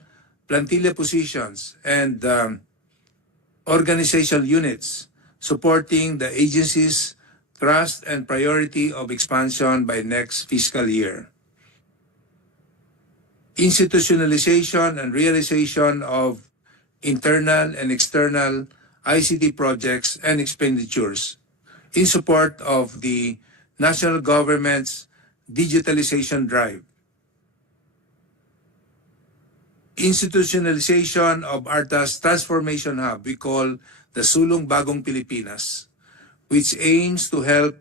plantilla positions and organizational units supporting the agency's thrust and priority of expansion by next fiscal year. institutionalization and realization of internal and external ICT projects and expenditures in support of the national government's digitalization drive. Institutionalization of ARTA's Transformation Hub, we call the Sulong Bagong Pilipinas, which aims to help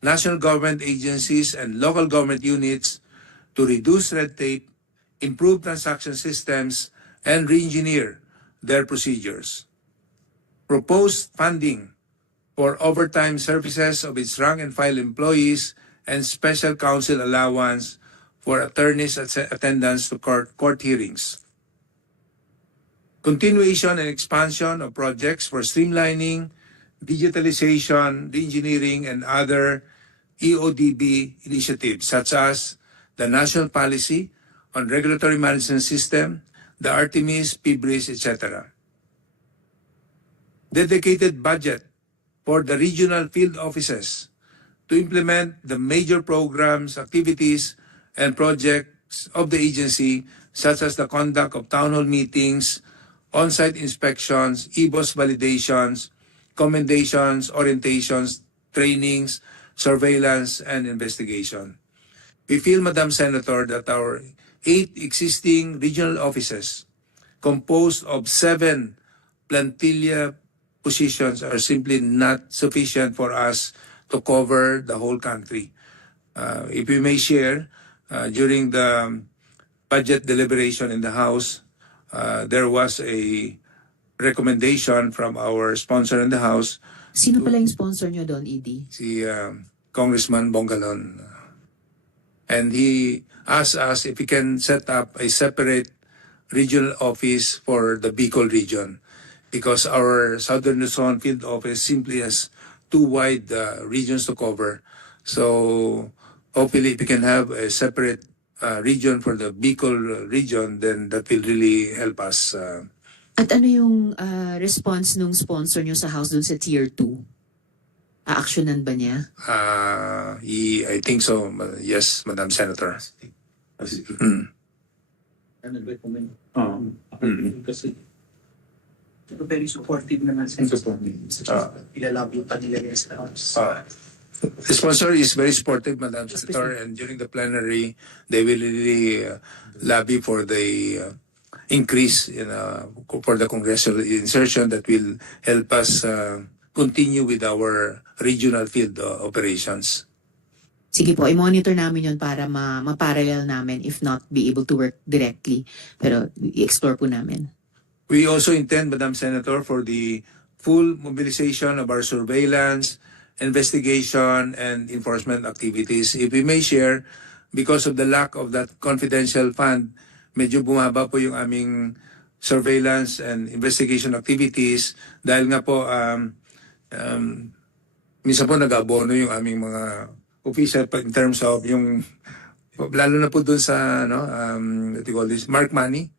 national government agencies and local government units to reduce red tape, improve transaction systems, and re-engineer their procedures. Proposed funding for overtime services of its rank and file employees and special counsel allowance for attorneys' attendance to court hearings. Continuation and expansion of projects for streamlining, digitalization, re-engineering, and other EODB initiatives such as the National Policy on Regulatory Management System, the Artemis, PBRIS, etc. Dedicated budget for the regional field offices to implement the major programs, activities, and projects of the agency such as the conduct of town hall meetings, on-site inspections, EBOS validations, commendations, orientations, trainings, surveillance, and investigation. We feel, Madam Senator, that our 8 existing regional offices composed of 7 plantilla positions are simply not sufficient for us to cover the whole country. If we may share, during the budget deliberation in the House, there was a recommendation from our sponsor in the House, Sino pala yung sponsor nyo doon, ED? si Congressman Bongalon. And he asked us if we can set up a separate regional office for the Bicol region because our Southern Luzon field office simply has too wide regions to cover. So hopefully if we can have a separate region for the Bicol region, then that will really help us. At ano yung response nung sponsor nyo sa House dun sa Tier 2? Aaksyonan ba niya? I think so, yes, Madam Senator. Kasi very supportive naman sa ilalabot pa nila yan sa House. The sponsor is very supportive, Madam Senator, and during the plenary, they will really lobby for the increase for the congressional insertion that will help us continue with our regional field operations. Sige po, i-monitor namin yun para ma-parallel namin, if not be able to work directly. Pero i-explore po namin. We also intend, Madam Senator, for the full mobilization of our surveillance, investigation, and enforcement activities. If we may share, because of the lack of that confidential fund, medyo bumaba po yung aming surveillance and investigation activities dahil nga po minsan po nag-abono yung aming mga official in terms of yung lalo na po dun sa what do you call this, mark money.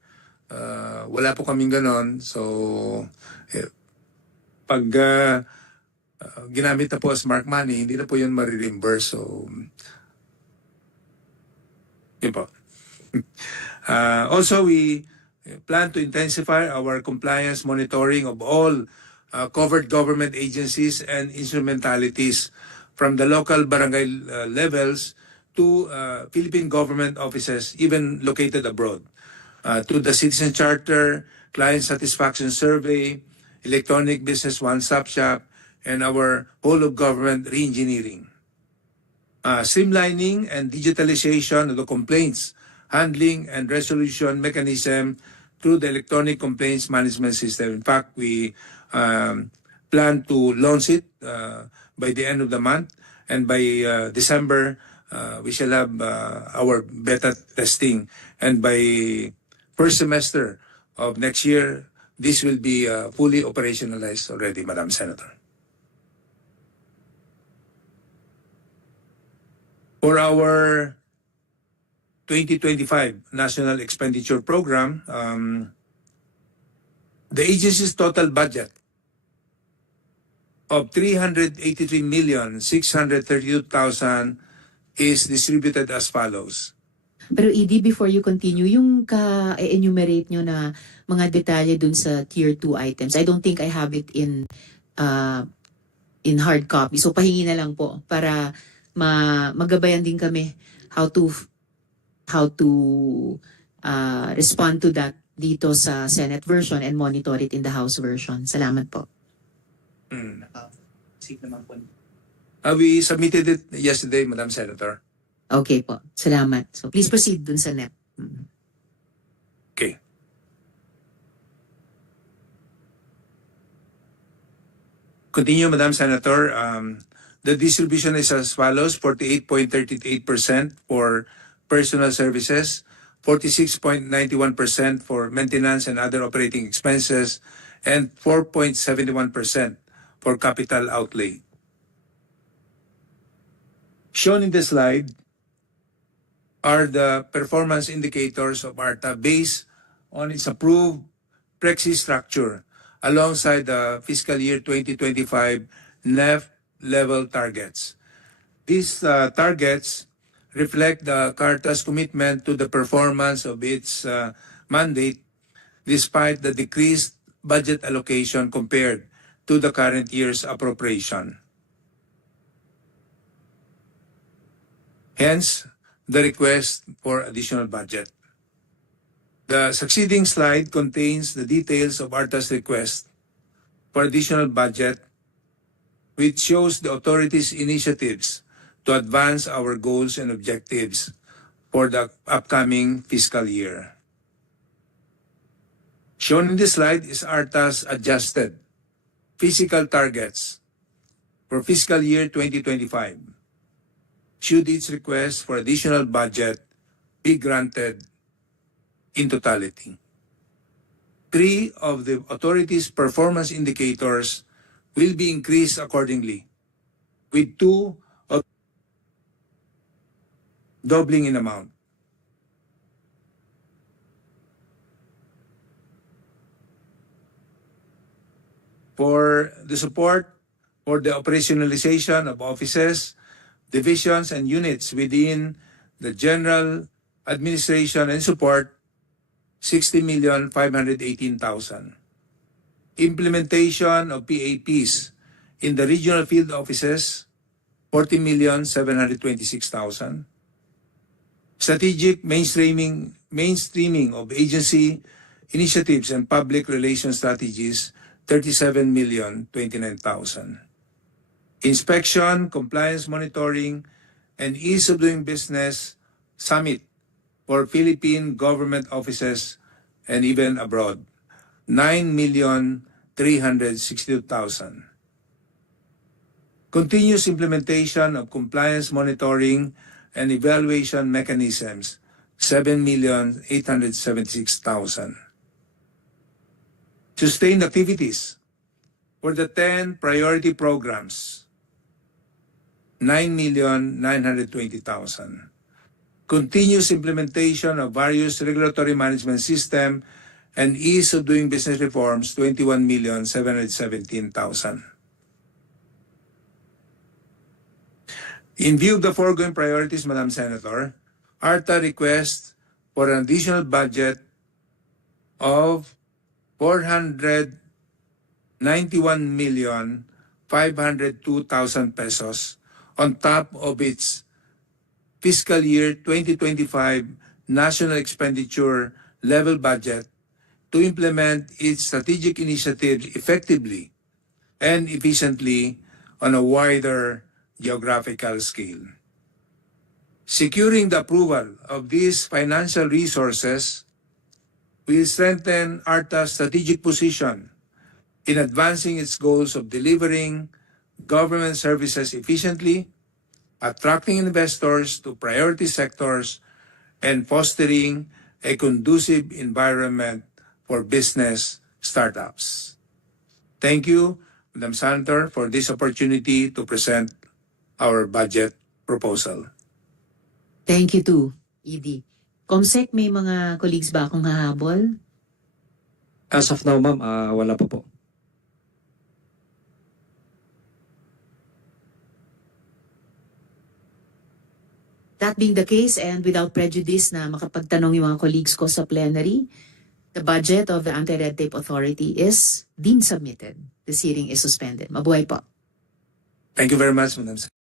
Wala po kaming ganon. So pag ginamit na po as mark money, hindi na po yun marireimburse. So yun po. Also, we plan to intensify our compliance monitoring of all covered government agencies and instrumentalities from the local barangay levels to Philippine government offices, even located abroad, to the Citizen Charter, Client Satisfaction Survey, Electronic Business One-Stop Shop, and our whole of government re-engineering. Streamlining and digitalization of the complaints handling and resolution mechanism through the electronic complaints management system. In fact, we plan to launch it by the end of the month, and by December, we shall have our beta testing, and by first semester of next year, this will be fully operationalized already, Madam Senator. For our 2025 National Expenditure Program, the agency's total budget of 383,632,000 is distributed as follows. Pero ED, before you continue, yung ka-enumerate nyo na mga detalye dun sa tier 2 items, I don't think I have it uh, in hard copy. So pahingi na lang po para magabayan din kami how to respond to that dito sa Senate version and monitor it in the House version. Salamat po. Seat naman po. We submitted it yesterday, Madam Senator. Okay po. Salamat. So please proceed dun sa NEP. Okay. Continue, Madam Senator. The distribution is as follows: 48.38% for personal services, 46.91% for maintenance and other operating expenses, and 4.71% for capital outlay. Shown in the slide are the performance indicators of ARTA based on its approved Prexy structure alongside the fiscal year 2025 NEF level targets. These targets reflect the Carta's commitment to the performance of its mandate despite the decreased budget allocation compared to the current year's appropriation. Hence, the request for additional budget. The succeeding slide contains the details of ARTA's request for additional budget, which shows the authority's initiatives to advance our goals and objectives for the upcoming fiscal year. Shown in this slide is ARTA's adjusted fiscal targets for fiscal year 2025. Should its request for additional budget be granted in totality. 3 of the authority's performance indicators will be increased accordingly, with 2 of doubling in amount. For the support for the operationalization of offices, divisions, and units within the general administration and support, 60,518,000. Implementation of PAPs in the regional field offices, 40,726,000. Strategic mainstreaming of agency initiatives and public relations strategies, 37,029,000. Inspection, compliance monitoring, and ease of doing business summit for Philippine government offices and even abroad, 9,362,000. Continuous implementation of compliance monitoring and evaluation mechanisms, 7,876,000. Sustained activities for the 10 priority programs, 9,920,000. Continuous implementation of various regulatory management system and ease of doing business reforms, 21,717,000. In view of the foregoing priorities, Madam Senator, ARTA requests for an additional budget of 491,502,000 pesos on top of its fiscal year 2025 national expenditure level budget to implement its strategic initiatives effectively and efficiently on a wider geographical scale. Securing the approval of these financial resources will strengthen ARTA's strategic position in advancing its goals of delivering government services efficiently, attracting investors to priority sectors, and fostering a conducive environment for business startups. Thank you, Madam Senator, for this opportunity to present our budget proposal. Thank you too, ED. Comsec, may mga colleagues ba akong hahabol? As of now, ma'am, wala pa po. That being the case, and without prejudice na makapagtanong yung mga colleagues ko sa plenary, the budget of the Anti-Red Tape Authority is deemed submitted. This hearing is suspended. Mabuhay po. Thank you very much, Madam